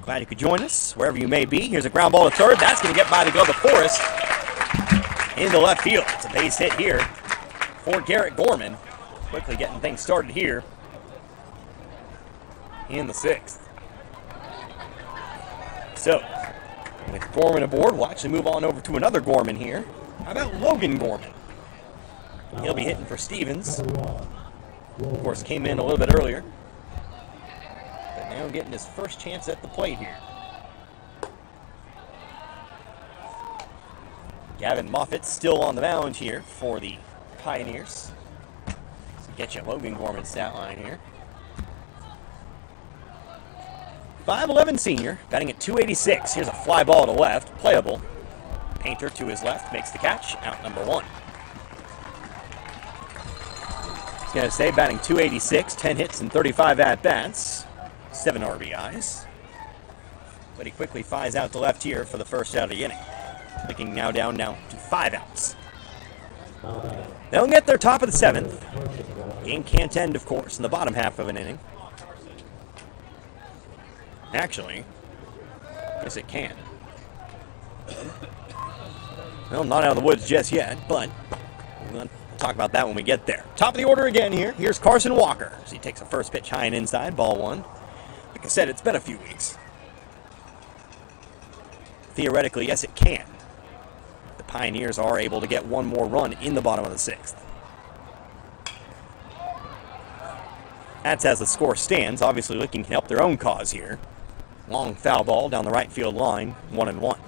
Glad you could join us wherever you may be. Here's a ground ball to third. That's going to get by the glove of Forrest into left field. It's a base hit here for Garrett Gorman. Quickly getting things started here in the 6th. So, with Gorman aboard, we'll actually move on over to another Gorman here. How about Logan Gorman? He'll be hitting for Stevens. Of course, came in a little bit earlier. But now getting his first chance at the plate here. Gavin Moffitt still on the mound here for the Pioneers. So get you Logan Gorman's stat line here. 5'11 senior, batting at 286. Here's a fly ball to left, playable. Painter to his left makes the catch, out number 1. He's going to say batting 286, 10 hits and 35 at-bats, 7 RBIs. But he quickly flies out to left here for the first out of the inning. Looking now down to 5 outs. They'll get their top of the 7th. Game can't end, of course, in the bottom half of an inning. Actually, yes it can. Well, not out of the woods just yet, but we'll talk about that when we get there. Top of the order again here. Here's Carson Walker. As he takes a first pitch high and inside, ball 1. Like I said, it's been a few weeks. Theoretically, yes, it can. The Pioneers are able to get one more run in the bottom of the 6th. That's as the score stands. Obviously, Licking can help their own cause here. Long foul ball down the right field line, 1-1.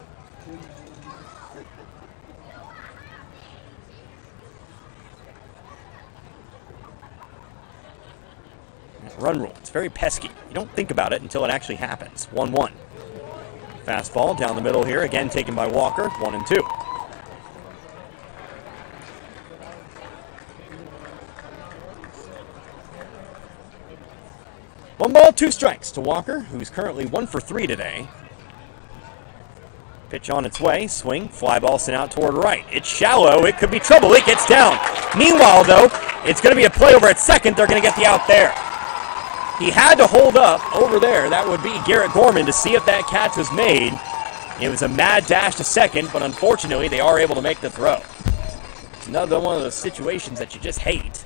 Run rule. It's very pesky. You don't think about it until it actually happens. 1-1. Fastball down the middle here, again taken by Walker, 1-2. One ball, 2 strikes to Walker, who's currently 1 for 3 today. Pitch on its way, swing, fly ball sent out toward right. It's shallow, it could be trouble, it gets down. Meanwhile, though, it's going to be a play over at second. They're going to get the out there. He had to hold up over there. That would be Garrett Gorman to see if that catch was made. It was a mad dash to second, but unfortunately, they are able to make the throw. It's another one of those situations that you just hate.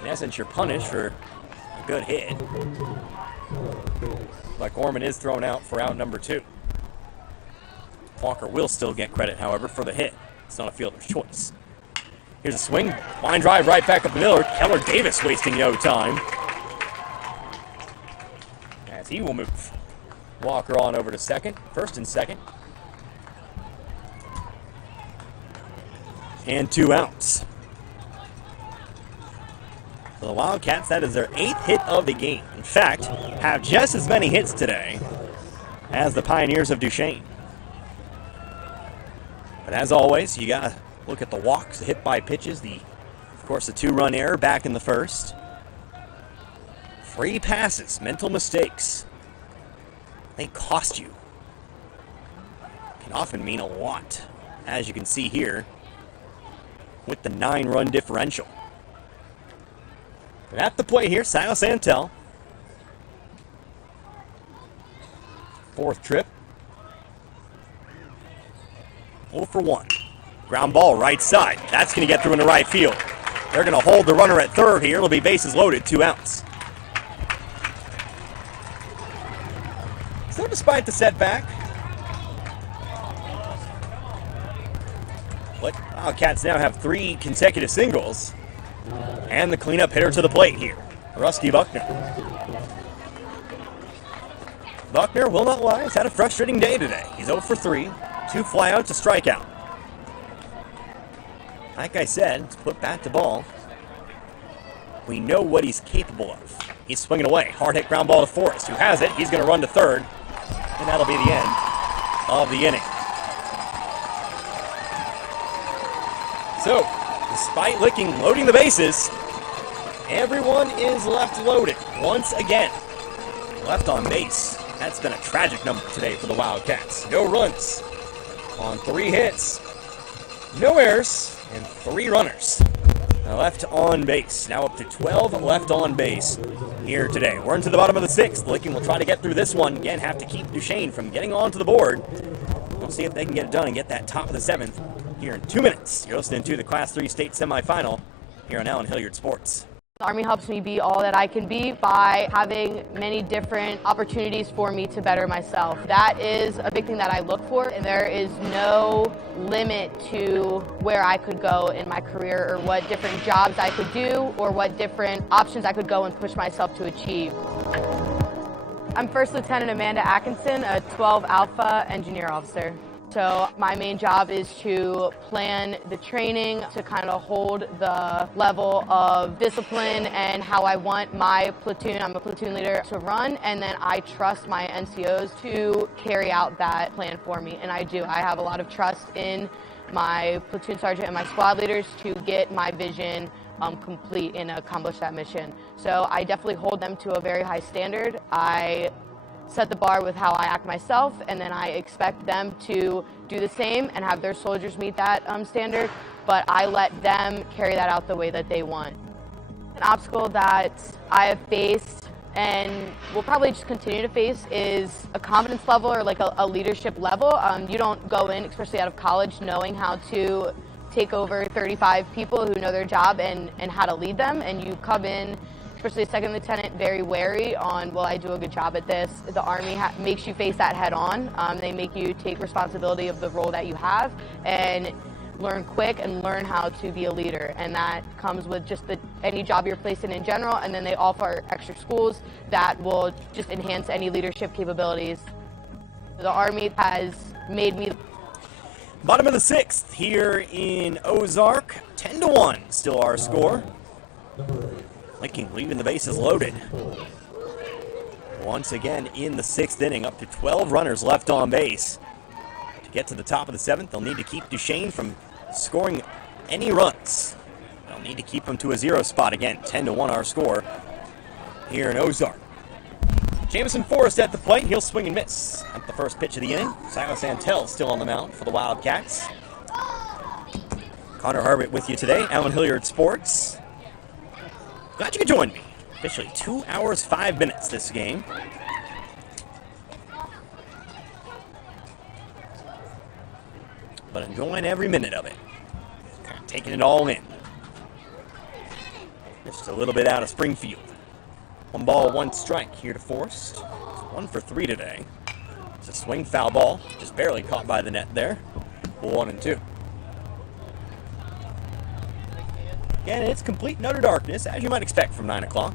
In essence, you're punished for a good hit. But Gorman is thrown out for out number 2. Walker will still get credit, however, for the hit. It's not a fielder's choice. Here's a swing. Line drive right back up the middle. Keller Davis wasting no time. As he will move. Walker on over to second. First and second. And 2 outs. For the Wildcats, that is their 8th hit of the game. In fact, have just as many hits today as the Pioneers of Duchesne. But as always, you got to look at the walks, the hit by pitches, of course, the 2-run error back in the first. Free passes, mental mistakes. They cost you. Can often mean a lot, as you can see here with the 9-run differential. But at the plate here, Silas Santel. 4th trip. 0 for 1. Ground ball right side. That's going to get through into right field. They're going to hold the runner at third here. It'll be bases loaded, 2 outs. So despite the setback, Wildcats now have 3 consecutive singles. And the cleanup hitter to the plate here, Rusty Buckner. Buckner, will not lie, has had a frustrating day today. He's 0 for 3, 2 flyouts, a strikeout. Like I said, it's put bat to ball. We know what he's capable of. He's swinging away. Hard hit ground ball to Forrest, who has it. He's going to run to third, and that'll be the end of the inning. So, despite loading the bases, everyone is left loaded once again. Left on base. That's been a tragic number today for the Wildcats. No runs on 3 hits, no errors, and 3 runners left on base. Now up to 12 left on base here today. We're into the bottom of the 6th. Licking will try to get through this one. Again, have to keep Duchesne from getting onto the board. We'll see if they can get it done and get that top of the 7th here in 2 minutes. You're listening to the Class 3 State Semifinal here on Allen Hilliard Sports. The Army helps me be all that I can be by having many different opportunities for me to better myself. That is a big thing that I look for, and there is no limit to where I could go in my career or what different jobs I could do or what different options I could go and push myself to achieve. I'm First Lieutenant Amanda Atkinson, a 12 Alpha engineer officer. So my main job is to plan the training to kind of hold the level of discipline and how I want my platoon, I'm a platoon leader, to run, and then I trust my NCOs to carry out that plan for me, and I do. I have a lot of trust in my platoon sergeant and my squad leaders to get my vision complete and accomplish that mission. So I definitely hold them to a very high standard. I set the bar with how I act myself, and then I expect them to do the same and have their soldiers meet that standard, but I let them carry that out the way that they want. An obstacle that I have faced and will probably just continue to face is a confidence level or like a leadership level. You don't go in, especially out of college, knowing how to take over 35 people who know their job and how to lead them, and you come in, especially a second lieutenant, very wary on, will I do a good job at this? The Army makes you face that head on. They make you take responsibility of the role that you have and learn quick and learn how to be a leader. And that comes with just any job you're placed in general, and then they offer extra schools that will just enhance any leadership capabilities. The Army has made me... Bottom of the 6th here in Ozark, 10-1 still our score. Licking, leaving the bases loaded. Once again in the 6th inning, up to 12 runners left on base. To get to the top of the 7th, they'll need to keep Duchesne from scoring any runs. They'll need to keep them to a 0 spot again. 10-1 our score here in Ozark. Jamison Forrest at the plate. He'll swing and miss at the first pitch of the inning. Silas Antel still on the mound for the Wildcats. Connor Harvitt with you today. Allen Hilliard Sports. Glad you could join me. Officially 2 hours, 5 minutes this game. But enjoying every minute of it. Kind of taking it all in. Just a little bit out of Springfield. 1 ball, 1 strike here to Forrest. 1 for 3 today. It's a swing foul ball. Just barely caught by the net there. 1 and 2. Again, it's complete and utter darkness, as you might expect from 9 o'clock.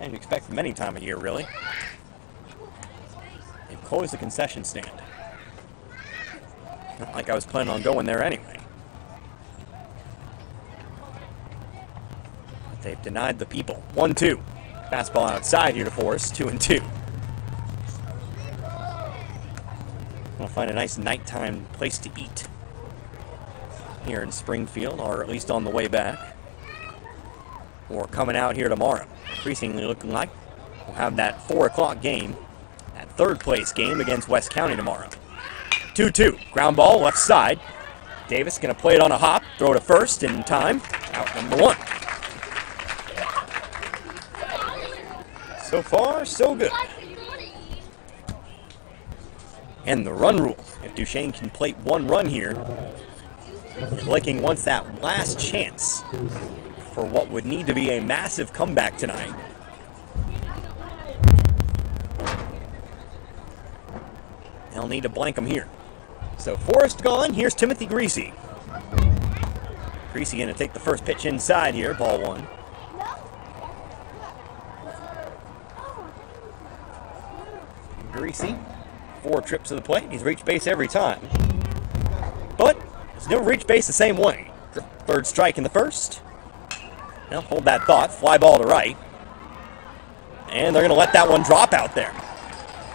And you expect from any time of year, really. They've closed the concession stand. Not like I was planning on going there anyway. They've denied the people. 1-2. Fastball outside here to Forrest. 2 and 2. We'll find a nice nighttime place to eat here in Springfield, or at least on the way back. Or coming out here tomorrow. Increasingly looking like we'll have that 4 o'clock game, that third place game against West County tomorrow. 2-2. Ground ball left side. Davis going to play it on a hop. Throw to first in time. Out number 1. So far, so good. And the run rule. If Duchesne can plate 1 run here, Licking wants that last chance for what would need to be a massive comeback tonight. They'll need to blank them here. So Forrest gone. Here's Timothy Greasy. Greasy going to take the first pitch inside here. Ball 1. Greasy, 4 trips to the plate. He's reached base every time. But he's never reached base the same way. 3rd strike in the first. Now hold that thought. Fly ball to right. And they're going to let that one drop out there.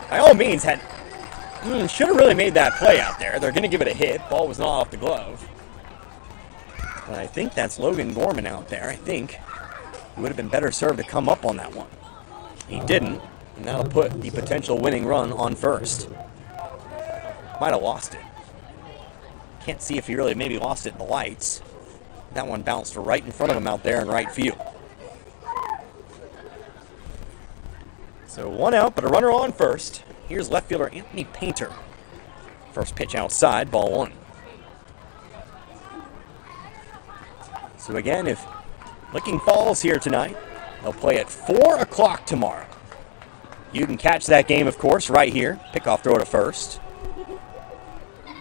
By all means, should have really made that play out there. They're going to give it a hit. Ball was not off the glove. But I think that's Logan Gorman out there. I think he would have been better served to come up on that one. He didn't. And that'll put the potential winning run on first. Might have lost it. Can't see if he really maybe lost it in the lights. That one bounced right in front of him out there in right field. So 1 out, but a runner on first. Here's left fielder Anthony Painter. First pitch outside, ball 1. So again, if Licking falls here tonight, they'll play at 4 o'clock tomorrow. You can catch that game, of course, right here. Pickoff throw to first.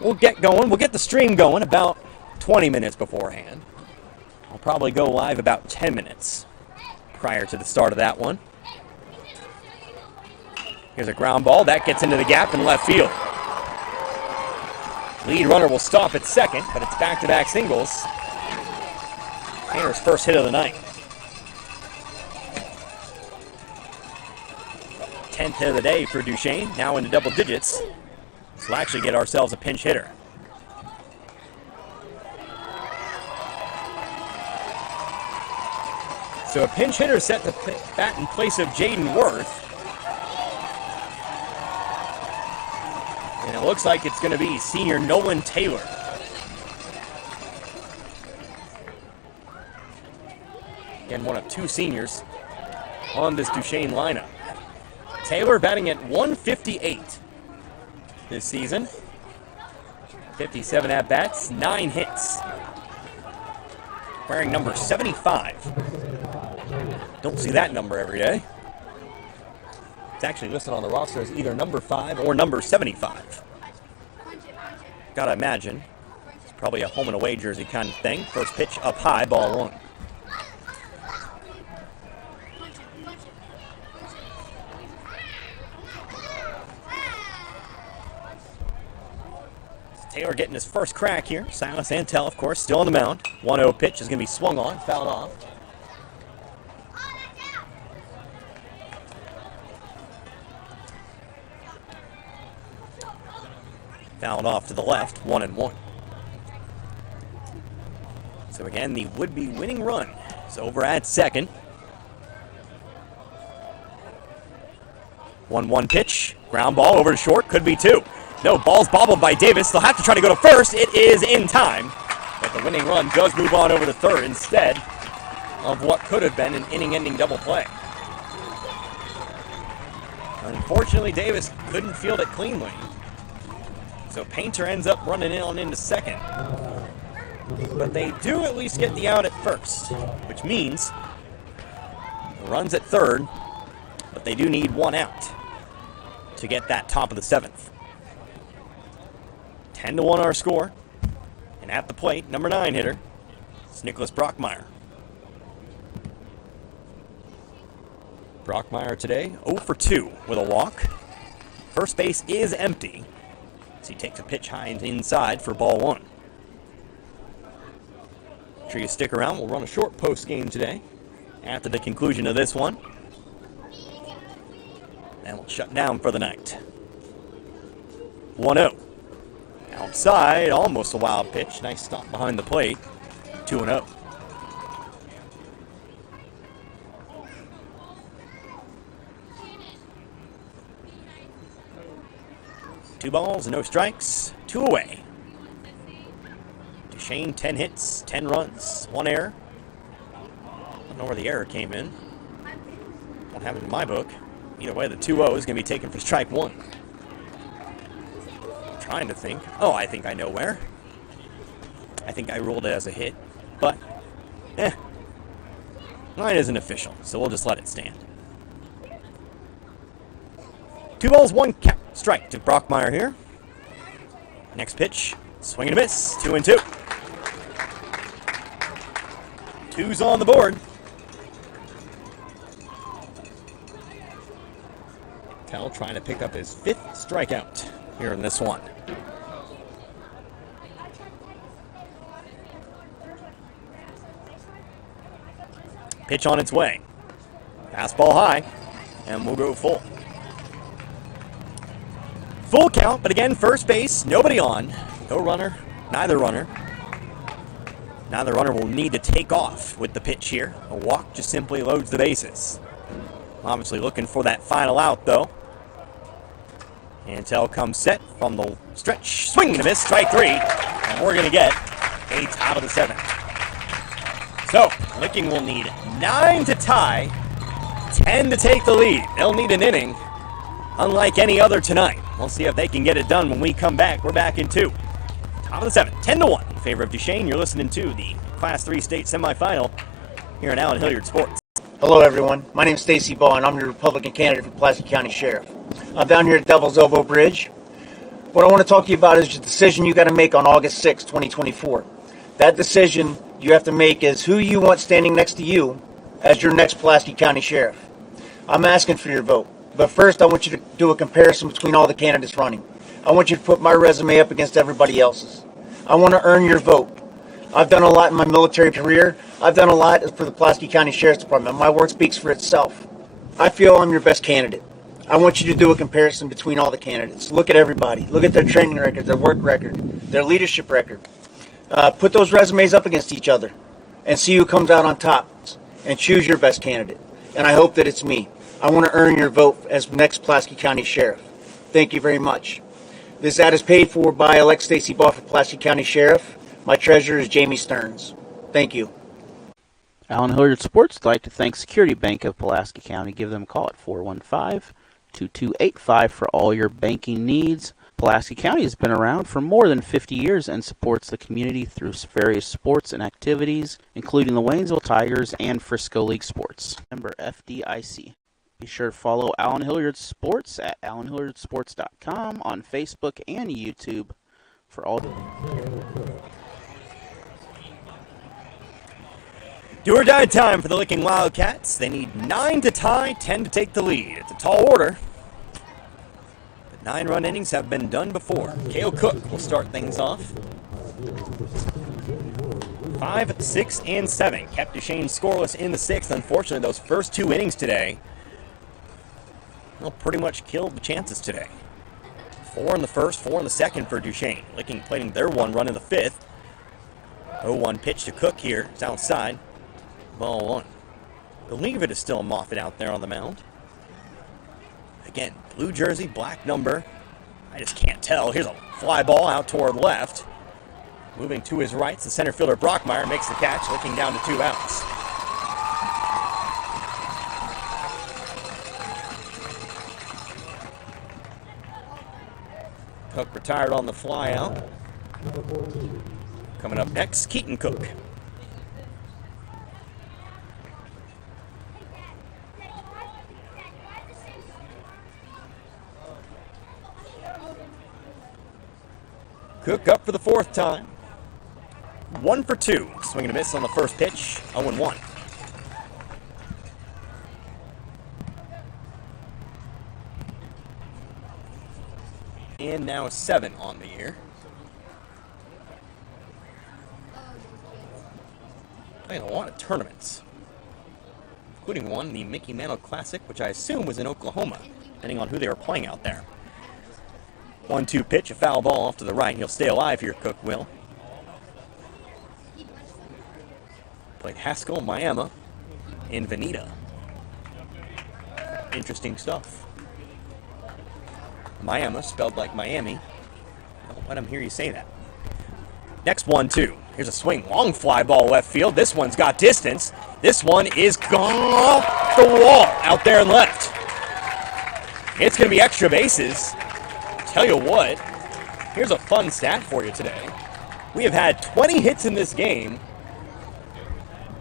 We'll get going. We'll get the stream going about 20 minutes beforehand. I'll probably go live about 10 minutes prior to the start of that one. Here's a ground ball. That gets into the gap in left field. Lead runner will stop at second, but it's back-to-back singles. Painter's first hit of the night. 10th hit of the day for Duchesne, now into double digits. So we'll actually get ourselves a pinch hitter. So a pinch hitter set to bat in place of Jaden Worth. And it looks like it's going to be senior Nolan Taylor. Again, one of 2 seniors on this Duchesne lineup. Taylor batting at 158 this season. 57 at-bats, 9 hits. Wearing number 75. Don't see that number every day. It's actually listed on the roster as either number 5 or number 75. Gotta imagine. It's probably a home and away jersey kind of thing. First pitch up high, ball 1. Taylor getting his first crack here. Silas Antel, of course, still on the mound. 1-0 pitch is going to be swung on, fouled off. Fouled off to the left, 1-1. So again, the would-be winning run is over at second. 1-1 pitch. Ground ball over to short. Could be 2. No, ball's bobbled by Davis. They'll have to try to go to first. It is in time. But the winning run does move on over to third instead of what could have been an inning-ending double play. Unfortunately, Davis couldn't field it cleanly. So Painter ends up running into second. But they do at least get the out at first, which means runs at third, but they do need 1 out to get that top of the 7th. 10-1 our score. And at the plate, number 9 hitter, it's Nicholas Brockmeyer. Brockmeyer today, 0 for 2 with a walk. First base is empty, so he takes a pitch high inside for ball 1. Make sure you stick around. We'll run a short post game today after the conclusion of this one. And we'll shut down for the night. 1-0. Outside, almost a wild pitch. Nice stop behind the plate. 2-0. Two balls and no strikes. 2 away. Duchesne, 10 hits, 10 runs, 1 error. I don't know where the error came in. Don't have it in my book. Either way, the 2-0 is going to be taken for strike 1. I'm trying to think. Oh, I think I know where. I think I ruled it as a hit, but mine isn't official, so we'll just let it stand. 2 balls, 1 count. Strike to Brockmeyer here. Next pitch, swing and a miss. 2-2. 2's on the board. Tell trying to pick up his 5th strikeout here in this one. Pitch on its way. Fastball high, and we'll go full. Full count, but again, first base, nobody on. No runner, neither runner. Neither runner will need to take off with the pitch here. A walk just simply loads the bases. Obviously looking for that final out, though. Antel comes set from the stretch. Swing and a miss, strike 3. And we're going to get 8 out of the 7th. So, Licking will need 9 to tie, 10 to take the lead. They'll need an inning, unlike any other tonight. We'll see if they can get it done when we come back. We're back in 2. Top of the 7th, 10-1 in favor of Duchesne. You're listening to the Class 3 state semifinal here in Allen Hilliard Sports. Hello, everyone. My name is Stacy Baugh, and I'm your Republican candidate for Pulaski County Sheriff. I'm down here at Devil's Elbow Bridge. What I want to talk to you about is the decision you got to make on August 6, 2024. That decision you have to make is who you want standing next to you as your next Pulaski County Sheriff. I'm asking for your vote. But first, I want you to do a comparison between all the candidates running. I want you to put my resume up against everybody else's. I want to earn your vote. I've done a lot in my military career. I've done a lot for the Pulaski County Sheriff's Department. My work speaks for itself. I feel I'm your best candidate. I want you to do a comparison between all the candidates. Look at everybody. Look at their training record, their work record, their leadership record. Put those resumes up against each other and see who comes out on top and choose your best candidate. And I hope that it's me. I want to earn your vote as next Pulaski County Sheriff. Thank you very much. This ad is paid for by elect Stacy Baugh for Pulaski County Sheriff. My treasurer is Jamie Stearns. Thank you. Allen Hilliard Sports would like to thank Security Bank of Pulaski County. Give them a call at 415-2285 for all your banking needs. Pulaski County has been around for more than 50 years and supports the community through various sports and activities, including the Waynesville Tigers and Frisco League Sports. Member FDIC. Be sure to follow Allen Hilliard Sports at allenhilliardsports.com on Facebook and YouTube for all. Do or die time for the Licking Wildcats. They need 9 to tie, 10 to take the lead. It's a tall order, but 9-run innings have been done before. Cale Cook will start things off. 5, 6, and 7 kept Duchesne scoreless in the 6th. Unfortunately, those first 2 innings today, well, pretty much killed the chances today. 4 in the first, 4 in the second for Duchesne. Licking playing their 1 run in the 5th. 0-1 pitch to Cook here. It's outside. Ball 1. I believe it is still Moffitt out there on the mound. Again, blue jersey, black number. I just can't tell. Here's a fly ball out toward left. Moving to his right, the center fielder Brockmeyer makes the catch, looking down to 2 outs. Cook retired on the fly out. Coming up next, Keaton Cook. Cook up for the 4th time. 1 for 2. Swing and a miss on the first pitch. 0-1. And now a 7 on the year. Playing a lot of tournaments, including one, the Mickey Mantle Classic, which I assume was in Oklahoma, depending on who they were playing out there. 1-2 pitch, a foul ball off to the right. He'll stay alive here, Cook will. Played Haskell, Miami, and Veneta. Interesting stuff. Miami, spelled like Miami. Don't let him hear you say that. Next 1-2. Here's a swing. Long fly ball left field. This one's got distance. This one is gone off the wall out there and left. It's going to be extra bases. Tell you what, here's a fun stat for you today. We have had 20 hits in this game.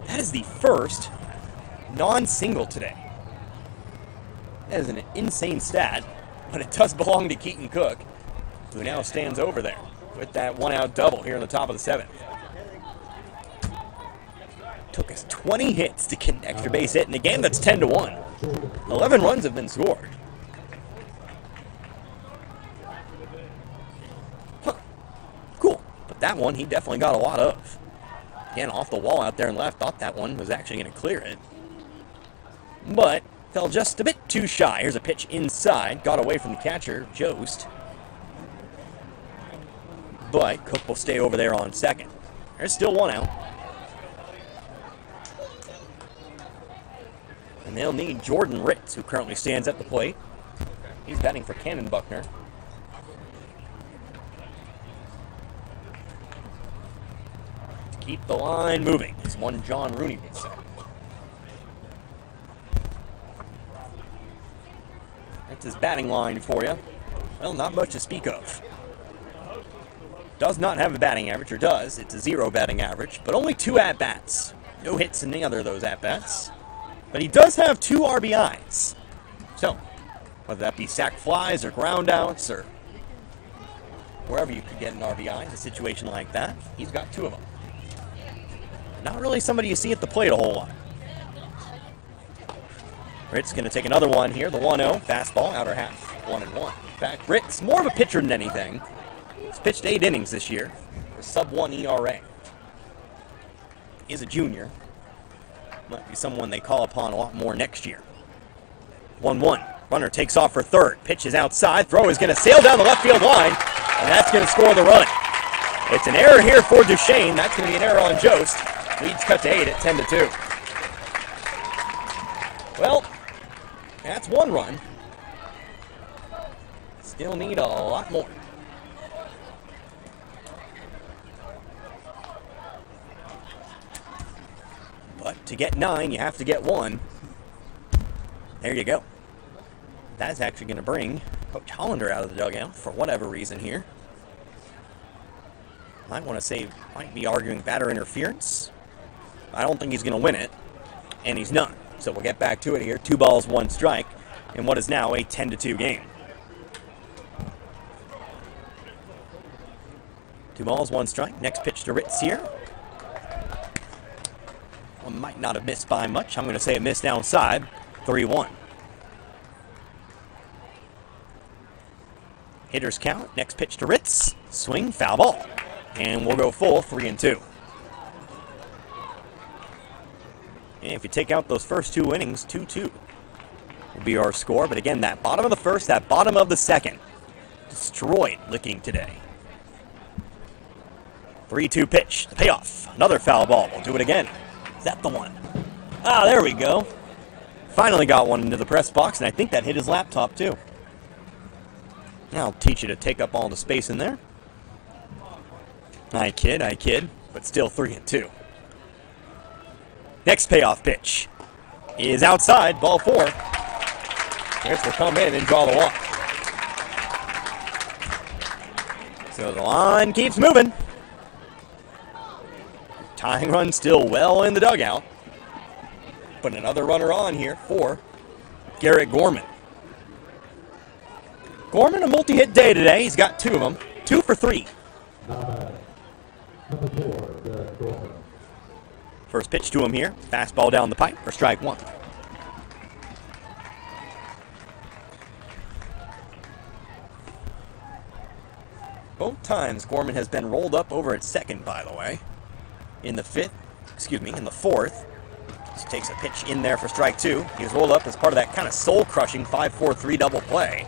That is the first non-single today. That is an insane stat, but it does belong to Keaton Cook, who now stands over there with that 1-out double here in the top of the 7th. Took us 20 hits to get an extra base hit in a game that's 10-1. 11 runs have been scored. Cool. But that one he definitely got a lot of. Again, off the wall out there and left. Thought that one was actually going to clear it. But fell just a bit too shy. Here's a pitch inside. Got away from the catcher, Jost. But Cook will stay over there on second. There's still 1 out. And they'll need Jordan Ritz, who currently stands at the plate. He's batting for Cannon Buckner. To keep the line moving, as one John Rooney would say. That's his batting line for you. Well, not much to speak of. Does not have a batting average, or does. It's a 0 batting average, but only 2 at-bats. No hits in any other of those at-bats. But he does have 2 RBIs. So, whether that be sac flies or ground outs or wherever you could get an RBI in a situation like that, he's got 2 of them. Not really somebody you see at the plate a whole lot. Ritz going to take another one here. The 1-0, fastball, outer half, 1-1. In fact, Ritz, more of a pitcher than anything. He's pitched 8 innings this year. A sub-1 ERA. He is a junior. Might be someone they call upon a lot more next year. 1-1. Runner takes off for third. Pitch is outside. Throw is going to sail down the left field line. And that's going to score the run. It's an error here for Duchesne. That's going to be an error on Jost. Leads cut to 8 at 10-2. Well, that's 1 run. Still need a lot more. But to get 9, you have to get 1. There you go. That is actually going to bring Coach Hollander out of the dugout for whatever reason here. Might want to say, might be arguing batter interference. I don't think he's going to win it, and he's not. So we'll get back to it here. 2 balls, 1 strike, in what is now a 10-2 game. 2 balls, 1 strike. Next pitch to Ritz here. One might not have missed by much. I'm going to say it missed outside. 3-1. Hitters count. Next pitch to Ritz. Swing, foul ball. And we'll go full 3-2. And if you take out those first 2 innings, 2-2 will be our score. But again, that bottom of the first, that bottom of the second, destroyed Licking today. 3-2 pitch. The payoff. Another foul ball. We'll do it again. Is that the one? Ah, there we go. Finally got one into the press box, and I think that hit his laptop too. Now I'll teach you to take up all the space in there. I kid, but still 3-2. Next payoff pitch is outside, ball 4. Here's to come in and draw the walk. So the line keeps moving. Tying run still well in the dugout. But another runner on here for Garrett Gorman. Gorman, a multi-hit day today. He's got 2 of them. 2 for 3. First pitch to him here. Fastball down the pipe for strike 1. Both times Gorman has been rolled up over at second, by the way. In the 4th. Just takes a pitch in there for strike 2. He was rolled up as part of that kind of soul-crushing 5-4-3 double play.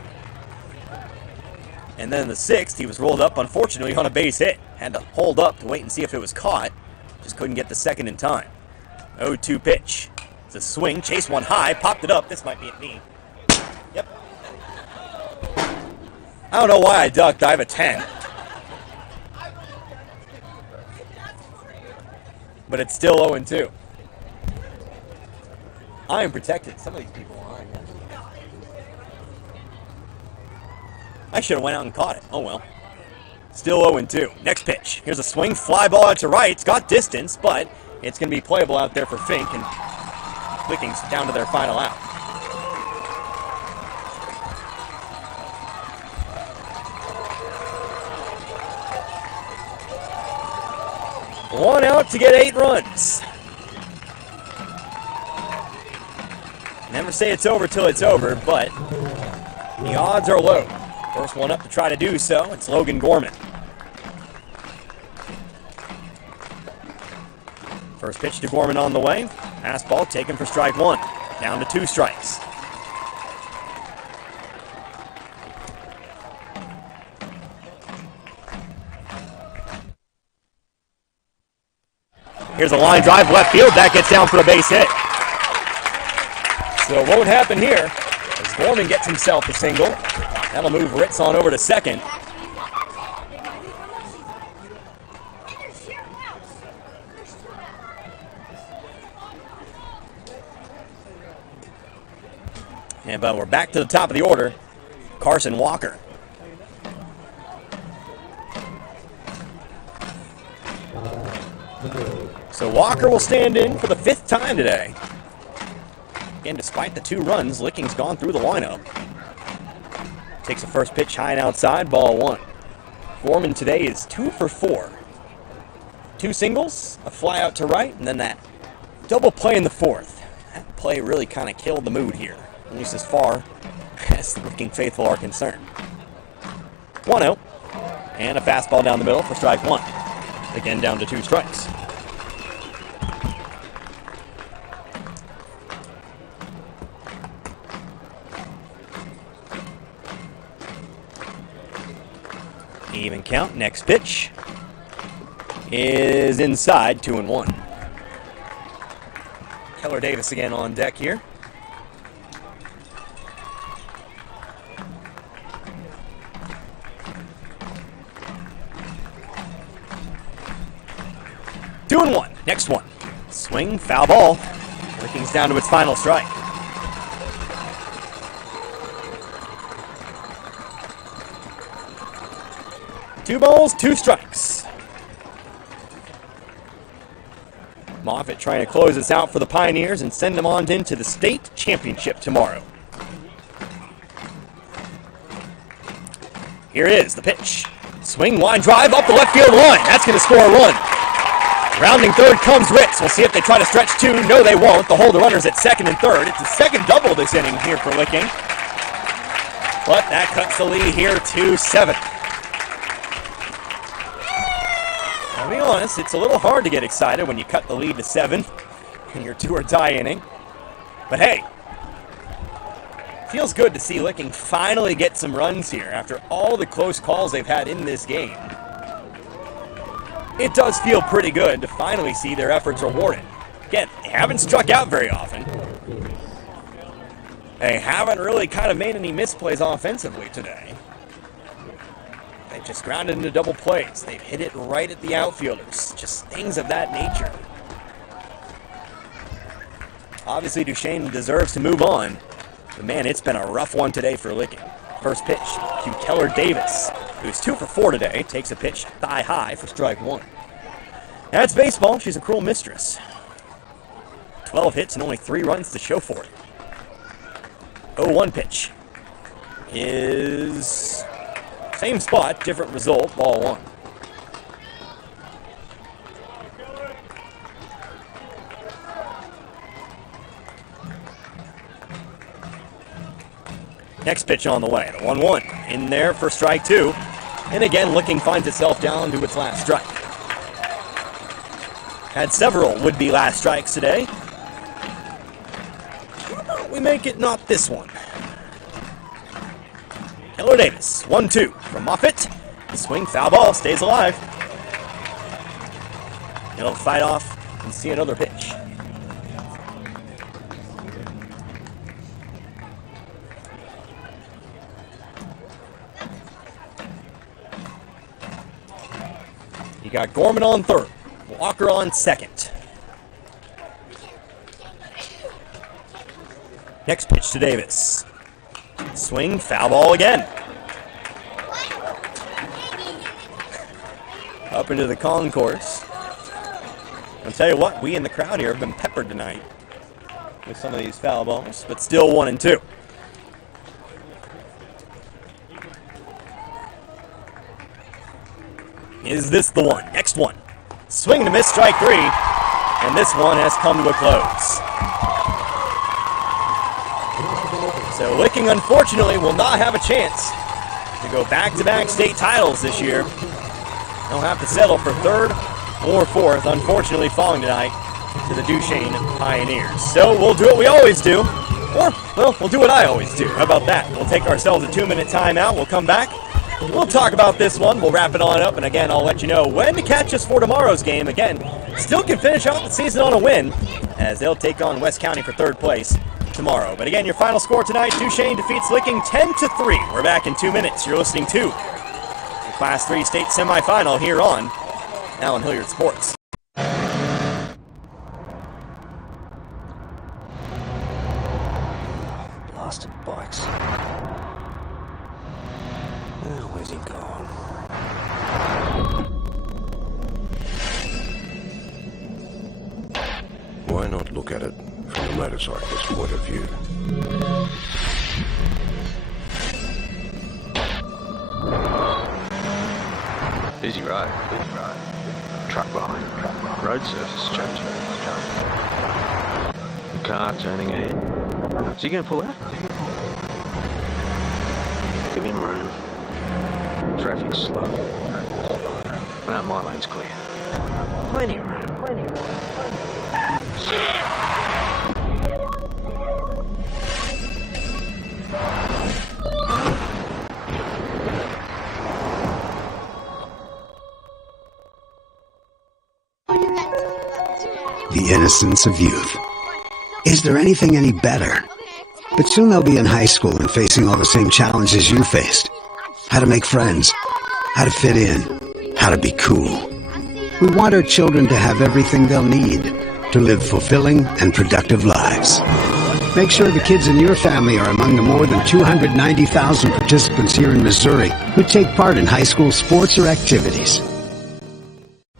And then in the 6th, he was rolled up, unfortunately, on a base hit. Had to hold up to wait and see if it was caught. Just couldn't get the second in time. 0-2 pitch. It's a swing. Chase one high. Popped it up. This might be at me. Yep. I don't know why I ducked. I have a 10. But it's still 0-2. I am protected. Some of these people are, I guess. I should have went out and caught it. Oh well. Still 0-2. Next pitch. Here's a swing. Fly ball out to right. It's got distance, but it's going to be playable out there for Fink, and Wickings down to their final out. One out to get 8 runs. Never say it's over till it's over, but the odds are low. First one up to try to do so, it's Logan Gorman. First pitch to Gorman on the way. Fastball taken for strike 1. Down to 2 strikes. Here's a line drive left field. That gets down for a base hit. So what would happen here is Gorman gets himself a single. That'll move Ritz on over to second. But we're back to the top of the order. Carson Walker. So Walker will stand in for the 5th time today. Again, despite the 2 runs, Licking's gone through the lineup. Takes the first pitch high and outside, ball 1. Gorman today is 2 for 4. 2 singles, a fly out to right, and then that double play in the 4th. That play really kind of killed the mood here, at least as far as the Licking faithful are concerned. 1 out, and a fastball down the middle for strike 1. Again, down to 2 strikes. Even count. Next pitch is inside, 2-1. Keller Davis again on deck here. Two and 1. Next one. Swing, foul ball. Licking's down to its final strike. Two balls, 2 strikes. Moffitt trying to close this out for the Pioneers and send them on into the state championship tomorrow. Here it is, the pitch. Swing, line drive up the left field line. That's going to score a run. Rounding third comes Ritz. We'll see if they try to stretch 2. No, they won't. They'll hold the runners at second and third. It's the second double this inning here for Licking. But that cuts the lead here to 7. I'll be honest, it's a little hard to get excited when you cut the lead to 7 in your do-or-die inning. But hey, feels good to see Licking finally get some runs here after all the close calls they've had in this game. It does feel pretty good to finally see their efforts rewarded. Again, they haven't struck out very often. They haven't really kind of made any misplays offensively today. They've just grounded into double plays. They've hit it right at the outfielders. Just things of that nature. Obviously, Duchesne deserves to move on. But man, it's been a rough one today for Licking. First pitch to Keller Davis, who's 2 for 4 today, takes a pitch thigh high for strike 1. That's baseball. She's a cruel mistress. 12 hits and only 3 runs to show for it. 0-1 pitch is same spot, different result, ball 1. Next pitch on the way, the 1-1. In there for strike 2. And again, Licking finds itself down to its last strike. Had several would-be last strikes today. How about we make it not this one? Keller Davis, 1-2 from Moffitt. The swing, foul ball, stays alive. He'll fight off and see another pitch. You got Gorman on third, Walker on second. Next pitch to Davis. Swing, foul ball again. Up into the concourse. I'll tell you what, we in the crowd here have been peppered tonight with some of these foul balls, but still 1-2. Is this the one? Next one. Swing and a miss, strike 3. And this one has come to a close. So Licking, unfortunately, will not have a chance to go back-to-back state titles this year. They'll have to settle for 3rd or 4th, unfortunately falling tonight to the Duchesne Pioneers. So we'll do what we always do. Or, well, we'll do what I always do. How about that? We'll take ourselves a 2-minute timeout. We'll come back. We'll talk about this one. We'll wrap it on up. And again, I'll let you know when to catch us for tomorrow's game. Again, still can finish off the season on a win as they'll take on West County for 3rd place tomorrow. But again, your final score tonight, Duchesne defeats Licking 10-3. We're back in 2 minutes. You're listening to the Class 3 state semifinal here on Allen Hilliard Sports. Blasted bikes. Oh, where's he gone? Why not look at it from the motorcyclist's point of view? Busy road. Truck behind. Road surface changing. The car turning ahead. Is he going to pull out? Give him room. Traffic's slow. Well, my lane's clear. Plenty of room. The innocence of youth. Is there anything any better? But soon they'll be in high school and facing all the same challenges you faced. How to make friends, how to fit in, how to be cool. We want our children to have everything they'll need to live fulfilling and productive lives. Make sure the kids in your family are among the more than 290,000 participants here in Missouri who take part in high school sports or activities.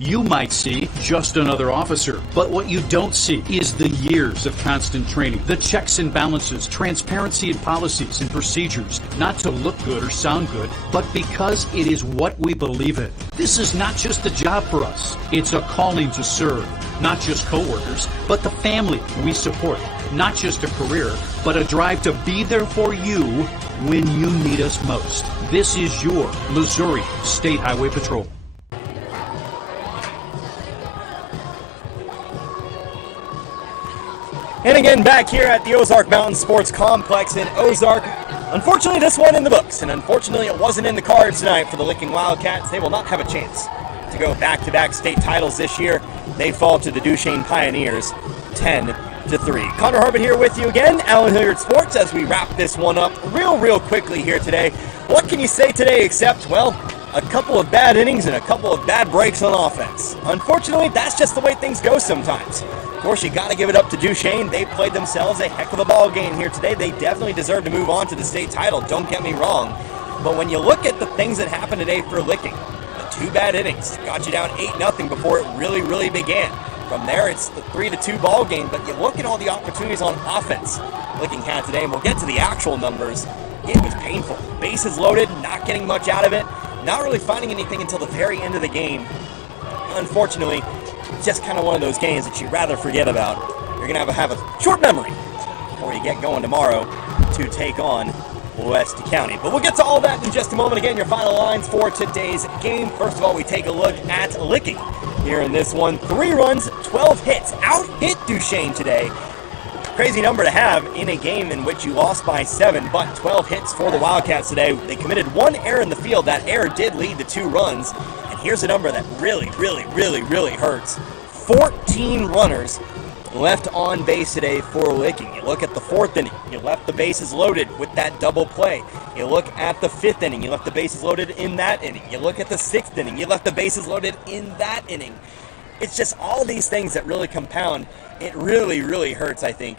You might see just another officer, but what you don't see is the years of constant training, the checks and balances, transparency in policies and procedures, not to look good or sound good, but because it is what we believe in. This is not just a job for us. It's a calling to serve, not just coworkers, but the family we support, not just a career, but a drive to be there for you when you need us most. This is your Missouri State Highway Patrol. And again, back here at the Ozark Mountain Sports Complex in Ozark. Unfortunately, this one in the books, and unfortunately, it wasn't in the cards tonight for the Licking Wildcats. They will not have a chance to go back-to-back state titles this year. They fall to the Duchesne Pioneers 10-3. 7-3. Connor Harbin here with you again, Allen Hilliard Sports, as we wrap this one up real quickly here today. What can you say today except, well, a couple of bad innings and a couple of bad breaks on offense. Unfortunately, that's just the way things go sometimes. Of course, you got to give it up to Duchesne. They played themselves a heck of a ball game here today. They definitely deserve to move on to the state title, don't get me wrong. But when you look at the things that happened today for Licking, the 2 bad innings got you down 8-0 before it really began. From there, it's the 3-2 ball game, but you look at all the opportunities on offense Licking had today, and we'll get to the actual numbers. It was painful. Bases loaded, not getting much out of it, not really finding anything until the very end of the game. Unfortunately, it's just kind of one of those games that you'd rather forget about. You're going to have a short memory before you get going tomorrow to take on West County. But we'll get to all that in just a moment. Again, your final lines for today's game. First of all, we take a look at Licking here in this one. 3 runs, 12 hits. Out-hit Duchesne today. Crazy number to have in a game in which you lost by 7, but 12 hits for the Wildcats today. They committed 1 error in the field. That error did lead to 2 runs. And here's a number that really hurts. 14 runners left on base today for Licking. You look at the 4th inning, you left the bases loaded with that double play. You look at the 5th inning, you left the bases loaded in that inning. You look at the 6th inning, you left the bases loaded in that inning. It's just all these things that really compound. It really hurts, I think,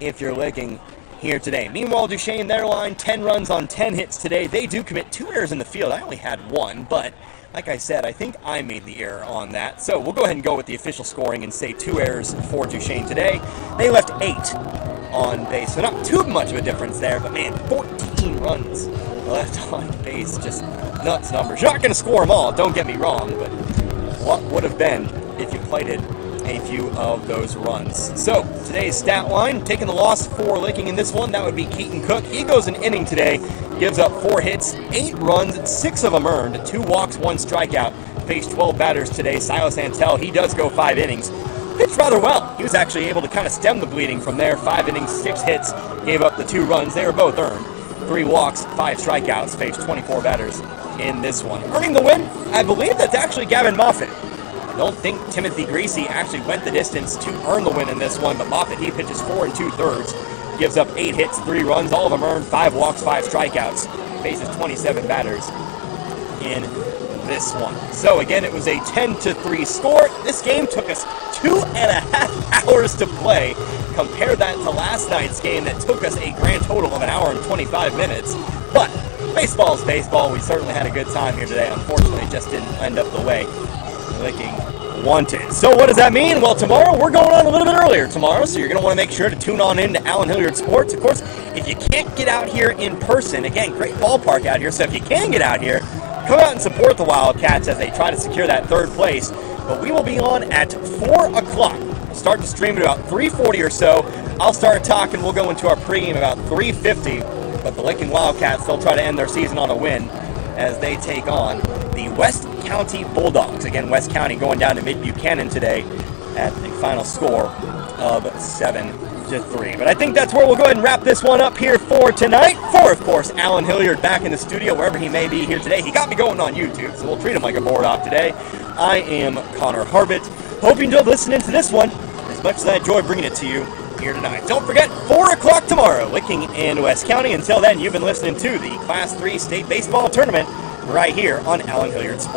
if you're Licking here today. Meanwhile, Duchesne, their line, 10 runs on 10 hits today. They do commit 2 errors in the field. I only had 1, but like I said, I think I made the error on that. So we'll go ahead and go with the official scoring and say 2 errors for Duchesne today. They left 8 on base, so not too much of a difference there, but man, 14 runs left on base. Just nuts numbers. You're not going to score them all, don't get me wrong, but what would have been if you plated a few of those runs. So today's stat line, taking the loss for Licking in this one, that would be Keaton Cook. He goes an inning today, gives up 4 hits, 8 runs, 6 of them earned, 2 walks, 1 strikeout. Faced 12 batters today. Silas Antel, he does go 5 innings. Pitched rather well. He was actually able to kind of stem the bleeding from there. 5 innings, 6 hits, gave up the 2 runs. They were both earned. 3 walks, 5 strikeouts. Faced 24 batters in this one. Earning the win, I believe that's actually Gavin Moffitt. I don't think Timothy Greasy actually went the distance to earn the win in this one, but Moffitt, he pitches 4 2/3, gives up 8 hits, 3 runs, all of them earned, 5 walks, 5 strikeouts, faces 27 batters in this one. So again, it was a 10-3 score. This game took us 2.5 hours to play. Compare that to last night's game that took us a grand total of 1 hour and 25 minutes. But baseball is baseball. We certainly had a good time here today. Unfortunately, it just didn't end up the way Licking wanted. So what does that mean? Well, tomorrow we're going on a little bit earlier tomorrow, so you're going to want to make sure to tune on in to Allen Hilliard Sports. Of course, if you can't get out here in person, again, great ballpark out here, so if you can get out here, come out and support the Wildcats as they try to secure that 3rd place. But we will be on at 4 o'clock. Start to stream at about 3:40 or so. I'll start talking. We'll go into our pregame about 3:50. But the Licking Wildcats, they'll try to end their season on a win as they take on the West County Bulldogs. Again, West County going down to Mid-Buchanan today at a final score of 7-3. But I think that's where we'll go ahead and wrap this one up here for tonight. For, of course, Allen Hilliard back in the studio, wherever he may be here today. He got me going on YouTube, so we'll treat him like a board op today. I am Connor Harbit. Hope you enjoyed listening to this one as much as I enjoyed bringing it to you here tonight. Don't forget, 4 o'clock tomorrow, Licking in West County. Until then, you've been listening to the Class 3 State Baseball Tournament right here on Allen Hilliard Sports.